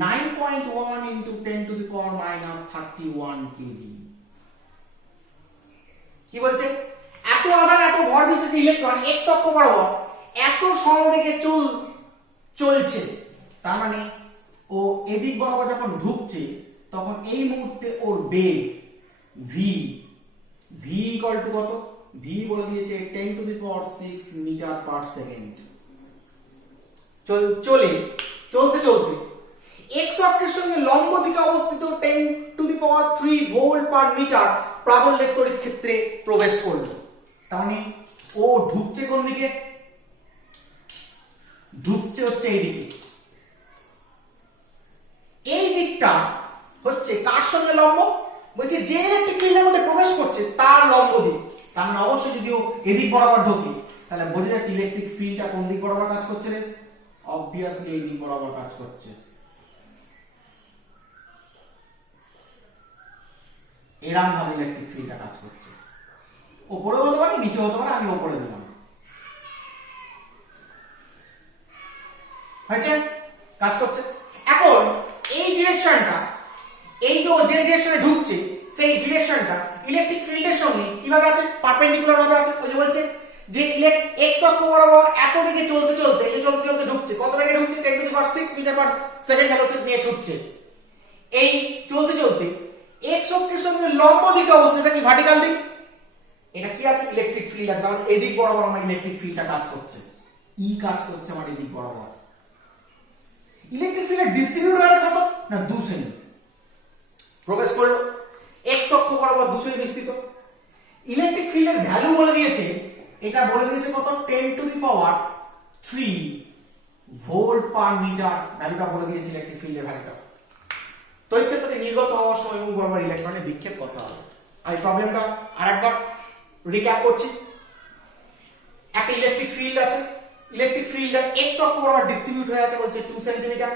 9.1 into 10 to the power minus 31 KG কি বলছে এত আধান এত ভর বিশিষ্ট ইলেকট্রন x অক্ষ বরাবর এত সমবেগে চলছে তার মানে ও এদিক বরাবর যখন ঢুকছে তখন এই মুহূর্তে ওর বেগ v ইকুয়াল টু কত v বলে দিয়েছে 10 to the power 6 metre per second চলতে x অক্ষের সঙ্গে লম্ব দিকে অবস্থিত 10 to the power 3 volt per metre প্রাবল্যের তড়িৎ ক্ষেত্রে প্রবেশ করলো তার মানে ও ঢুকছে কোন দিকে ঢুকছে হচ্ছে এই দিকে এই দিকটা হচ্ছে কার সঙ্গে লম্ব বলছে যে ইলেকট্রিক ফিল্ডের মধ্যে প্রবেশ করছে তার লম্ব দিক তার মানে অবশ্যই যদি ও এদিক বরাবর ঢোকে তাহলে বোঝা যাচ্ছে ইলেকট্রিক ফিল্ডটা কোন দিক বরাবর কাজ করছে রে অবভিয়াসলি এই দিক বরাবর কাজ করছে এরকম ভাবে ইলেকট্রিক ফিল্ডটা কাজ করছে উপরে হতে পারে নিচে হতে পারে আমি উপরে দিলাম হয়েছে কাজ করছে এখন এই ডিরেকশনটা এই যে যে ডিরেকশনে ঢুকছে সেই ডিরেকশনটা ইলেকট্রিক ফিল্ডের সঙ্গে কিভাবে আছে, পারপেন্ডিকুলার ভাবে আছে। ওই যে বলছে যে এক্স অক্ষ বরাবর এত বেগে চলতে চলতে এই চলতে চলতে ঢুকছে, কত বেগে ঢুকছে, 10⁶ মিটার পার সেকেন্ড ভেলোসিটি নিয়ে ছুটছে। এই চলতে চলতে এক্স অক্ষের সঙ্গে লম্ব দিকে অবস্থা, এটা কি ভার্টিক্যাল দিক, এটা কি আছে, ইলেকট্রিক ফিল্ড আছে। মানে এদিক বরাবর আমার ইলেকট্রিক ফিল্ডটা কাজ করছে, ই কাজ করছে আমার এদিক বরাবর। ইলেকট্রিক ফিল্ড ডিস্ট্রিবিউট হয়েছে কত না 2 সেমি, প্রবেশ করলো এক্স অক্ষ বরাবর 2 সেমি বিস্তৃত। ইলেকট্রিক ফিল্ডের ভ্যালু বলে দিয়েছে, এটা বলে দিয়েছে কত, 10⁻³ ভোল্ট পার মিটার, ভ্যালুটা বলে দিয়েছে ইলেকট্রিক ফিল্ডের ভ্যালুটা। তড়িৎ ক্ষেত্র থেকে নির্গত হওয়ার সময় এবং বরাবর ইলেকট্রনের বিক্ষেপ কত হবে। আমি প্রবলেমটা আরেকবার রিক্যাপ করছি। একটা ইলেকট্রিক ফিল্ড আছে, ইলেকট্রিক ফিল্ডটা এক্স অক্ষ বরাবর ডিস্ট্রিবিউট হয়ে আছে বলছে 2 সেন্টিমিটার।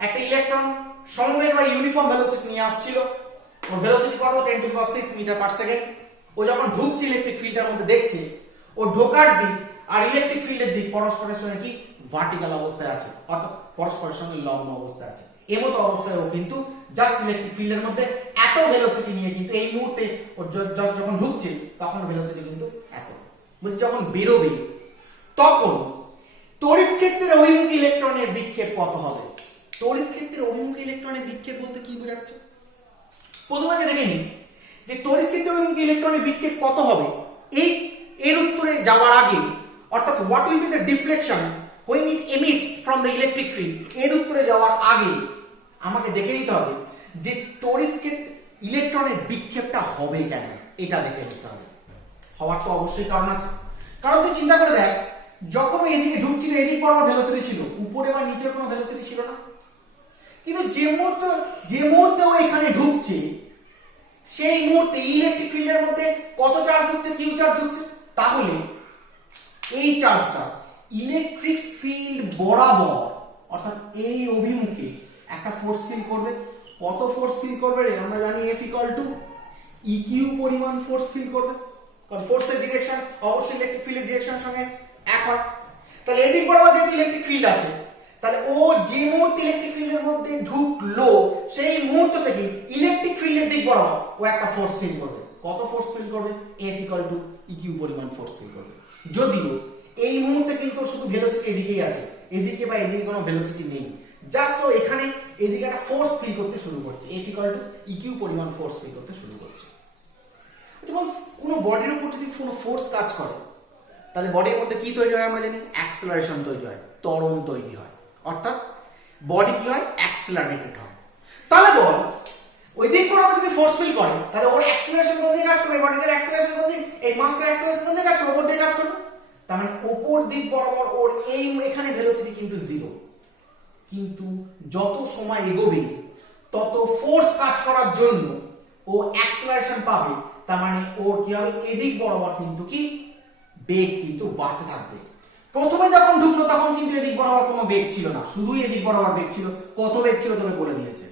একটা ইলেকট্রন সমবেগ বা ইউনিফর্ম ভেলোসিটি নিয়ে আসছিল, ওর ভেলোসিটি কত, 10⁶ মিটার পার সেকেন্ড। ও যখন ঢুকছে ইলেকট্রিক ফিল্ডের মধ্যে দেখছে ও ঢোকার দিক আর ইলেকট্রিক ফিল্ডের দিক পরস্পরের সঙ্গে কি ভার্টিক্যাল অবস্থায় আছে, অর্থাৎ পরস্পরের সঙ্গে লম্ব অবস্থায় আছে। এর মতো অবস্থায় ও কিন্তু জাস্ট ইলেকট্রিক ফিল্ডের মধ্যে এত ভেলোসিটি নিয়ে কিন্তু এই মুহূর্তে ও যখন ঢুকছে তখন ভেলোসিটি কিন্তু এত, বলছে যখন বেরোবে তখন তড়িৎ ক্ষেত্রের অভিমুখী ইলেকট্রনের বিক্ষেপ কত হবে। তড়িৎ ক্ষেত্রের অভিমুখী ইলেকট্রনের বিক্ষেপ বলতে কি বোঝাচ্ছে, প্রথমে দেখে নিই যে তড়িৎ ক্ষেত্রের অভিমুখী ইলেকট্রনের বিক্ষেপ কত হবে। এর উত্তরে যাওয়ার আগে, অর্থাৎ what will be the deflection when it emits from the electric field, এর উত্তরে যাওয়ার আগে আমাকে দেখে নিতে হবে যে তড়িৎ ক্ষেত্রে ইলেকট্রনের বিক্ষেপটা হবে কেন, এটা দেখে নিতে হবে। হওয়ার তো অবশ্যই কারণ আছে। কারণ তুই চিন্তা করে দেখ, যখন ও এদিকে ঢুকছিল এদিক বরাবর ভেলোসিটি ছিল, উপরে বা নিচের কোনো ভেলোসিটি ছিল না। কিন্তু যে মুহূর্তে ও এখানে ঢুকছে সেই মুহূর্তে ইলেকট্রিক ফিল্ডের মধ্যে কত চার্জ ঢুকছে, কিউ চার্জ ঢুকছে। তাহলে এই চার্জটা ইলেকট্রিক ফিল্ড বরাবর অর্থাৎ এই অভিমুখে একটা ফোর্স ফিল করবে। কত ফোর্স ফিল করবে রে, আমরা জানি F = EQ পরিমাণ ফোর্স ফিল করবে, কারণ ফোর্সের ডিরেকশন অবশ্যই ইলেকট্রিক ফিল্ডের ডিরেকশনের সঙ্গে এক হয়। তাহলে এদিক বরাবর যেহেতু ইলেকট্রিক ফিল্ড আছে, তাহলে ও যে মুহূর্তে ইলেকট্রিক ফিল্ডের মধ্যে ঢুকলো সেই মুহূর্ত থেকে ইলেকট্রিক ফিল্ডের দিক বরাবর ও একটা ফোর্স ফিল করবে। কত ফোর্স ফিল করবে, F = EQ পরিমাণ ফোর্স ফিল করবে। যদিও এই মুহূর্তে কিন্তু শুধু ভেলোসিটি এদিকেই আছে, এদিকে বা এদিকে কোনো ভেলোসিটি নেই, জাস্ট ও এখানে এদিকে একটা ফোর্স ফিল করতে শুরু করছে, F = EQ পরিমাণ ফোর্স ফিল করতে শুরু করছে। যেমন কোনো বডির উপর যদি কোনো ফোর্স কাজ করে তাহলে বডির মধ্যে কি তৈরি হয় আমরা জানি, অ্যাক্সেলারেশন তৈরি হয়, ত্বরণ তৈরি হয়, অর্থাৎ বডি কি হয়, অ্যাক্সেলারেটেড হয়। তাহলে বল ওই দিক করে যদি ফোর্স ফিল করে তাহলে ওর অ্যাক্সেলারেশন কোন দিকে কাজ করবে, বডিটার অ্যাক্সেলারেশন কোন দিকে, এই মাসটার অ্যাক্সেলারেশন কোন দিকে কাজ করবে, উপর দিকে কাজ করবে। তার মানে উপর দিক বরাবর ওর এই এখানে ভেলোসিটি কিন্তু 0, কিন্তু যত সময় এগোবে তত ফোর্স কাজ করার জন্য ও অ্যাক্সেলারেশন পাবে। তার মানে ওর কি হবে, এদিক বরাবর কিন্তু কি বেগ কিন্তু বাড়তে থাকবে। প্রথমে যখন ঢুকলো তখন কিন্তু এদিক বরাবর কোনো বেগ ছিল না, শুধুই এদিক বরাবর বেগ ছিল। কত বেগ ছিল তোকে বলে দিয়েছে।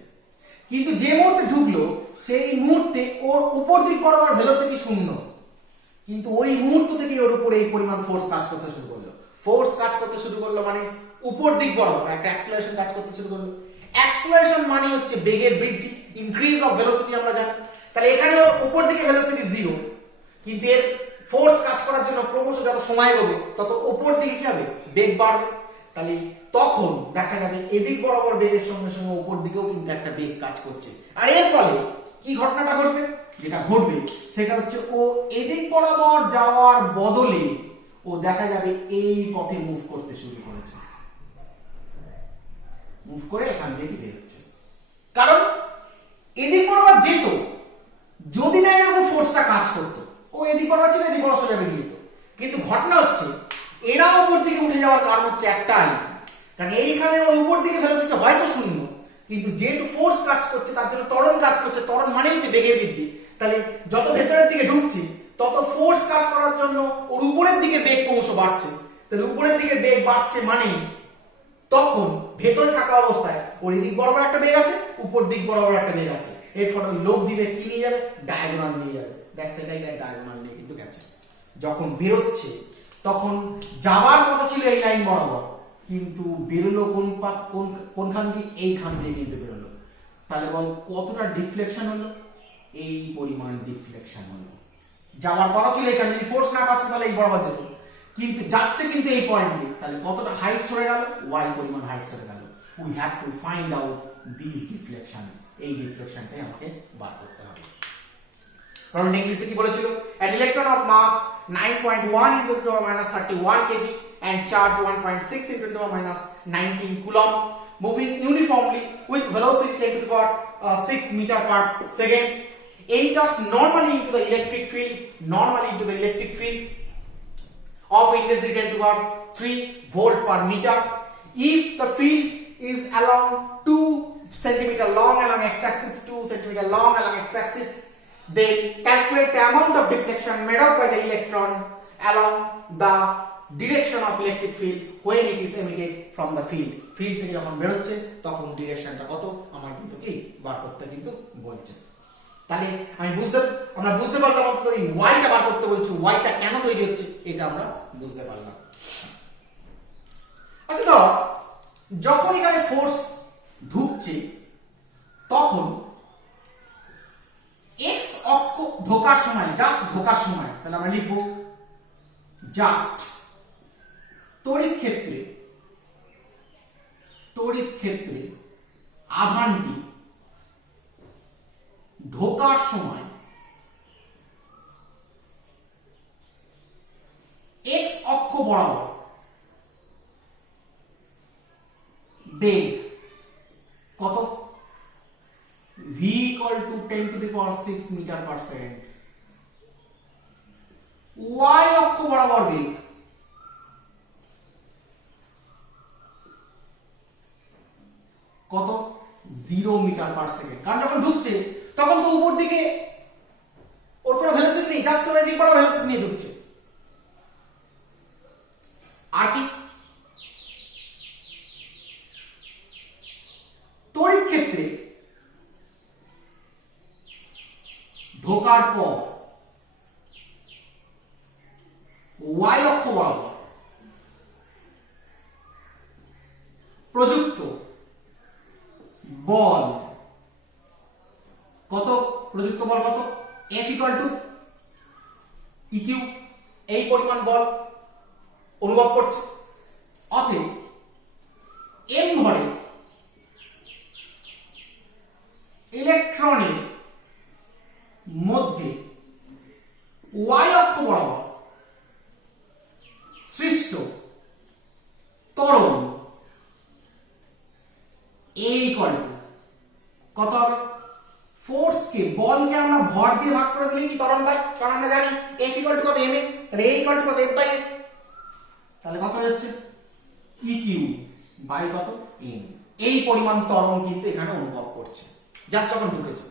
কিন্তু যে মুহূর্তে ঢুকলো সেই মুহূর্তে ওর উপর দিক বরাবর ভেলোসিটি 0, কিন্তু ওই মুহূর্ত থেকে ওর উপরে এই পরিমাণ ফোর্স কাজ করতে শুরু করলো। ফোর্স কাজ করতে শুরু করলো মানে উপর দিক বরাবর একটা অ্যাক্সেলারেশন কাজ করতে শুরু করলো। অ্যাক্সেলারেশন মানে হচ্ছে বেগের বৃদ্ধি, ইনক্রিজ অফ ভেলোসিটি আমরা জানি। তাহলে এখানে উপর দিকে ভেলোসিটি 0, কিন্তু এর ফোর্স কাজ করার জন্য ক্রমশ যত সময় এগোবে তত উপর দিকে কি হবে, বেগ বাড়বে। তাহলে তখন দেখা যাবে এদিক বরাবর বেগের সঙ্গে সঙ্গে উপর দিকেও কিন্তু একটা বেগ কাজ করছে। আর এর ফলে কি ঘটনাটা ঘটবে, যেটা ঘটবে সেটা হচ্ছে ও এদিক বরাবর যাওয়ার বদলে ও দেখা যাবে এই পথে মুভ করতে শুরু করেছে, মুভ করে এখান থেকে বের হচ্ছে। কারণ এদিক বরাবর যেত, যদি না এরকম ফোর্সটা কাজ করতো ও এদিক বরাবর ছিল, এদিক বরাবর সোজা বেরিয়ে যেত। কিন্তু ঘটনা হচ্ছে এরা উপর দিকে উঠে যাওয়ার কারণ হচ্ছে একটাই, কারণ এইখানে ওর উপর দিকে ভেলোসিটি হয়তো 0, কিন্তু যেহেতু ফোর্স কাজ করছে তার জন্য ত্বরণ কাজ করছে। ত্বরণ মানে হচ্ছে বেগের বৃদ্ধি। তাহলে যত ভেতরের দিকে ঢুকছে তত ফোর্স কাজ করার জন্য ওর উপরের দিকে বেগ ক্রমশ বাড়ছে। তাহলে উপরের দিকে বেগ বাড়ছে মানে তখন ভেতরে থাকা অবস্থায় ওর এদিক বরাবর একটা বেগ আছে, উপর দিক বরাবর একটা বেগ আছে। এর ফলে লোক দিবে কি নিয়ে যাবে, ডায়াগোনাল নিয়ে যাবে। দেখ সেটাই দেখ, ডায়াগোনাল নিয়ে কিন্তু গেছে। যখন বেরোচ্ছে তখন যাওয়ার কথা ছিল এই লাইন বরাবর, কিন্তু বেরোলো কোনখান দিয়ে, এইখান দিয়ে কিন্তু বেরোলো। তাহলে বল কতটা ডিফ্লেকশন হলো? এই পরিমাণ ডিফ্লেকশন হলো। যাওয়ার কথা ছিল এখানে, যদি ফোর্স না কাজ করতো তাহলে এই বরাবর যেত, কিন্তু যাচ্ছে কিন্তু এই পয়েন্ট দিয়ে, তাহলে কতটা হাইট সরে গেল? y পরিমাণ হাইট সরে গেল। We have to find out this deflection. এই ডিফ্লেকশনটাই আমাকে বার করতে হবে। কারণ ইংলিশে কি বলেছিল? an electron of mass 9.1 into the power minus 31 kg and charge 1.6 into the power minus 19 coulomb moving uniformly with velocity 10 to the power 6 meter per second enters normally into the electric field of intensity 10 to the power 3 volt per meter. If the field is along 2 centimeter long along x-axis, 2 centimeter long along x-axis, then calculate the amount of deflection made up by the electron along the direction of electric field when it is emitted from the field. Field থেকে যখন বের হচ্ছে তখন ডিরেকশনটা কত আমার কিন্তু কি বার করতে কিন্তু বলছে। তাহলে আমরা বুঝতে পারলাম অন্তত এই ওয়াইটা বার করতে বলছে, ওয়াইটা কেন তৈরি হচ্ছে এটা আমরা বুঝতে পারলাম। আচ্ছা ধর যখন এখানে ফোর্স ঢুকছে তখন এক্স অক্ষ ঢোকার সময়, জাস্ট ঢোকার সময়, তাহলে আমরা লিখব জাস্ট তড়িৎ ক্ষেত্রে আধানটি ঢোকার সময় এক্স অক্ষ বরাবর বেগ কত? v equal to 10 to the power 6 meter per second। y অক্ষ বরাবর বেগ কত? 0 মিটার পার সেকেন্ড। কারণ যখন ঢুকছে তখন তো উপর দিকে ওর কোনো ভেলোসিটি নেই, জাস্ট ওই দিক বড় ভেলোসিটি নিয়ে ঢুকছে। আর কি তড়িৎ ক্ষেত্রে ঢোকার পর y অক্ষ বরাবর প্রযুক্ত বল কত? প্রযুক্ত বল কত? F equal to EQ, এই পরিমাণ বল অনুভব করছে। অতএব m ভরে ইলেকট্রনের মধ্যে y অক্ষ বরাবর সৃষ্ট ত্বরণ A equal to কত হবে? ফোর্সকে, বলকে আমরা ভর দিয়ে ভাগ করে দিলে কি ত্বরণ পাই? কারণ আমরা জানি F equal to কত m, তাহলে A equal to কত m পাই, তাহলে কত হয়ে যাচ্ছে? EQ বাই কত? m। এই পরিমাণ ত্বরণ কিন্তু এখানে অনুভব করছে জাস্ট যখন ঢুকেছে।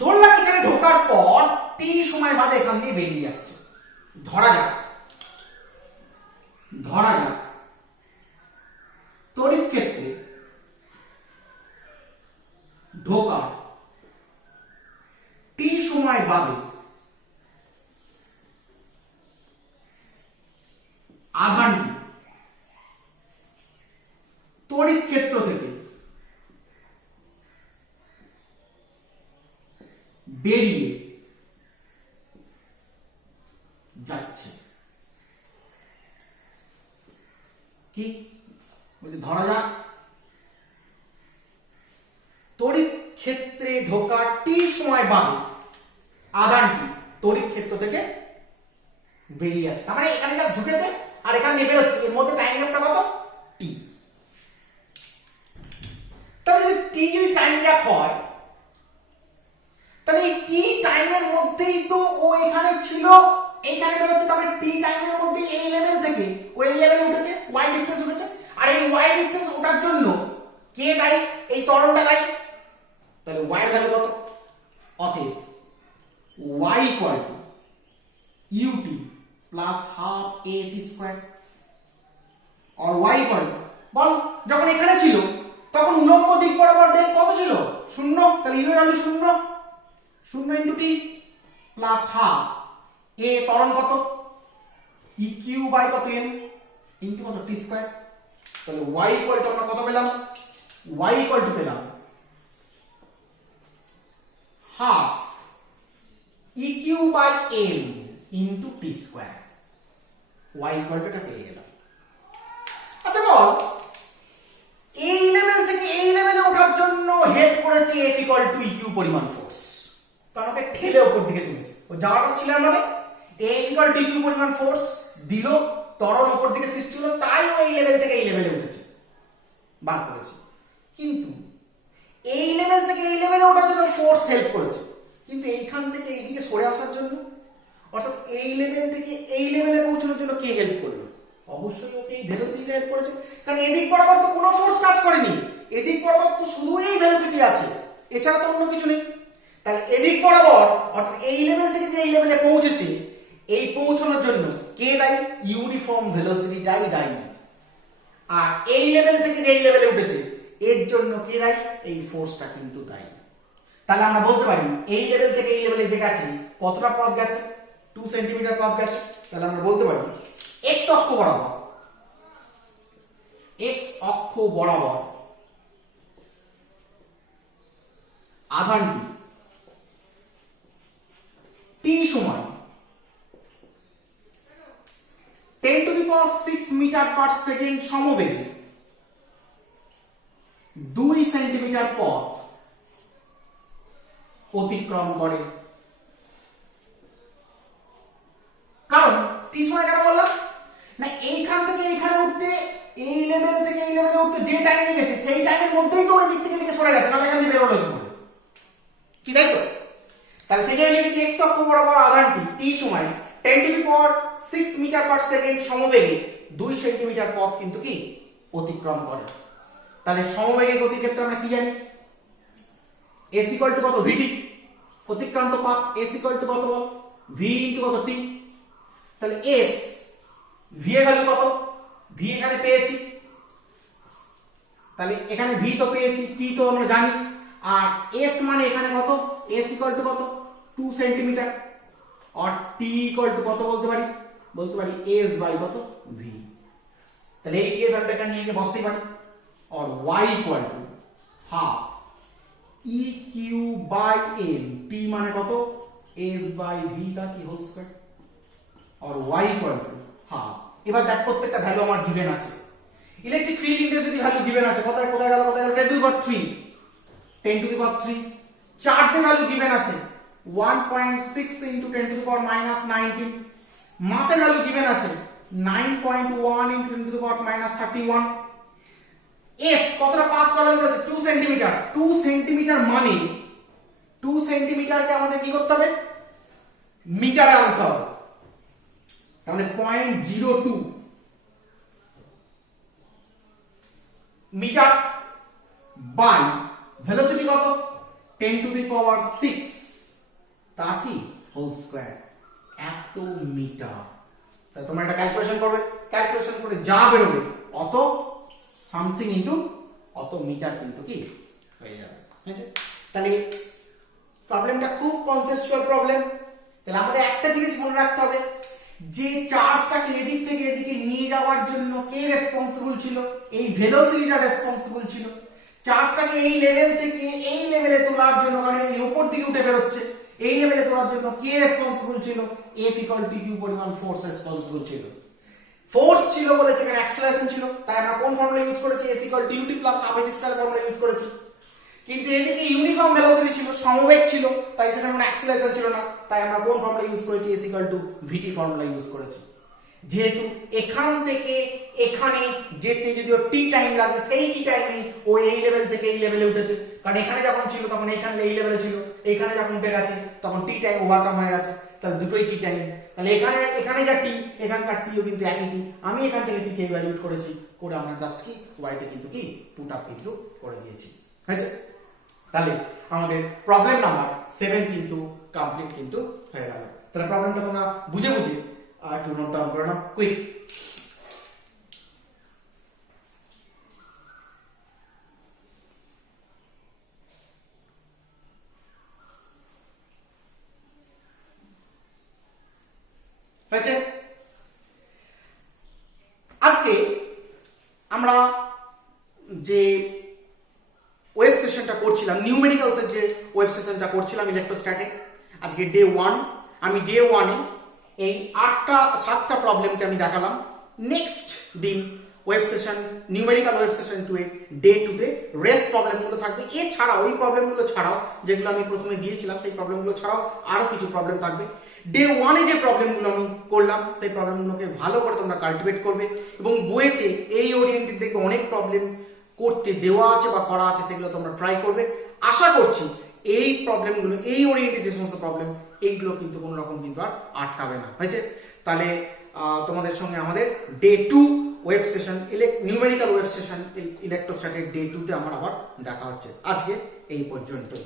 ধরলাম এখানে ঢোকার পর t সময় বাদে এখান দিয়ে বেরিয়ে যাচ্ছে। ধরা যাক তড়িৎ ক্ষেত্রে ঢোকার t সময় বাদে আধানটি তড়িৎ ক্ষেত্র থেকে বেরিয়ে যাচ্ছে। কি বলতে? ধরা যাক তড়িৎ ক্ষেত্রে ঢোকার টি সময় বাদে আধানটি তড়িৎ ক্ষেত্র থেকে বেরিয়ে যাচ্ছে। তার মানে এখানে জাস্ট ঢুকেছে আর এখানে নেমে হচ্ছে, এর মধ্যে টাইম গ্যাপটা কত? টি। তাহলে যদি টি যদি টাইম গ্যাপ হয় তাহলে এই টি টাইমের মধ্যেই তো ও এখানে ছিল, এইখানে বেরোচ্ছে, তারপরে টি টাইমের মধ্যে এই লেভেল থেকে ওই লেভেলে উঠেছে, ওয়াই ডিসটেন্স উঠেছে, আর এই ওয়াই ডিসটেন্স ওঠার জন্য কে দায়ী? এই ত্বরণটা দায়ী। তাহলে ওয়াই এর ভ্যালু কত? অতএব y equal to ut plus half at square or y equal to, বল যখন এখানে ছিল তখন উলম্ব দিক বরাবর বেগ কত ছিল? 0। তাহলে u এর value 0 into t plus half a ত্বরণ কত? eq by কত m into কত? t square। তাহলে y equal to আমরা কত পেলাম? y ইকুয়াল টু পেলাম half E Q by M into T square, y equal to এটা পেয়ে গেলাম। আচ্ছা বল এই লেভেল থেকে এই লেভেলে ওঠার জন্য হেল্প করেছে F equal to E Q পরিমাণ ফোর্স, কারণ ওকে ঠেলে উপর দিকে তুলেছে, ও যাওয়াটা ছিল মানে F equal to E Q পরিমাণ ফোর্স দিল, ত্বরণ উপর দিকে সৃষ্টি হলো, তাই ও এই লেভেল থেকে এই লেভেলে উঠেছে, বার করেছে। কিন্তু এই লেভেল থেকে এই লেভেলে ওঠার জন্য ফোর্স হেল্প করেছে, কিন্তু এইখান থেকে এইদিকে সরে আসার জন্য, অর্থাৎ এই লেভেল থেকে এই লেভেলে পৌঁছানোর জন্য কে হেল্প করলো? অবশ্যই ওকে এই ভেলোসিটি হেল্প করেছে, কারণ এদিক বরাবর তো কোনো ফোর্স কাজ করেনি, এদিক বরাবর তো শুধু এই ভেলোসিটি আছে, এছাড়া তো অন্য কিছু নেই। তাহলে এদিক বরাবর অর্থাৎ এই লেভেল থেকে যে এই লেভেলে পৌঁছেছে, এই পৌঁছানোর জন্য কে দায়ী? ইউনিফর্ম ভেলোসিটিটাই দায়ী। আর এই লেভেল থেকে যে এই লেভেলে উঠেছে, এর জন্য কে দায়ী? এই ফোর্সটা কিন্তু দায়ী। তাহলে আমরা বলতে পারি এই লেভেল থেকে এই লেভেলে যে গেছে কতটা পথ গেছে? 2 সেন্টিমিটার পথ গেছে। তাহলে আমরা বলতে পারি x অক্ষ বরাবর, x অক্ষ বরাবর আধানটি t সময় 10⁶ মিটার পার সেকেন্ড সমবেগে 2 সেন্টিমিটার পথ অতিক্রম করে। কারণ টি সময় কেন বললাম না, এইখান থেকে এইখানে উঠতে, এই লেভেল থেকে এই লেভেলে উঠতে যে টাইম লেগেছে সেই টাইমের মধ্যেই তো ওই দিক থেকে দিকে সরে গেছে, তাহলে এখান থেকে বেরোলো কি করে? ঠিক তাই তো? তাহলে সেখানে লিখেছি x অক্ষ বরাবর আধানটি টি সময় 10⁶ মিটার পার সেকেন্ড সমবেগে 2 সেন্টিমিটার পথ কিন্তু কি অতিক্রম করে। তাহলে সমবেগে গতির ক্ষেত্রে আমরা কি জানি? s ইকুয়াল টু কত? vt, অতিক্রান্ত পথ s ইকুয়াল টু কত বল? v ইনটু কত? t। তাহলে s v এর ভ্যালু কত? v এখানে পেয়েছি, তাহলে এখানে v তো পেয়েছি, t তো আমরা জানি, আর s মানে এখানে কত? s ইকুয়াল টু কত? 2 সেন্টিমিটার। আর t ইকুয়াল টু কত বলতে পারি? বলতে পারি s বাই কত? v। তাহলে এই এর ভ্যালুটা এখানে নিয়ে গিয়ে বসতেই পারি। और y equal to half E Q by m, t মানে কত? s বাই v का की होल स्क्वायर, और y ইকুয়াল টু হাফ। এবার দেখ প্রত্যেকটা ভ্যালু আমার গিভেন আছে। Electric field intensity value given আছে, কোথায় কোথায় গেল 10⁻3 চার্জের ভ্যালু গিভেন আছে 1.6 ইনটু 10⁻−19, মাসের ভ্যালু গিভেন আছে 9.1 ইনটু 10⁻−31, s কতটা পাথ ট্রাভেল করেছে? 2 সেন্টিমিটার। 2 সেন্টিমিটার মানে 2 সেন্টিমিটারকে আমাদের কি করতে হবে? মিটারে আনতে হবে। তাহলে 0.02 মিটার বাই ভেলোসিটি কত? 10⁶ তা কি হোল স্কয়ার, এত মিটার। তাহলে তোমরা এটা ক্যালকুলেশন করবে, ক্যালকুলেশন করে যা বেরোবে অত সামথিং ইনটু অত মিটার কিন্তু কি হয়ে যাবে। ঠিক আছে? তাহলে প্রবলেমটা খুব কনসেপচুয়াল প্রবলেম। তাহলে আমাদের একটা জিনিস মনে রাখতে হবে, যে চার্জটাকে এদিক থেকে এদিকে নিয়ে যাওয়ার জন্য কে রেসপন্সিবল ছিল? এই ভেলোসিটিটা রেসপন্সিবল ছিল। চার্জটাকে এই লেভেল থেকে এই লেভেলে তোলার জন্য, মানে এই উপর দিকে উঠে বেরোচ্ছে, এই লেভেলে তোলার জন্য কে রেসপন্সিবল ছিল? F ইকুয়াল টু কিউ পরিমাণ ফোর্স রেসপন্সিবল ছিল। ফোর্স ছিল বলে সেখানে অ্যাক্সেলারেশন ছিল, তাই আমরা কোন ফর্মুলা ইউজ করেছি? S equal to ut plus half এটি স্কয়ার ফর্মুলা ইউজ করেছি। কিন্তু এদিকে ইউনিফর্ম ভেলোসিটি ছিল, সমবেগ ছিল, তাই সেখানে কোনো অ্যাক্সেলারেশন ছিল না, তাই আমরা কোন ফর্মুলা ইউজ করেছি? S equal to vt formula use করেছি। যেহেতু এখান থেকে এখানে যেতে যদিও টি টাইম লাগে, সেই টি টাইমে ও এই লেভেল থেকে এই লেভেলে উঠেছে, কারণ এখানে যখন ছিল তখন এখানে এই লেভেলে ছিল, এখানে যখন উঠে গেছে তখন টি টাইম ওভারকাম হয়ে গেছে, তাহলে দুটোই টি টাইম। তাহলে এখানে এখানে যা টি, এখানকার টিও কিন্তু একই টি। আমি এখান থেকে টি কে ইভ্যালুয়েট করেছি, করে আমরা জাস্ট কি y তে কিন্তু কি পুট আপ কিন্তু করে দিয়েছি। হয়েছে? তাহলে আমাদের প্রবলেম নাম্বার 7 কিন্তু কমপ্লিট কিন্তু হয়ে গেল। তাহলে প্রবলেমটা তোমরা বুঝে বুঝে একটু নোট ডাউন করে নাও কুইক। হয়েছে? আজকে আমরা যে করছিলাম নিউমেরিক্যালসের যে ওয়েব সেশনটা করছিলাম ইলেকট্রোস্ট্যাটের, আজকে ডে 1। আমি ডে 1-এ এই 7টা প্রবলেমকে আমি দেখালাম। নেক্সট দিন web session numerical web session 2 এ ডে 2-তে রেস্ট প্রবলেমগুলো থাকবে। এছাড়াও ওই প্রবলেমগুলো ছাড়াও যেগুলো আমি প্রথমে দিয়েছিলাম সেই প্রবলেমগুলো ছাড়াও আরো কিছু প্রবলেম থাকবে। ডে 1-এ যে প্রবলেমগুলো আমি করলাম সেই প্রবলেমগুলোকে ভালো করে তোমরা কাল্টিভেট করবে এবং বইয়েতে এই ওরিয়েন্টেড দেখবে অনেক প্রবলেম করতে দেওয়া আছে বা করা আছে, সেগুলো তোমরা ট্রাই করবে। আশা করছি এই প্রবলেমগুলো, এই ওরিয়েন্টেড যে সমস্ত প্রবলেম, এইগুলো কিন্তু কোনো রকম কিন্তু আর আটকাবে না, হয়েছে? তাহলে তোমাদের সঙ্গে আমাদের day 2 web session numerical web session ইলেকট্রোস্ট্যাটের ডে 2-তে আমার আবার দেখা হচ্ছে। আজকে এই পর্যন্তই।